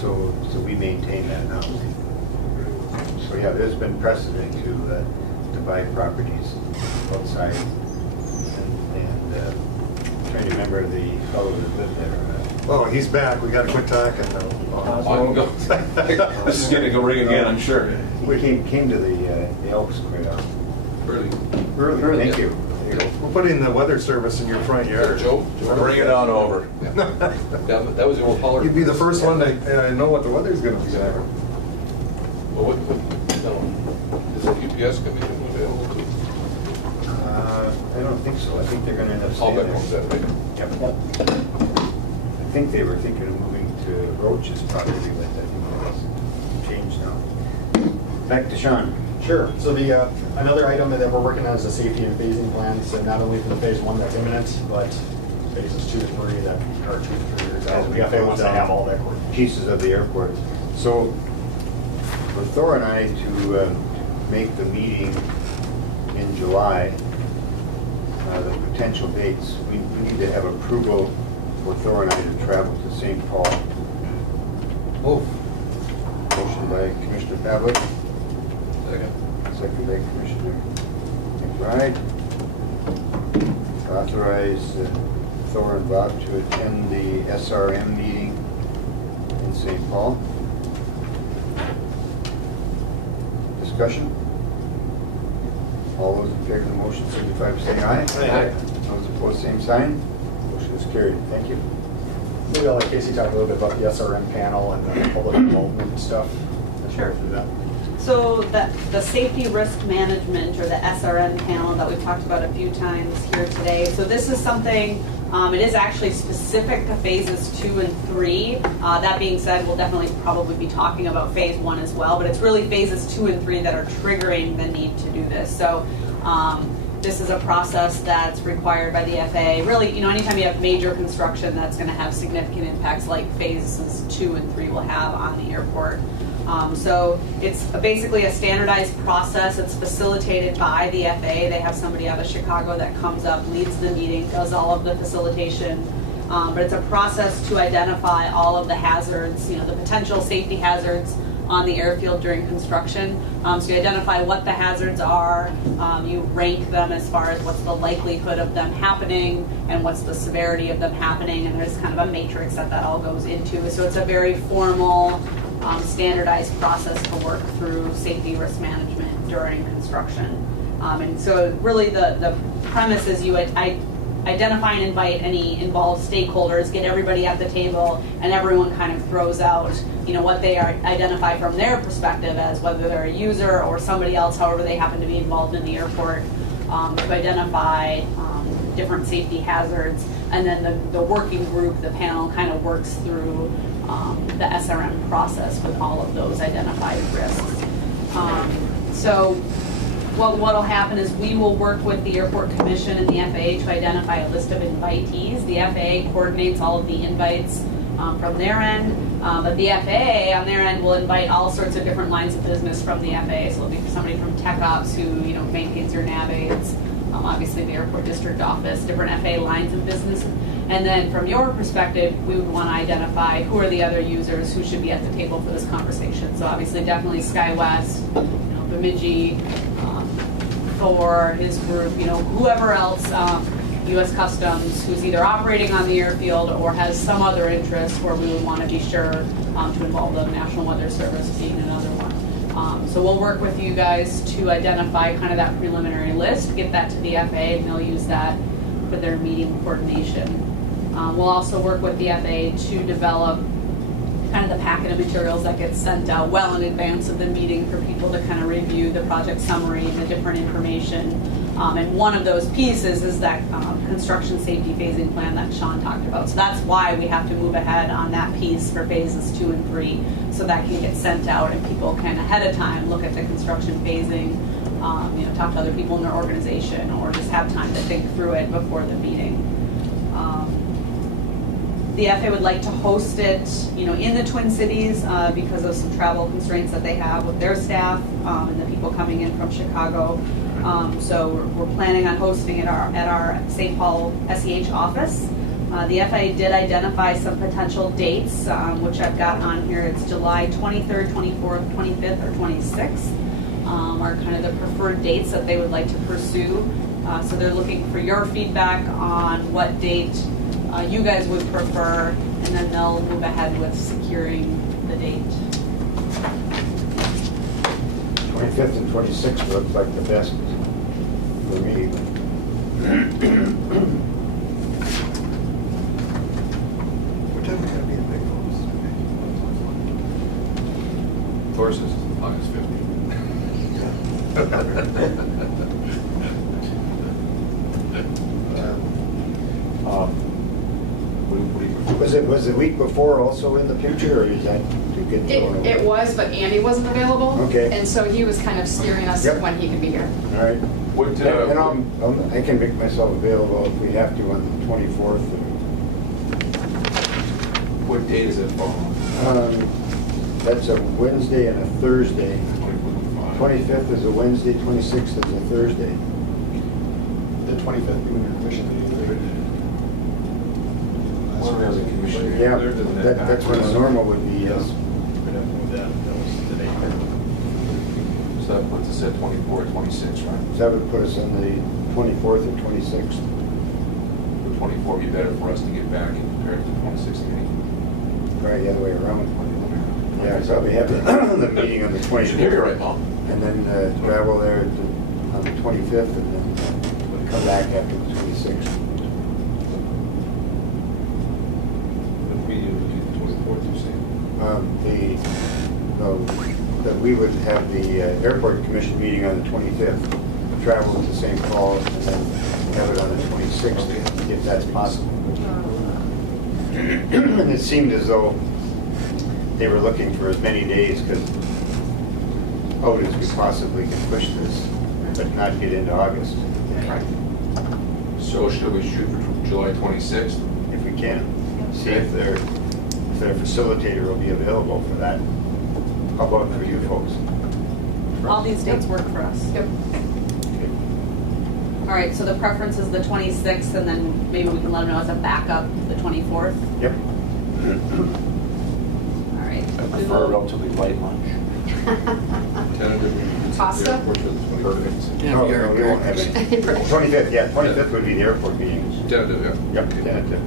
So we maintain that now. So yeah, there's been precedent to buy properties outside. And trying to remember the fellow that lived there. Oh, he's back, we gotta quit talking now. I can go. This is gonna go ring again, I'm sure. We came to the Elks quite often. Early. Early, thank you. There you go. We're putting the weather service in your front yard. Joe? Bring it on over. Yeah, that was the old Pollard. You'd be the first one to know what the weather's gonna be there. Well, is the UPS coming available too? I don't think so. I think they're gonna end up All staying that there. homes that way. Yep. I think they were thinking of moving to Roach's property, but I think that's changed now. Back to Sean. Sure. So the, another item that we're working on is the safety and phasing plans, so not only for the phase 1 that's imminent, but phases 2 to 3 that are 2 to 3 years out. The FAA wants to have all that coordinated. Pieces of the airport. So for Thor and I to make the meeting in July, the potential dates, we need to have approval for Thor and I to travel to St. Paul. Move. Motion by Commissioner Pavlik. Second. Second by Commissioner McBride. Authorize Thor and Bob to attend the SRM meeting in St. Paul. Discussion? All those in favor of the motion signify by saying aye. Aye. Those opposed, same sign. Motion is carried. Thank you. Maybe I'll let Casey talk a little bit about the SRM panel and the public involvement and stuff. Sure. Through that. So the safety risk management, or the SRM panel that we've talked about a few times here today. So this is something, it is actually specific to phases 2 and 3. That being said, we'll definitely probably be talking about phase 1 as well, but it's really phases 2 and 3 that are triggering the need to do this. So this is a process that's required by the FAA. Really, anytime you have major construction that's going to have significant impacts like phases 2 and 3 will have on the airport. So it's basically a standardized process. It's facilitated by the FAA. They have somebody out of Chicago that comes up, leads the meeting, does all of the facilitation. But it's a process to identify all of the hazards, the potential safety hazards on the airfield during construction. So you identify what the hazards are, you rank them as far as what's the likelihood of them happening and what's the severity of them happening, and there's kind of a matrix that all goes into. So it's a very formal, standardized process to work through safety risk management during construction. And so really the premise is you identify and invite any involved stakeholders, get everybody at the table, and everyone kind of throws out what they identify from their perspective as whether they're a user or somebody else, however they happen to be involved in the airport, to identify different safety hazards. And then the working group, the panel, kind of works through the SRM process with all of those identified risks. So what'll happen is we will work with the Airport Commission and the FAA to identify a list of invitees. The FAA coordinates all of the invites from their end, but the FAA on their end will invite all sorts of different lines of business from the FAA. So it'll be somebody from Tech Ops who maintains your nav aids, obviously the Airport District Office, different FAA lines of business. And then from your perspective, we would want to identify who are the other users who should be at the table for this conversation. So obviously definitely SkyWest, Bemidji, Thor, his group, whoever else, U.S. Customs, who's either operating on the airfield or has some other interest where we would want to be sure to involve the National Weather Service being another one. So we'll work with you guys to identify kind of that preliminary list, get that to the FAA, and they'll use that for their meeting coordination. We'll also work with the FAA to develop kind of the packet of materials that gets sent out well in advance of the meeting for people to kind of review the project summary and the different information. And one of those pieces is that construction safety phasing plan that Sean talked about. So that's why we have to move ahead on that piece for phases 2 and 3, so that can get sent out and people can ahead of time look at the construction phasing, talk to other people in their organization, or just have time to think through it before the meeting. The FAA would like to host it, in the Twin Cities because of some travel constraints that they have with their staff and the people coming in from Chicago. So we're planning on hosting it at our St. Paul SEH office. The FAA did identify some potential dates, which I've got on here. It's July 23rd, 24th, 25th, or 26th are kind of the preferred dates that they would like to pursue. So they're looking for your feedback on what date you guys would prefer, and then they'll move ahead with securing the date. 25th and 26th look like the best for me. What time is it gonna be in Big Falls? Thor says August 15th. Was the week before also in the future, or is that to get thrown away? It was, but Andy wasn't available. Okay. And so he was kind of steering us Yep. when he could be here. All right. What, And I can make myself available if we have to on the 24th. what date is it fall on? That's a Wednesday and a Thursday. 24th. 25th is a Wednesday, 26th is a Thursday. The 25th being your commission meeting. When was the commission? Yeah, that's when the normal would be, yes. We'd have to move that today. So that puts us at 24, 26, right? So that would put us on the 24th or 26th. Would 24 be better for us to get back and compare it to 26 meeting? Right, the other way around. Yeah, so we have the meeting on the 25th. You should hear me right, Paul. And then travel there on the 25th, and then come back after the 26th. What meeting would be the 24th, you say? That we would have the airport commission meeting on the 25th, travel to St. Paul, and then have it on the 26th, if that's possible. And it seemed as though they were looking for as many days, because out as we possibly can push this, but not get into August, Right. So should we shoot for July 26th? if we can. See if their facilitator will be available for that. How about for you folks? All these dates work for us. Yep. All right, so the preference is the 26th, and then maybe we can let them know as a backup, the 24th. Yep. All right. I prefer a relatively light lunch. Tentatively. Pasta? Airport to the 25th. No, we won't have it. 25th, yeah, 25th would be the airport meeting. Tentative, yeah. Yep, tentative.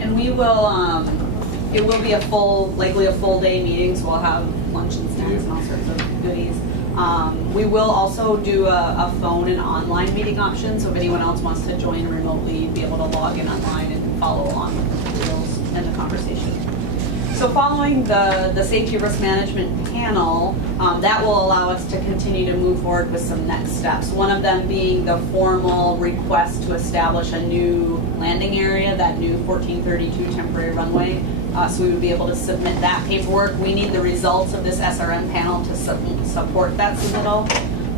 And we will, it will be likely a full day meeting, so we'll have lunch and snacks and all sorts of goodies. We will also do a phone and online meeting option, so if anyone else wants to join remotely, be able to log in online and follow along with the materials and the conversation. So following the safety risk management panel, that will allow us to continue to move forward with some next steps. One of them being the formal request to establish a new landing area, that new 1432 temporary runway. So we would be able to submit that paperwork. We need the results of this SRM panel to support that submittal.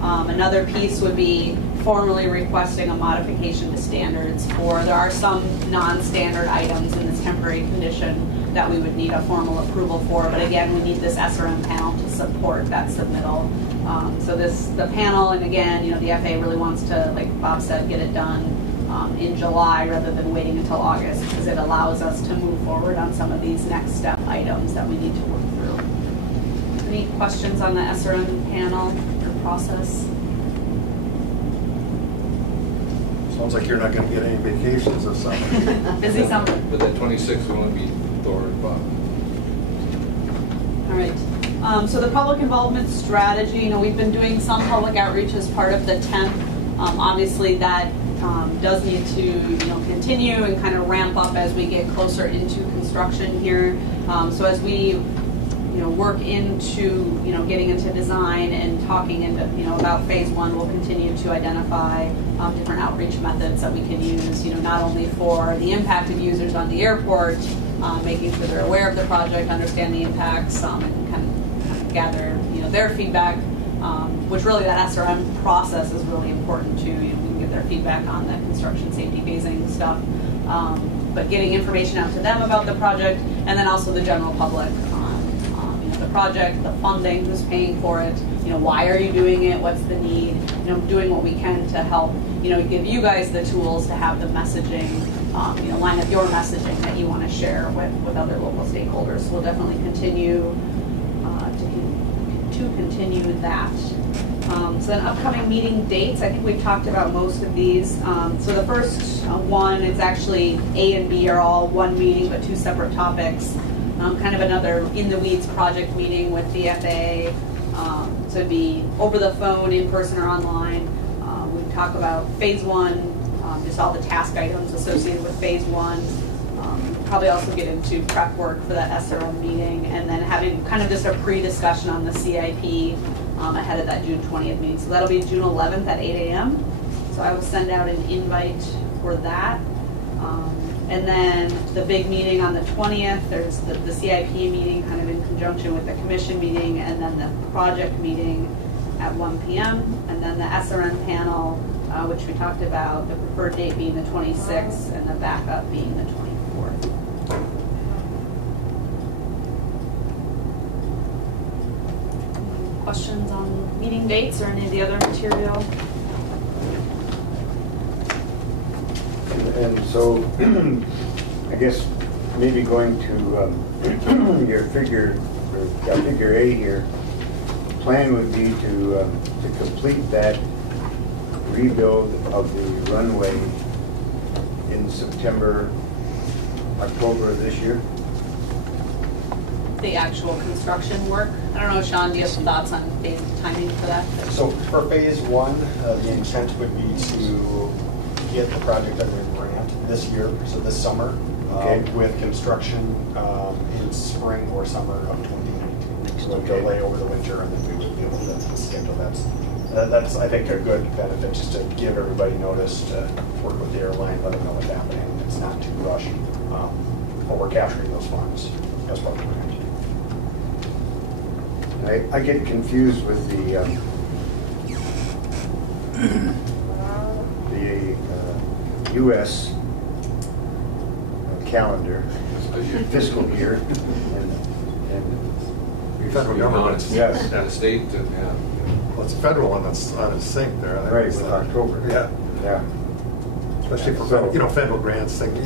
Another piece would be formally requesting a modification to standards there are some non-standard items in this temporary condition that we would need a formal approval for, but again, we need this SRM panel to support that submittal. So the panel, and again, the FAA really wants to, like Bob said, get it done in July rather than waiting until August, because it allows us to move forward on some of these next step items that we need to work through. Any questions on the SRM panel or process? Sounds like you're not gonna get any vacations this summer. Busy summer. But that 26th will only be Thor and Bob. All right. So the public involvement strategy, we've been doing some public outreach as part of the 10th. Obviously, that does need to continue and kind of ramp up as we get closer into construction here. So as we work into getting into design and talking about phase one, we'll continue to identify different outreach methods that we can use. Not only for the impacted users on the airport, making sure they're aware of the project, understand the impacts, and kind of gather their feedback. Which really that SRM process is really important too. We can get their feedback on the construction safety phasing stuff, but getting information out to them about the project, and then also the general public on the project, the funding, who's paying for it, why are you doing it, what's the need, doing what we can to help, give you guys the tools to have the messaging, line up your messaging that you want to share with other local stakeholders. So we'll definitely continue to continue that. So then upcoming meeting dates, I think we've talked about most of these. So the first one, it's actually A and B are all one meeting but two separate topics. Kind of another in the weeds project meeting with the FAA. So it'd be over the phone, in person, or online. We'd talk about phase one, just all the task items associated with phase one. Probably also get into prep work for that SRM meeting, and then having kind of just a pre-discussion on the CIP ahead of that June 20th meeting. So that'll be June 11th at 8 a.m. So I will send out an invite for that. And then the big meeting on the 20th, there's the CIP meeting kind of in conjunction with the commission meeting, and then the project meeting at 1 p.m. And then the SRN panel, which we talked about, the preferred date being the 26th and the backup being the 24th. Questions on meeting dates or any of the other material? And so, I guess maybe going to your figure A here, plan would be to complete that rebuild of the runway in September, October of this year. The actual construction work? I don't know, Sean, do you have some thoughts on phase timing for that? So for phase one, the intent would be to get the project under grant this year, so this summer, with construction in spring or summer of 2019. So we'll delay over the winter, and then we would be able to schedule that. That's, I think, a good benefit, just to give everybody notice, to work with the airline, let them know what's happening. It's not too rushy, but we're capturing those funds as part of the grant. I get confused with the U.S. calendar, fiscal year, and Federal government. yes, And the state, and, yeah. Well, it's a federal one that's on its sync there. right, with October. Yeah, Yeah. especially for, federal grants, that we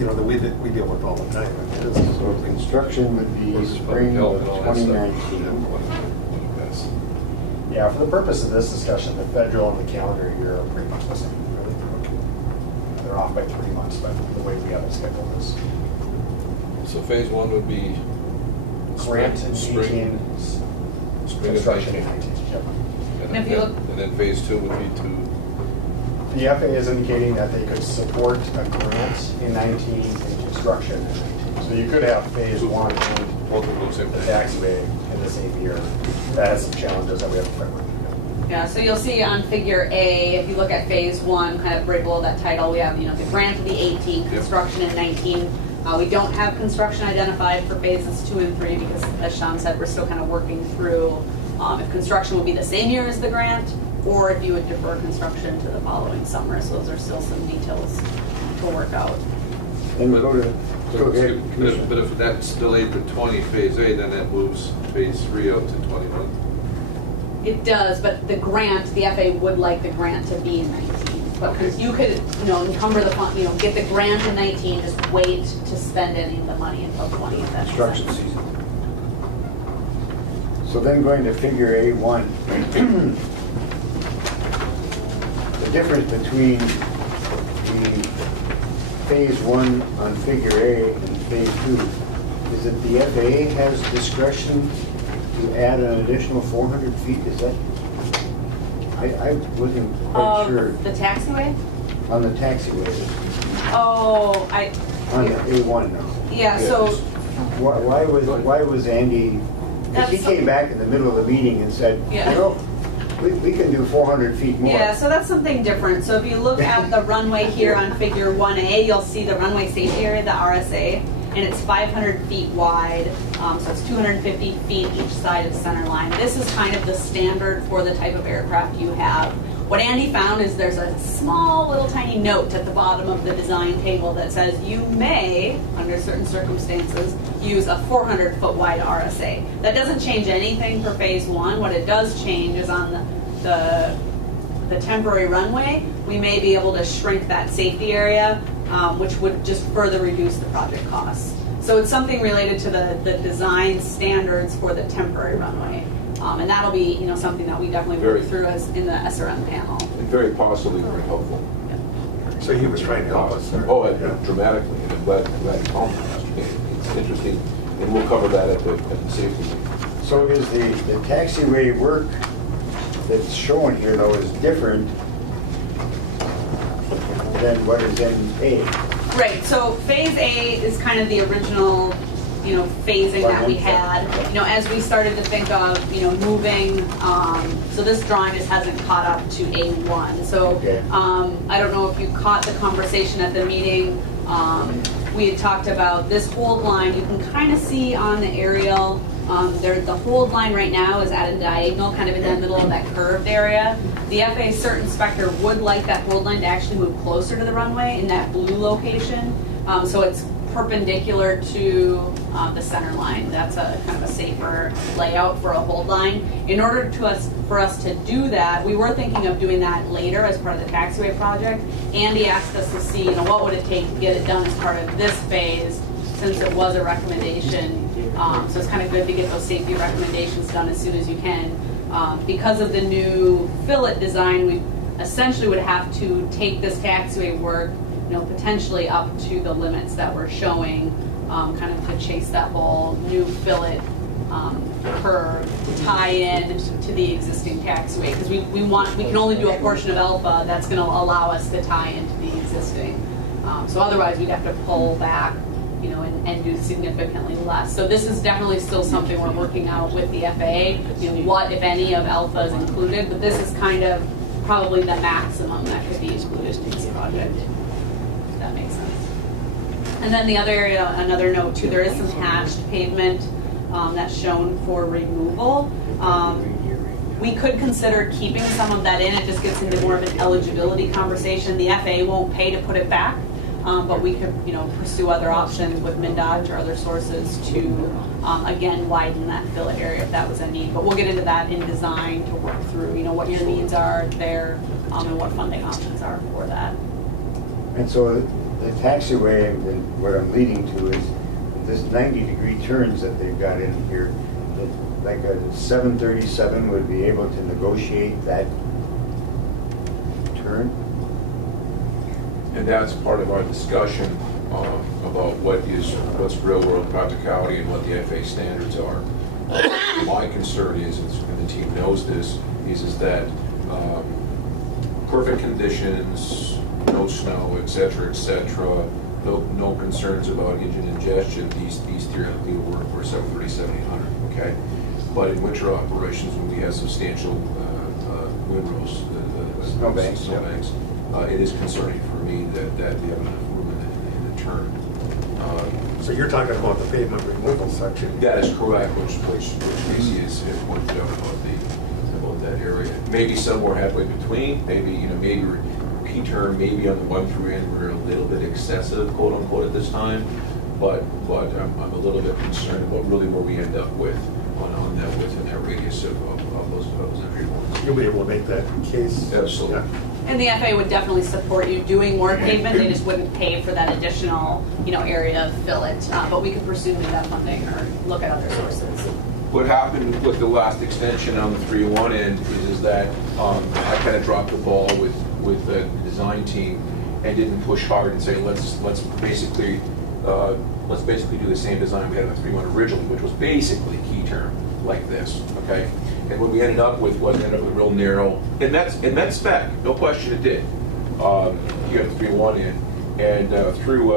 deal with all the time. I mean, it is- So construction would be spring of 2019. Yeah, for the purpose of this discussion, the federal and the calendar year are pretty much the same, really. They're off by 3 months, but the way we have it scheduled is So phase one would be grant in spring, 18, spring of construction in 19. 19. Yep. And If you look- then phase two would be to, The FAA is indicating that they could support a grant in 19 and construction in 19. So you could have phase one and both of those same the thing. taxiway in the same year. That has some challenges that we have to cover. Yeah, so you'll see on figure A, if you look at phase one, kind of right below that title, we have, the grant will be 18, construction in 19. We don't have construction identified for phases 2 and 3 because, as Sean said, we're still kind of working through if construction will be the same year as the grant, or if you would defer construction to the following summer. So those are still some details to work out. Then we go ahead, Commissioner. But if that's delayed to 20 phase A, then that moves phase three out to 21. It does, but the grant, the FAA would like the grant to be in 19. But you could, encumber the fund, get the grant in 19, just wait to spend any of the money until 20. If that makes Construction sense. season. So then going to figure A1, the difference between the phase 1 on figure A and phase 2 is that the FAA has discretion to add an additional 400 feet, is that? I wasn't quite sure. The taxiway? On the taxiway, Oh, on the A1 now. yeah, so, Why was Andy, because he That's came back in the middle of the meeting and said, Yeah. we can do 400 feet more. yeah, so that's something different. So if you look at the runway here on figure 1A, you'll see the runway safety area, the RSA, and it's 500 feet wide, so it's 250 feet each side of the center line. This is kind of the standard for the type of aircraft you have. What Andy found is there's a small little tiny note at the bottom of the design table that says you may, under certain circumstances, use a 400-foot wide RSA. That doesn't change anything for phase 1. What it does change is on the temporary runway, we may be able to shrink that safety area, which would just further reduce the project costs. So it's something related to the design standards for the temporary runway. And that'll be, something that we definitely work through as in the SRM panel. And very possibly very helpful. So he was trying to help us there. Oh, dramatically, and I'm glad you called me yesterday. It's interesting, and we'll cover that at the safety meeting. So is the taxiway work that's shown here though is different than what is in A? Right, so phase A is kind of the original, phasing that we had. As we started to think of, moving, so this drawing just hasn't caught up to A1. So I don't know if you caught the conversation at the meeting. we had talked about this hold line. You can kind of see on the aerial, the hold line right now is at a diagonal, kind of in the middle of that curved area. The FAA cert inspector would like that hold line to actually move closer to the runway in that blue location. So it's perpendicular to the center line. That's a kind of a safer layout for a hold line. In order for us to do that, we were thinking of doing that later as part of the taxiway project. Andy asked us to see, what would it take to get it done as part of this phase, since it was a recommendation. So it's kind of good to get those safety recommendations done as soon as you can. Because of the new fillet design, we essentially would have to take this taxiway work, potentially up to the limits that we're showing, kind of to chase that whole new fillet curve, tie in to the existing taxiway, because we can only do a portion of Alpha that's going to allow us to tie into the existing. So otherwise, we'd have to pull back, and do significantly less. So this is definitely still something we're working out with the FAA. What, if any, of Alpha is included, but this is kind of probably the maximum that could be included in this project. If that makes sense. And then the other area, another note too, there is some hatched pavement that's shown for removal. We could consider keeping some of that in. It just gets into more of an eligibility conversation. The FAA won't pay to put it back, but we could, pursue other options with MnDOT or other sources to, again, widen that fillet area if that was a need. But we'll get into that in design to work through, what your needs are there, and what funding options are for that. And so the taxiway, and what I'm leading to is this 90-degree turns that they've got in here. That like a 737 would be able to negotiate that turn. And that's part of our discussion about what's real world practicality and what the FAA standards are. My concern is, and the team knows this, is that perfect conditions, no snow, et cetera, no concerns about engine ingestion, these theoretically will work for a 737-800, okay? But in winter operations, when we have substantial windrows, snowbanks, it is concerning for me that we have enough room in the turn. So you're talking about the pavement removal section? That is correct, which Casey has pointed out about that area. Maybe somewhere halfway between, maybe P-turn, maybe on the 1 through end, we're a little bit excessive, quote unquote, at this time. But I'm a little bit concerned about really where we end up with on that within that radius of those entry points. You'll be able to make that case? Absolutely. Yeah. And the FAA would definitely support you doing more pavement. They just wouldn't pay for that additional, area of fillet. But we could pursue that funding or look at other sources. What happened with the last extension on the 301 end is that I kind of dropped the ball with the design team and didn't push hard and say let's basically do the same design we had on the 301 originally, which was basically key term like this, okay? And what we ended up with was real narrow, and that's spec, no question it did. You have the 301 in, and through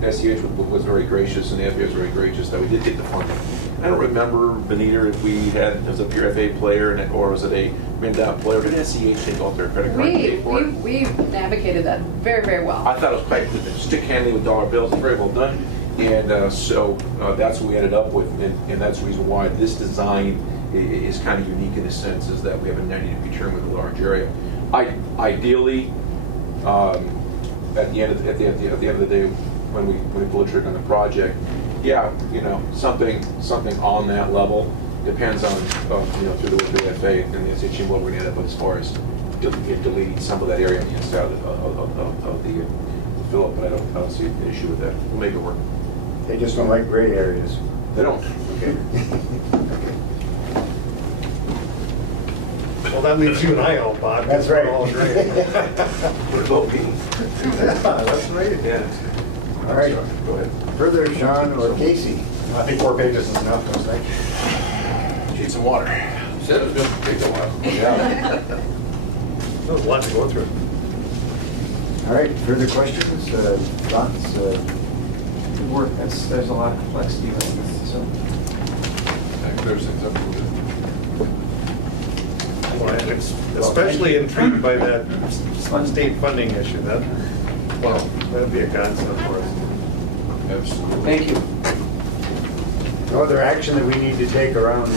the SEH was very gracious, and the FAA was very gracious that we did get the funding. I don't remember, Benita, if we had, was it a pure FAA player, or was it a MnDOT player? Did SEH take out their credit card and pay for it? We navigated that very, very well. I thought it was quite good. Stick handling with dollar bills, very well done. And so that's what we ended up with, and that's the reason why this design is kind of unique in the sense is that we have a 90-degree turn with a large area. Ideally, at the end of the day, when we pull the trigger on the project, yeah, something on that level depends on through the FAA and the SH what we're going to end up with as far as deleting some of that area on the inside of the fill-up, but I don't see an issue with that. We'll make it work. They just don't like gray areas. They don't. Okay. Well, that leaves you and I out, Bob. That's right. We're all gray. We're voting. Yeah, that's right. Yeah. All right. Go ahead. Further, Sean or Casey? I think 4 pages is enough, don't you think? Need some water. Said it was going to take a while. Yeah. There's a lot to go through. All right, further questions, thoughts? Good work. There's a lot of complexity with this, so. There's things up with it. Well, and it's especially intrigued by that state funding issue. That'd be a godsend for us. Absolutely. Thank you. No other action that we need to take around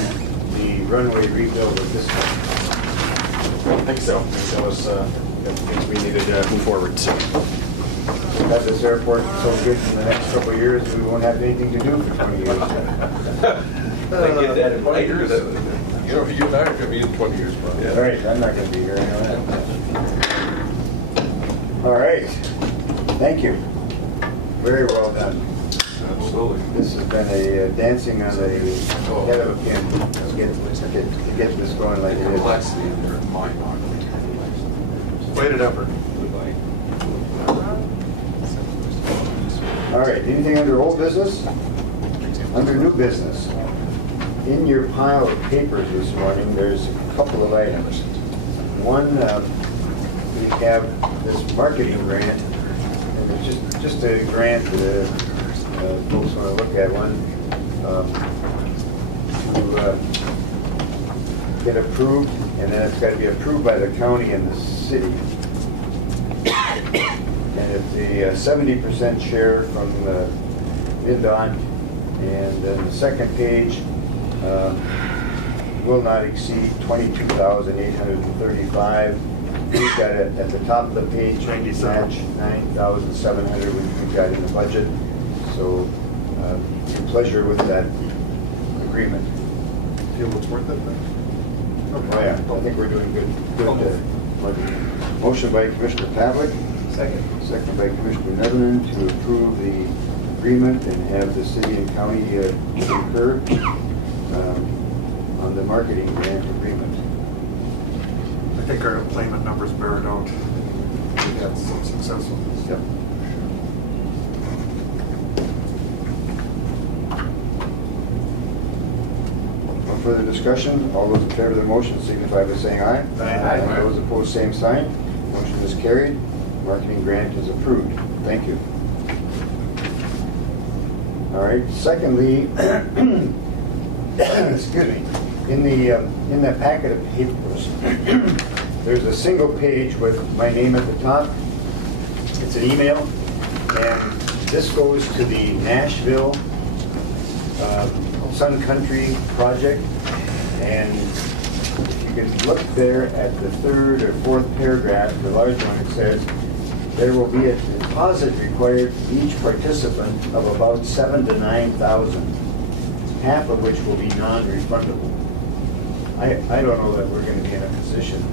the runway rebuild at this time? I don't think so. I think that was things we needed to move forward, so. Got this airport so good in the next couple of years, we won't have anything to do for 20 years. I get that in 20 years. You know, you and I are gonna be in 20 years, bro. All right, I'm not gonna be here, I know that. All right, thank you. Very well done. Absolutely. This has been a dancing on the head of a pin to get this going like it is. Complexity in their mind-boggling. Weighted effort. All right, anything under old business? Under new business? In your pile of papers this morning, there's a couple of items. One, we have this marketing grant, and it's just a grant that folks want to look at. One, to get approved, and then it's got to be approved by the county and the city. And it's the 70% share from MnDOT, and then the second page will not exceed $22,835. We've got it at the top of the page, match $9,700, which we've got in the budget. So, your pleasure with that agreement. Feel it's worth it then? Oh yeah, I think we're doing good. Motion by Commissioner Pavlik. Second by Commissioner Netherland to approve the agreement and have the city and county concur on the marketing grant agreement. I think our employment numbers bear it out. We've had some success with this. Yep. No further discussion. All those in favor of the motion signify by saying aye. Aye. Those opposed, same sign. Motion is carried. Marketing grant is approved. Thank you. All right. Secondly, excuse me, in that packet of papers, there's a single page with my name at the top. It's an email, and this goes to the Nashville Sun Country project. And if you can look there at the third or fourth paragraph, the large one, it says, there will be a deposit required for each participant of about $7,000 to $9,000, half of which will be non-refundable. I don't know that we're going to be in a position,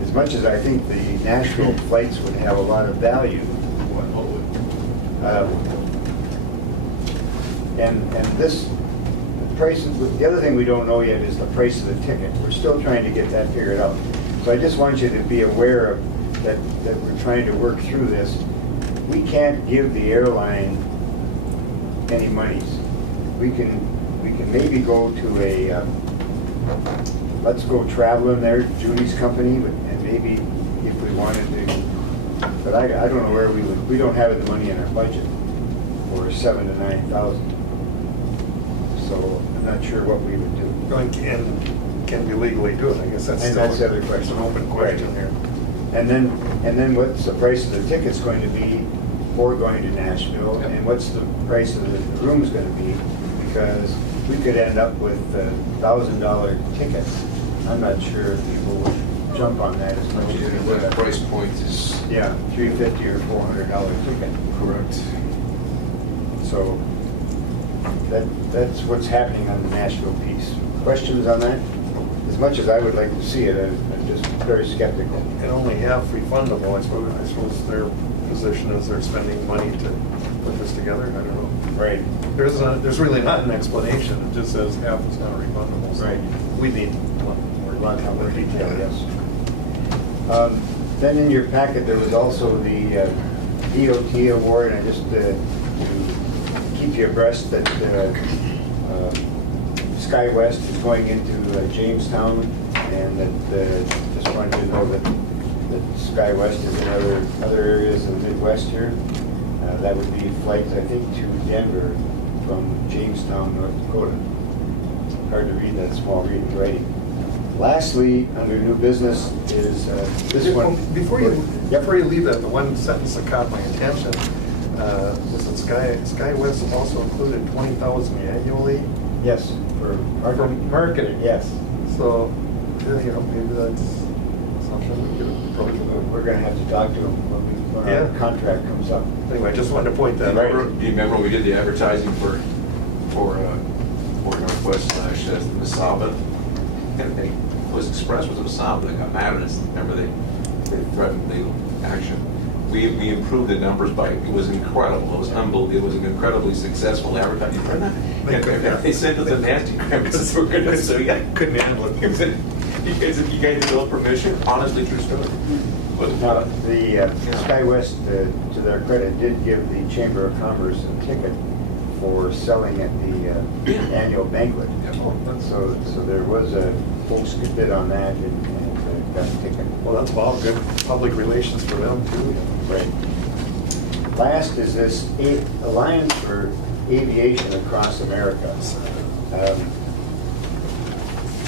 as much as I think the Nashville flights would have a lot of value. And this price, the other thing we don't know yet is the price of the ticket. We're still trying to get that figured out. So I just want you to be aware of that we're trying to work through this. We can't give the airline any monies. We can maybe go to a Let's Go Traveling there, Judy's company, and maybe if we wanted to, but I don't know where we don't have the money in our budget for $7,000 to $9,000. So I'm not sure what we would do. And can we legally do it? I guess that's And still that's the other question. an open question here. And then what's the price of the tickets going to be for going to Nashville? Yep. And what's the price of the rooms going to be? Because we could end up with $1,000 tickets. I'm not sure if people would jump on that as much as we would. The price point is Yeah, $350 or $400 ticket. correct. So that's what's happening on the Nashville piece. Questions on that? As much as I would like to see it, I'm just very skeptical. And only half refundable, I suppose their position is they're spending money to put this together, I don't know. Right. There's really not an explanation, it just says half is not refundable. So Right. we need more Detail, yes. Then in your packet, there was also the DOT award, and just to keep you abreast that SkyWest is going into Jamestown, and that just wanted you to know that SkyWest is in other areas of the Midwest here. That would be flights, I think, to Denver from Jamestown, North Dakota. Hard to read that small writing. Lastly, under new business is this one. Before you leave that, the one sentence that caught my attention, Isn't SkyWest also included 20,000 annually? Yes, for For marketing? Yes. So, you know, maybe that's something we could approach about. We're gonna have to talk to them when our Yeah. contract comes up. Anyway, I just wanted to point that Right. out. Do you remember when we did the advertising for Northwest slash Mesaba? And they, was Express was a Mesaba that got mad at us. Remember they threatened legal action. We improved the numbers by, it was incredible. It was unbelievable. It was an incredibly successful advertising. And they sent us a nasty crap. It says, we're gonna sue you. Couldn't handle it. You guys did no permission? Honestly, true story. Now, the SkyWest, to their credit, did give the Chamber of Commerce a ticket for selling at the annual banquet. So there was a folks could bid on that and got a ticket. Well, that's all good public relations for them too. Right. Last is this Alliance for Aviation Across America.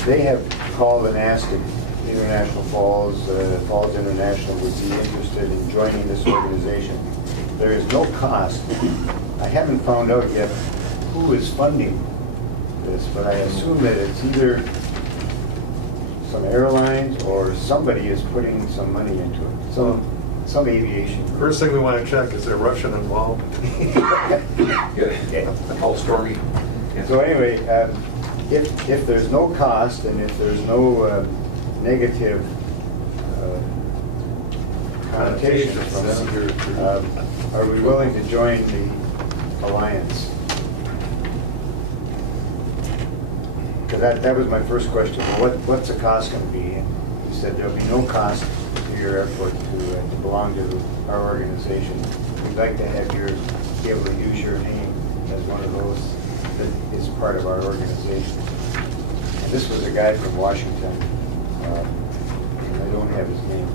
They have called and asked if International Falls International would be interested in joining this organization. There is no cost. I haven't found out yet who is funding this, but I assume that it's either some airlines or somebody is putting some money into it. Some aviation. First thing we want to check, is there Russian involved? All stormy. So anyway, if there's no cost and if there's no negative connotation from them, are we willing to join the alliance? Because that was my first question. Well, what's the cost going to be? And he said there'll be no cost to your airport to belong to our organization. We'd like to have be able to use your name as one of those that is part of our organization. And this was a guy from Washington. And I don't have his name.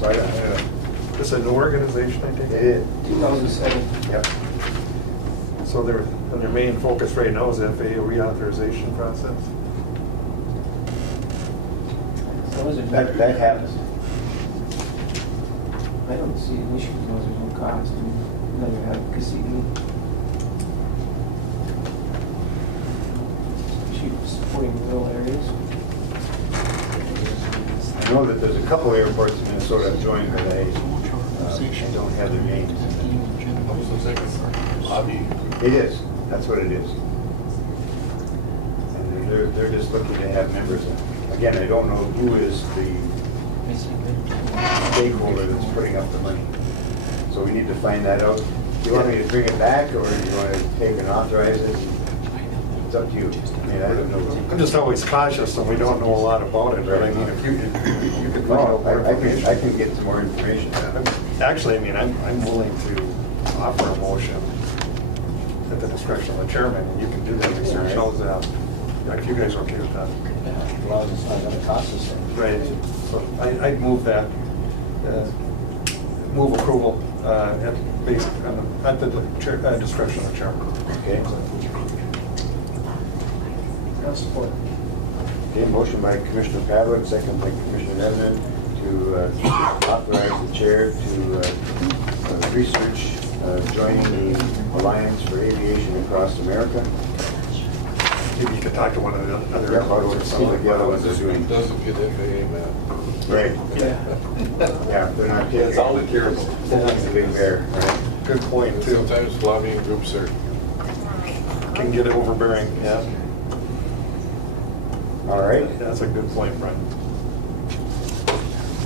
So I don't know. This is a new organization, I think? It is. 2007. Yep. So their main focus right now is the FAA reauthorization process? So is it? That happens. I don't see an issue because there's no cost. Another advocacy group. Cheap supporting rural areas. I know that there's a couple airports in Minnesota have joined, but I don't have their names. It is. That's what it is. And they're just looking to have members. Again, I don't know who is the stakeholder that's putting up the money. So we need to find that out. Do you want me to bring it back, or do you want to take and authorize it? It's up to you. I mean, I don't know. I'm just always cautious, and we don't know a lot about it, but I mean, if you could find out more information. I can get some more information. Actually, I mean, I'm willing to offer a motion at the discretion of the chairman, and you can do that research, shows that, if you guys are okay with that. As long as it's not gonna cost us anything. Right, so I'd move that, move approval at the discretion of the chairman. Okay. I'll support. Okay, motion by Commissioner Pavlik, second by Commissioner Edmund to authorize the chair to research joining the Alliance for Aviation Across America. Maybe you could talk to one of the other Yeah, airports. see what the other ones are doing. Doesn't get FAA mad. Right. Yeah. Yeah, they're not taking. That's all that cares. They're not the big bear, right? Good point, too. Sometimes lobbying groups are, Can get overbearing, yeah. All right, That's a good point, Brian.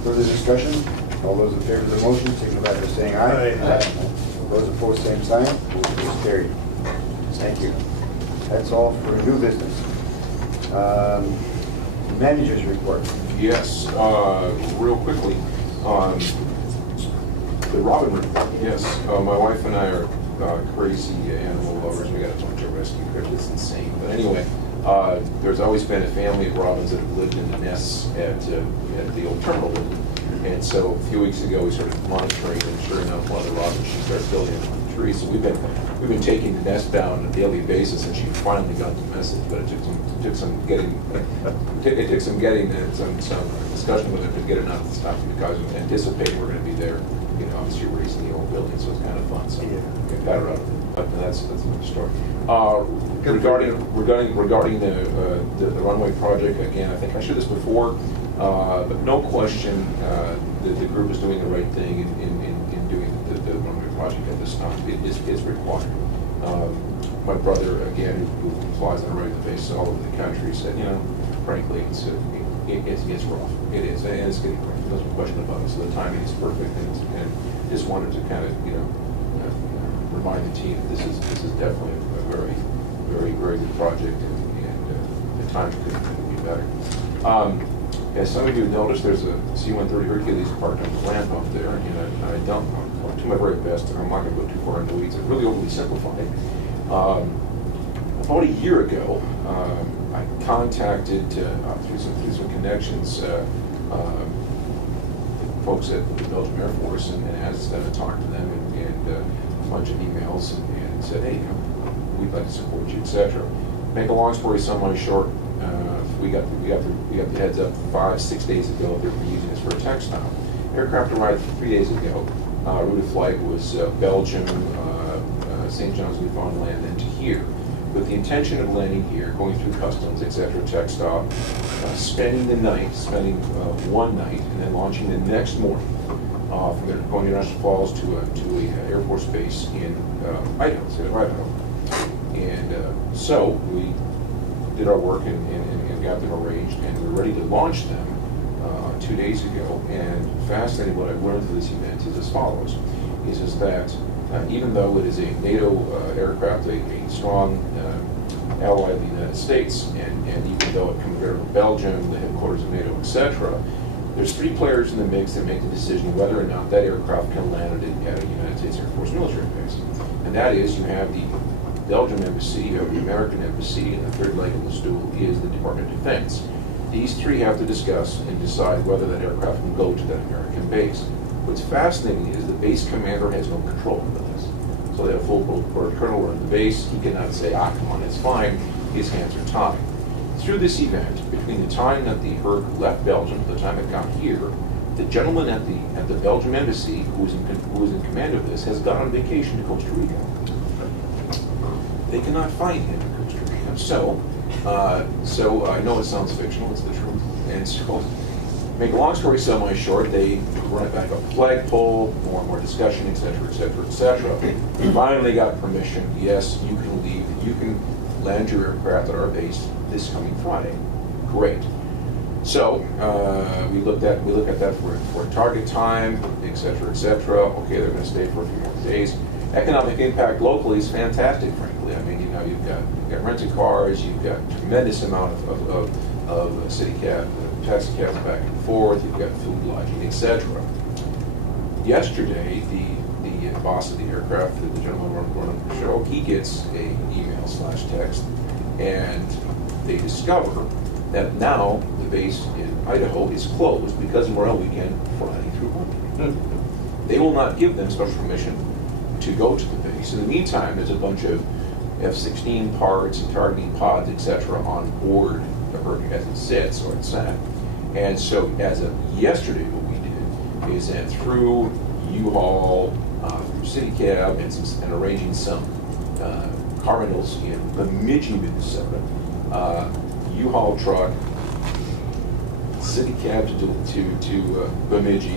further discussion? All those in favor of the motion, signify by saying aye. Aye. Those opposed, same sign. Motion is carried. Thank you. That's all for new business. Managers report. Yes, real quickly, the robin report, yes. My wife and I are crazy animal lovers. We got a bunch of rescue critters. It's insane. But anyway, there's always been a family of robins that have lived in the nests at the old terminal building. And so a few weeks ago, we started monitoring, and sure enough, one of the robins, she started building on the tree. So we've been taking the nest down on a daily basis, and she finally got the message, but it took some took some getting, it took some getting, some discussion with it to get it out of the stuff, because anticipating we're gonna be there, you know, obviously raising the old building, so it's kind of fun, so Yeah. we got it out of it, but that's another story. Regarding the runway project, again, I think I shared this before, but no question, the group is doing the right thing in doing the runway project at this time. It is required. My brother, again, who flies on a regular basis all over the country, said, you know, frankly, it's rough. It is, and it's getting rough. There's no question about it. So the timing is perfect, and just wanted to kind of, you know, remind the team that this is definitely a very, very, very good project, and the timing couldn't be better. As some of you have noticed, there's a C-130 Hercules parked on the ramp up there, and I don't, I'll do my very best. I'm not going to go too far into the weeds. It's really overly simplified. About a year ago, I contacted through some connections folks at the Belgian Air Force, and asked them to talk to them, and a bunch of emails, and said, hey, you know, we'd like to support you, etc. Make a long story semi-short, we got the heads up 5-6 days ago. They were using this for a textile. Aircraft arrived 3 days ago. Route of flight was Belgium, St. John's, Newfoundland, and to here, with the intention of landing here, going through customs, etc., tech stop, spending one night, and then launching the next morning from there, going to International Falls to a Air Force base in Idaho, state of Idaho. And so we did our work and got them arranged, and we were ready to launch them 2 days ago. And fascinating, what I've learned through this event is as follows: is that even though it is a NATO aircraft, a strong ally of the United States, and even though it comes from Belgium, the headquarters of NATO, etc., there's 3 players in the mix that make the decision whether or not that aircraft can land at a United States Air Force military base. And that is, you have the Belgian embassy, you have the American embassy, and the third leg of the stool is the Department of Defense. These 3 have to discuss and decide whether that aircraft can go to that American base. What's fascinating is the base commander has no control over this. So they have full colonel running the base. He cannot say, ah, come on, it's fine. His hands are tied. Through this event, between the time that the Herc left Belgium to the time it got here, the gentleman at the Belgian embassy, who was in command of this, has gone on vacation to Costa Rica. They cannot find him in Costa Rica. So I know it sounds fictional, it's the truth. And so, make a long story semi-short, they run it back up a flagpole, more and more discussion, etc., etc., etc. Finally got permission. Yes, you can leave. You can land your aircraft at our base this coming Friday. Great. So we looked at that for a target time, etc., etc. Okay, they're going to stay for a few more days. Economic impact locally is fantastic, frankly. I mean, you know, you've got rented cars, you've got tremendous amount of city cab, taxi cabs back and forth, you've got food, lodging, etc. Yesterday, the boss of the aircraft, the gentleman running the show, he gets an email/text, and they discover that now the base in Idaho is closed because Memorial Weekend, Friday through Monday. They will not give them special permission to go to the base. In the meantime, there's a bunch of F-16 parts and targeting pods, etc., on board the Herc as it sits or it's sat. And so, as of yesterday, what we did is that through U-Haul, through City Cab, and arranging some car rentals in Bemidji, Minnesota, U-Haul truck, City Cab to Bemidji,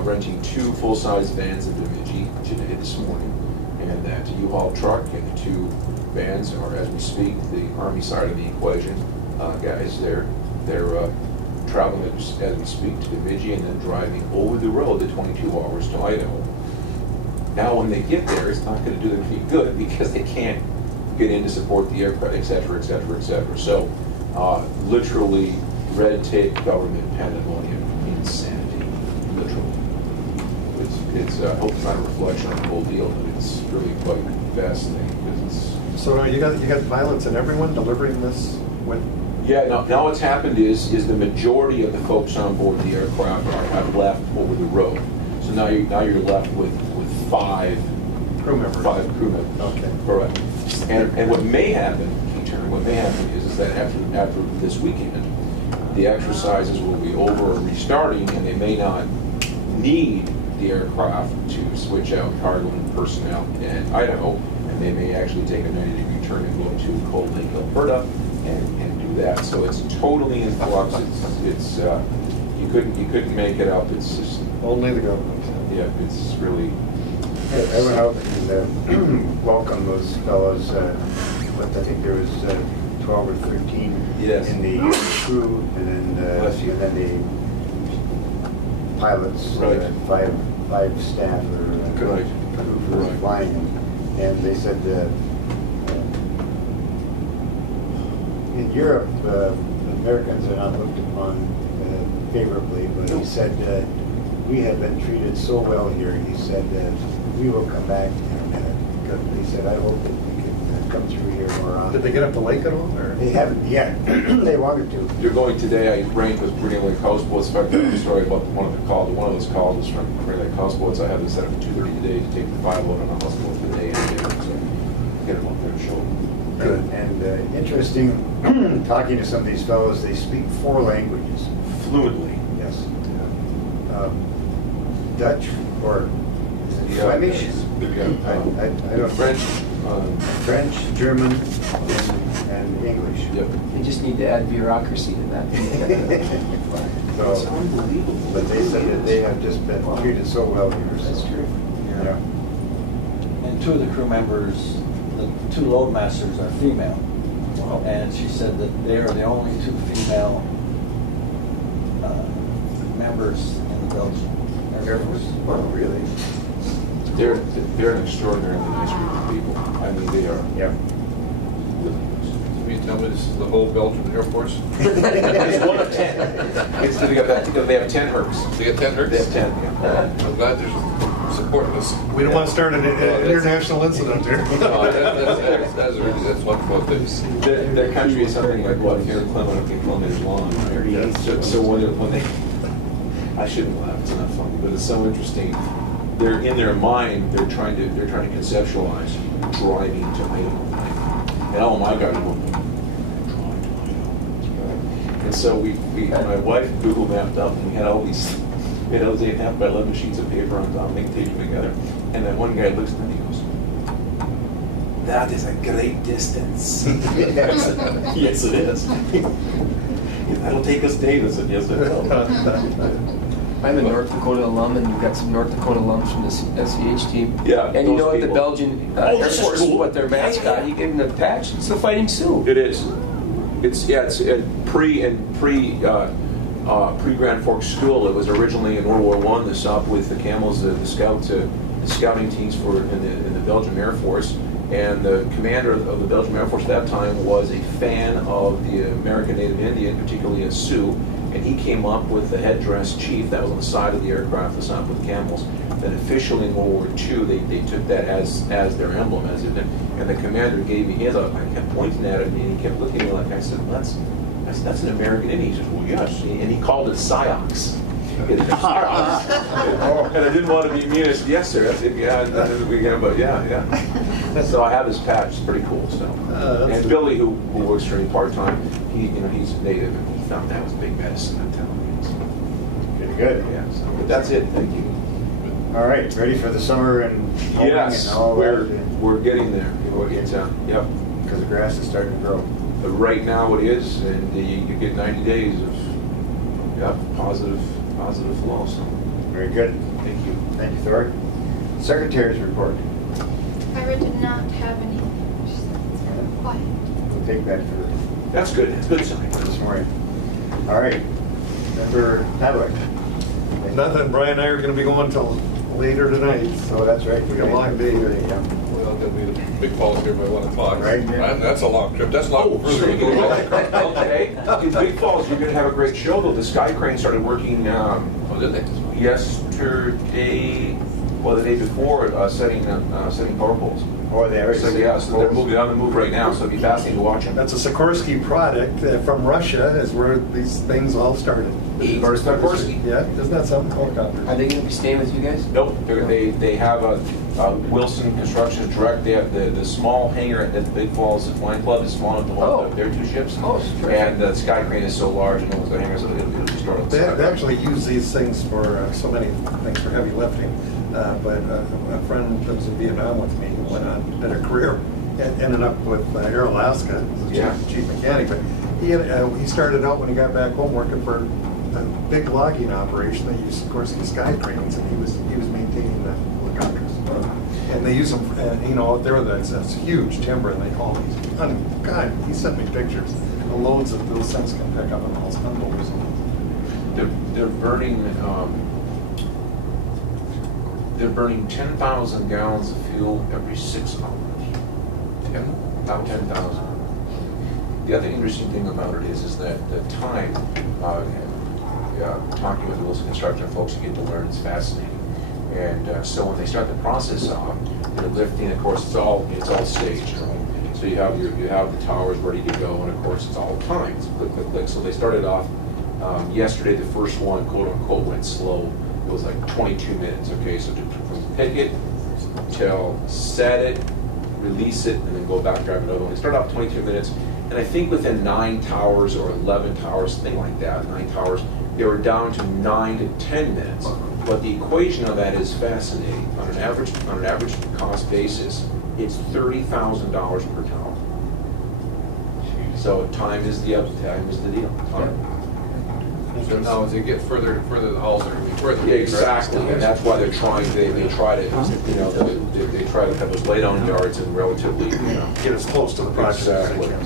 renting 2 full-size vans in Bemidji today, this morning, and that U-Haul truck and the 2 vans are, as we speak, the Army side of the equation. Guys, they're traveling as we speak to Bemidji and then driving over the road the 22 hours to Idaho. Now, when they get there, it's not going to do them any good because they can't get in to support the aircraft, etc., etc., etc. So, literally, red tape, government, pandemonium, insanity, literally. It's I hope it's not a reflection of the whole deal, but it's really quite fascinating because it's. So now you got pilots and everyone delivering this when? Yeah. Now what's happened is the majority of the folks on board the aircraft have left over the road. So now you're left with 5 crew members. 5 crew members. Okay. Correct. And what may happen, in turn, what may happen is that after this weekend, the exercises will be over and restarting, and they may not need the aircraft to switch out cargo and personnel in Idaho, and they may actually take a 90-degree turn and go to Cold Lake, Alberta, and do that. So it's totally in flux. It's you couldn't make it up. It's just Only the government. yeah. It's really. I went out and welcomed those fellows, but I think there was 12 or 13 Yes. in the crew, and Bless you. then the pilots, Right. five staff or Right. crew for Right. flying, and they said in Europe, Americans are not looked upon favorably, but he said we have been treated so well here. He said we will come back in a minute. He said, I hope that we can come through here more often. Did they get up the lake at all, or? They haven't yet. They wanted to. They're going today. I ranked with Green Lake Houseboats. In fact, I have a story about one of the calls. One of those calls was from Green Lake Houseboats. I have them set up at 2:30 today to take the 5 load on a houseboat today and so get them up there and show them. Good. And interesting, talking to some of these fellows, they speak 4 languages. Fluently. Yes. Dutch or is it Yeah. Flemish? Yeah. I don't French. French, German, and English. Yep. They just need to add bureaucracy to that. So, but they said that they have just been treated so well here. That's true. Yeah. And 2 of the crew members, the 2 loadmasters are female. And she said that they are the only 2 female members in the Belgian Air Force. Oh, really? They're an extraordinarily nice group of people. I mean, they are. Yeah. Really nice. You mean tell me this is the whole Belgian Air Force? It's 1 of 10. It's, they have 10 hercs. They get 10 hercs? They have 10. Yeah. I'm glad there's support for this. We don't want to start an international incident here. No, that's wonderful. Their country is something like what, 300 kilometers long. So when they, I shouldn't laugh. It's not funny, but it's so interesting. They're in their mind. They're trying to conceptualize driving to Idaho. And oh my God, and so we my wife Google mapped up, and we had all these, 8.5 by 11 sheets of paper on top, and taped them together. And then one guy looks at me and he goes, "That is a great distance." Yes, it is. That'll take us days. I said, yes, it will. I'm a North Dakota alum, and you've got some North Dakota alums from the SEH team. Yeah, And you those know what the people. Belgian Air this is Force, cool. what their mascot, you gave them the patch, it's the Fighting Sioux. It is. It's pre-Grand Forks School. It was originally in World War I. The stop with the camels, the scouting teams in the Belgian Air Force. And the commander of the Belgian Air Force at that time was a fan of the American Native Indian, particularly a Sioux. And he came up with the headdress chief that was on the side of the aircraft, the stop with camels. Then officially in World War II, they took that as their emblem, and the commander gave me his. I kept pointing at it, and he kept looking at me like I said, well, that's an American Indian. He said, well, yes, and he called it Psyox. And I didn't want to be mean. I said, yes, sir. I said, yeah, but yeah. So I have his patch. It's pretty cool. So, and Billy, who works for me part time, he's native, and he found that was big medicine. I'm telling you. So, Pretty good. yeah. So, but that's it. Thank you. All right, ready for the summer and mowing Yes, and all we're that? getting there. Yep. Because the grass is starting to grow. But right now it is, and you get 90 days of positive flow. So Very good. thank you. Thank you, Thor. Secretary's report. Ira did not have any. She's quiet. We'll take that for That's good. It's a good sign. this morning. All right. Member Hadwick. Nothing, Brian and I are going to be going till later tonight. Oh, that's right. We got a long day here. Yeah. Well, they'll be the big falls here by 1 o'clock. Right, yeah. That's a long trip. That's not further. Okay. In Big Falls, you're going to have a great show, though. The Sky Crane started working Oh, did they? yesterday, well, the day before, setting power poles. Oh, they are. So, yeah, so they're moving on the move right now, so it'd be fascinating to watch them. That's a Sikorsky product from Russia, is where these things all started. Sikorsky. Yeah, isn't that something? Helicopter. Are they gonna be staying with you guys? Nope, they have a Wilson Construction Direct, they have the small hangar at the Big Falls Flying Club is small enough to hold their 2 ships. Oh, terrific. And the Sky Crane is so large, and the hangar, so it'll just start on the They side. actually use these things for so many things for heavy lifting. But a friend that was in Vietnam with me went on, did a career, and ended up with Air Alaska as the chief mechanic. But he started out when he got back home working for a big logging operation. They used, of course, the Sky Cranes, and he was maintaining the helicopters. And they use them, that's huge timber, and they haul these. God, he sent me pictures. The loads that those things can pick up, and all, it's unbelievable. They're burning 10,000 gallons of fuel every 6 hours. 10,000. The other interesting thing about it is that the time, talking with the Wilson Construction folks, you get to learn, it's fascinating. And so when they start the process off, they're lifting, of course, it's all staged, right? So you have the towers ready to go, and of course it's all timed. It's click, click, click. So they started off yesterday. The first one, quote unquote, went slow. It was like 22 minutes. Okay, so from pick it till set it, release it, and then go back, grab another one. They started off 22 minutes, and I think within 9 towers or 11 towers, something like that, 9 towers, they were down to 9 to 10 minutes. But the equation of that is fascinating. On an average cost basis, it's $30,000 per tower. So time is the deal. So now as they get further and further, the hulls are going to be further. Yeah, exactly, and that's why they're trying. They try to, they try to cut those laydown yards and relatively, get as close to the project as they Exactly.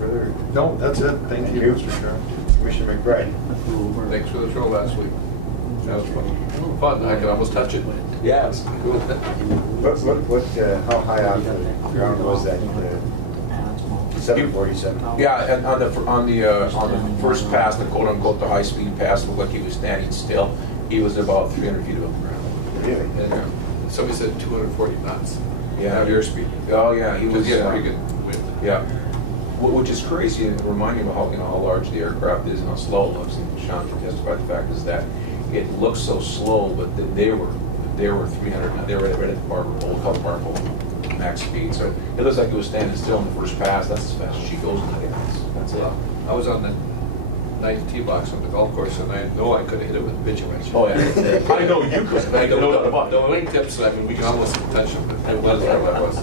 can. No, that's it. Thank you, Mr. Chair. Commissioner McBride. Thanks for the show last week. That was fun. I could almost touch it. Yeah, it's cool. How high off the ground was that? 747. Yeah, and on the first pass, the quote unquote the high speed pass, looked like he was standing still. He was about 300 feet above the ground. Really? And somebody said 240 knots. Yeah, Airspeed. Oh yeah, he was. He had pretty good wind. Yeah. Which is crazy, and reminding of how large the aircraft is and how slow it looks. And Sean can testify to the fact is that it looks so slow, but they were 300. They were right at the old Color Barber max speed. So it looks like it was standing still in the first pass. That's as fast as she goes in the gas. That's it. I was on the 9th tee box on the golf course, and I know I could have hit it with a pitching wedge. Oh yeah, I know you could. I know that about The wing tips, I mean, we can almost touch them, but it was what it was.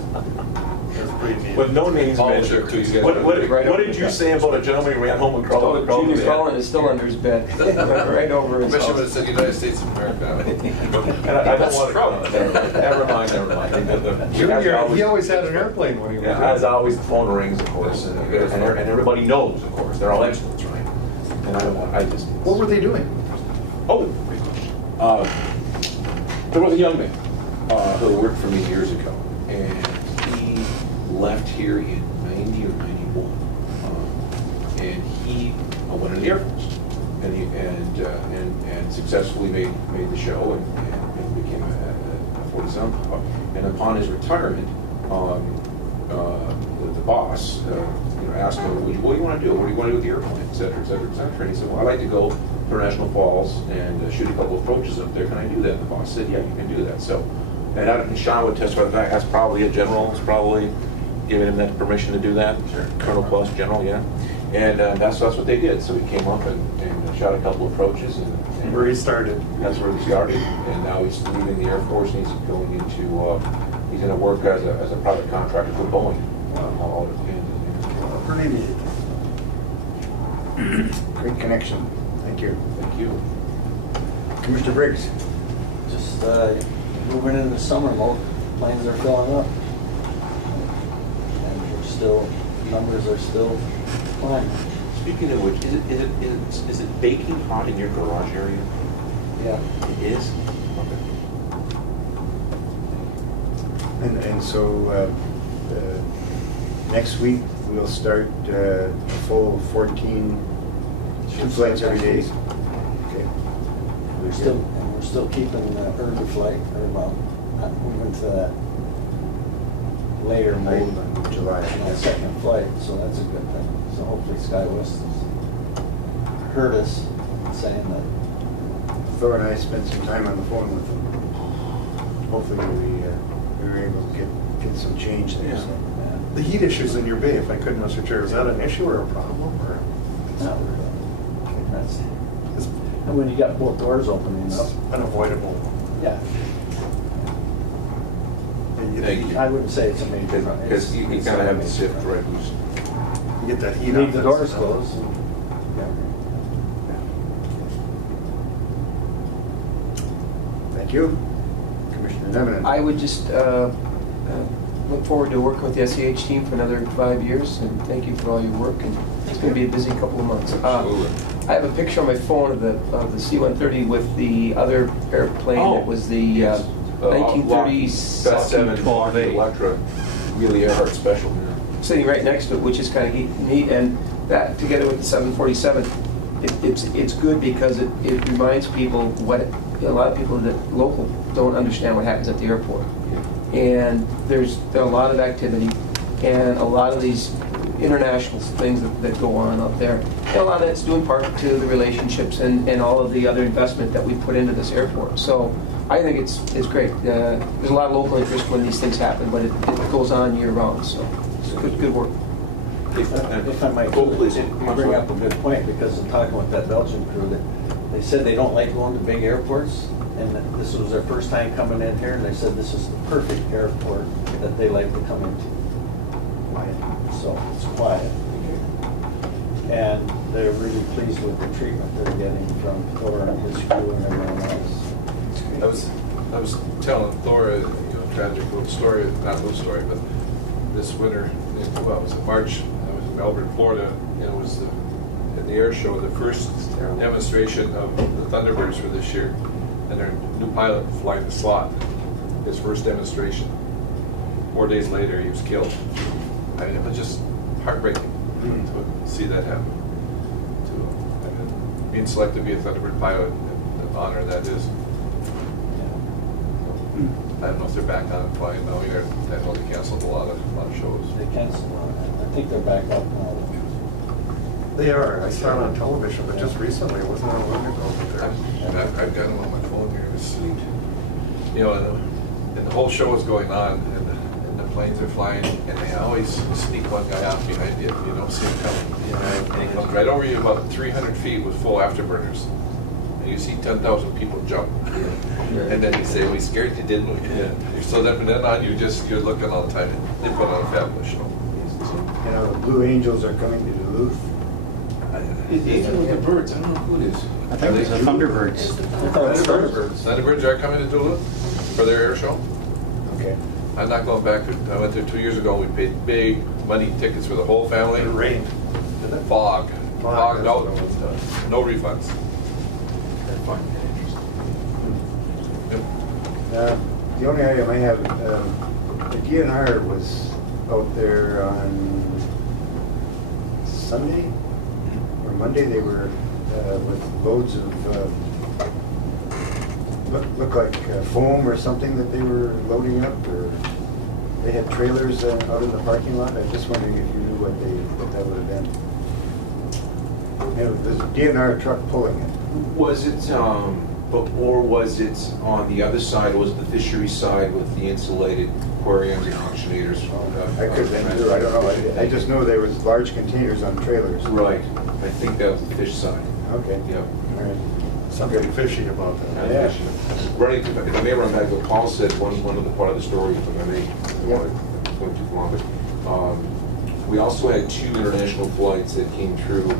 With no names mentioned. What did you say about a gentleman who ran home and crawled? Junior Collin is still under his bed, right over his Commissioner would have house. said United States of America. I don't want to. Never mind. Junior, he always had an airplane when he was. Yeah, as always, the phone rings, of course, and everybody knows, of course. They're all experts, right? And I don't want. I just. What were they doing? Oh, great question. There was a young man who worked for me years ago, and he left here in 90 or 91, and he went in the Air Force, and successfully made the show and became a 47 pilot. And upon his retirement, the boss asked him, "What do you want to do? What do you want to do with the airplane, et cetera, et cetera, et cetera?" And he said, "Well, I'd like to go to International Falls and shoot a couple of approaches up there. Can I do that?" And the boss said, "Yeah, you can do that." So, and Sean would testify to the fact that's probably a general is probably giving him that permission to do that. Sure. Colonel plus general, yeah. And that's what they did. So he came up and shot a couple of approaches and Where he started. That's where he started. And now he's leaving the Air Force and he's going into he's going to work as a private contractor for Boeing. All over Pretty neat. Great connection. Thank you. Thank you. Commissioner Briggs. Just moving into the summer mode, planes are filling up. And numbers are still climbing. Speaking of which, is it baking hot in your garage area? Yeah. It is? Okay. And so next week we'll start a full 14 flights every day. Okay. We're still we're still keeping the early flight, or well, not moving to that later mode in July. Second flight, so that's a good thing. So hopefully SkyWest has heard us saying that. Thor and I spent some time on the phone with them. Hopefully we were able to get some change there. So. The heat issues in your bay, if I could, Mr. Chair, is that an issue or a problem, or? Not really. That's, and when you got both doors opening up. It's unavoidable. Yeah. Thank you. I wouldn't say it's a major problem. Because you kind of have the sift right loose. You get that heat You out. leave the doors closed. And, Thank you. Commissioner Nemenin. I would just look forward to working with the SEH team for another 5 years, and thank you for all your work, and it's going to be a busy couple of months. I have a picture on my phone of the C-130 with the other airplane. It was the 1937 Electra, really Earhart Special. sitting right next to it, which is kind of neat, and that together with the 747, it's good because it reminds people what a lot of people that local don't understand what happens at the airport. And there's a lot of activity and a lot of these international things that go on up there. And a lot of it's due in part to the relationships and all of the other investment that we put into this airport. So I think it's great. There's a lot of local interest when these things happen, but it goes on year round. So it's good work. if I might, you bring up a good point, because I'm talking with that Belgian crew, that they said they don't like going to big airports, and that this was their first time coming in here, and they said this is the perfect airport that they like to come into. So it's quiet. And they're really pleased with the treatment they're getting from Thor and his crew and everyone else. I was telling Thor a tragic little story, not a little story, but this winter, well, it was in March, I was in Melbourne, Florida, and it was at the air show, the first demonstration of the Thunderbirds for this year, and their new pilot flying the slot, his first demonstration. 4 days later, he was killed. I mean, it was just heartbreaking to see that happen. Being selected to be a Thunderbird pilot, the honor that is. I don't know if they're back on flying now. I know they canceled a lot of shows. They canceled a lot. I think they're back up now. They are. I saw it on television, but just recently, it wasn't that long ago. I've got them on my phone here. It was sweet. And the whole show is going on, and the planes are flying, and they always sneak one guy out behind you. You don't see him coming. And he comes right over you about 300 feet with full afterburners. And you see 10,000 people jump. And then you say, we scared you, didn't we? Yeah. So then from then on, you're looking all the time. They put on a fabulous show. The Blue Angels are coming to Duluth. It's the Birds. I don't know who it is. I think it's the Thunderbirds. Thunderbirds are coming to Duluth for their air show. Okay. I'm not going back. I went there 2 years ago. We paid big money tickets for the whole family. It rained. Fog, no refunds. The only item I have, the DNR was out there on Sunday or Monday. They were with loads of looked like foam or something that they were loading up, or they had trailers out in the parking lot. I'm just wondering if you knew what that would have been. There's a DNR truck pulling it. Was it, or was it on the other side, was it the fishery side with the insulated aquariums and oxygenators? I could have been too, I don't know. I just know there was large containers on trailers. Right. I think that was the fish side. Okay. Yeah. All right. Something fishy about that. Yeah. Running, if I may run back, what Paul said, one of the part of the story, if I may, I don't want to go too long, but we also had 2 international flights that came through.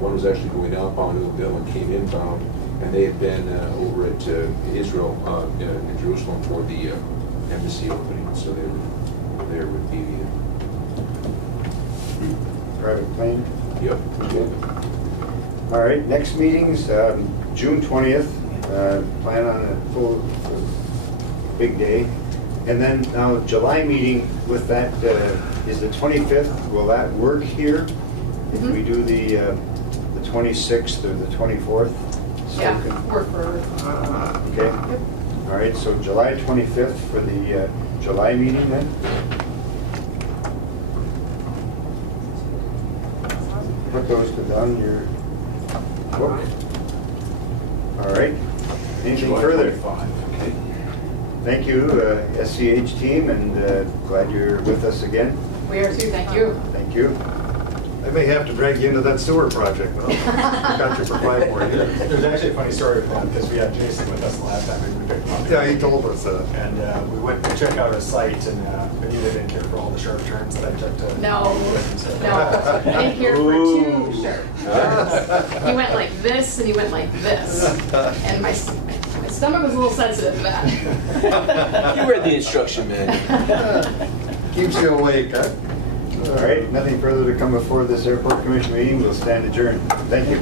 One was actually going outbound, the other one came inbound, and they had been over at Israel, in Jerusalem for the embassy opening, so they were there with the Private plane? Yep. Okay. All right, next meeting's June 20th. Plan on a full big day. And then now July meeting with that is the 25th. Will that work here? If we do the 26th or the 24th? Yeah, Still work for, Okay. All right, so July 25th for the July meeting then? Put those down your book. All right. Anything July further? 25. Okay. Thank you, SCH team, and glad you're with us again. we are too, thank you. Thank you. I may have to drag you into that sewer project, but I've got you for 5 more years. There's actually a funny story with that, because we had Jason with us the last time we picked him up. Yeah, he told us that. And we went to check out his site, and I knew they didn't care for all the sharp turns that I took to. No, in here for 2 sharp turns. He went like this, and he went like this. And my stomach was a little sensitive to that. You read the instruction manual. Keeps you awake, huh? All right, nothing further to come before this airport commission meeting. We'll stand adjourned. Thank you.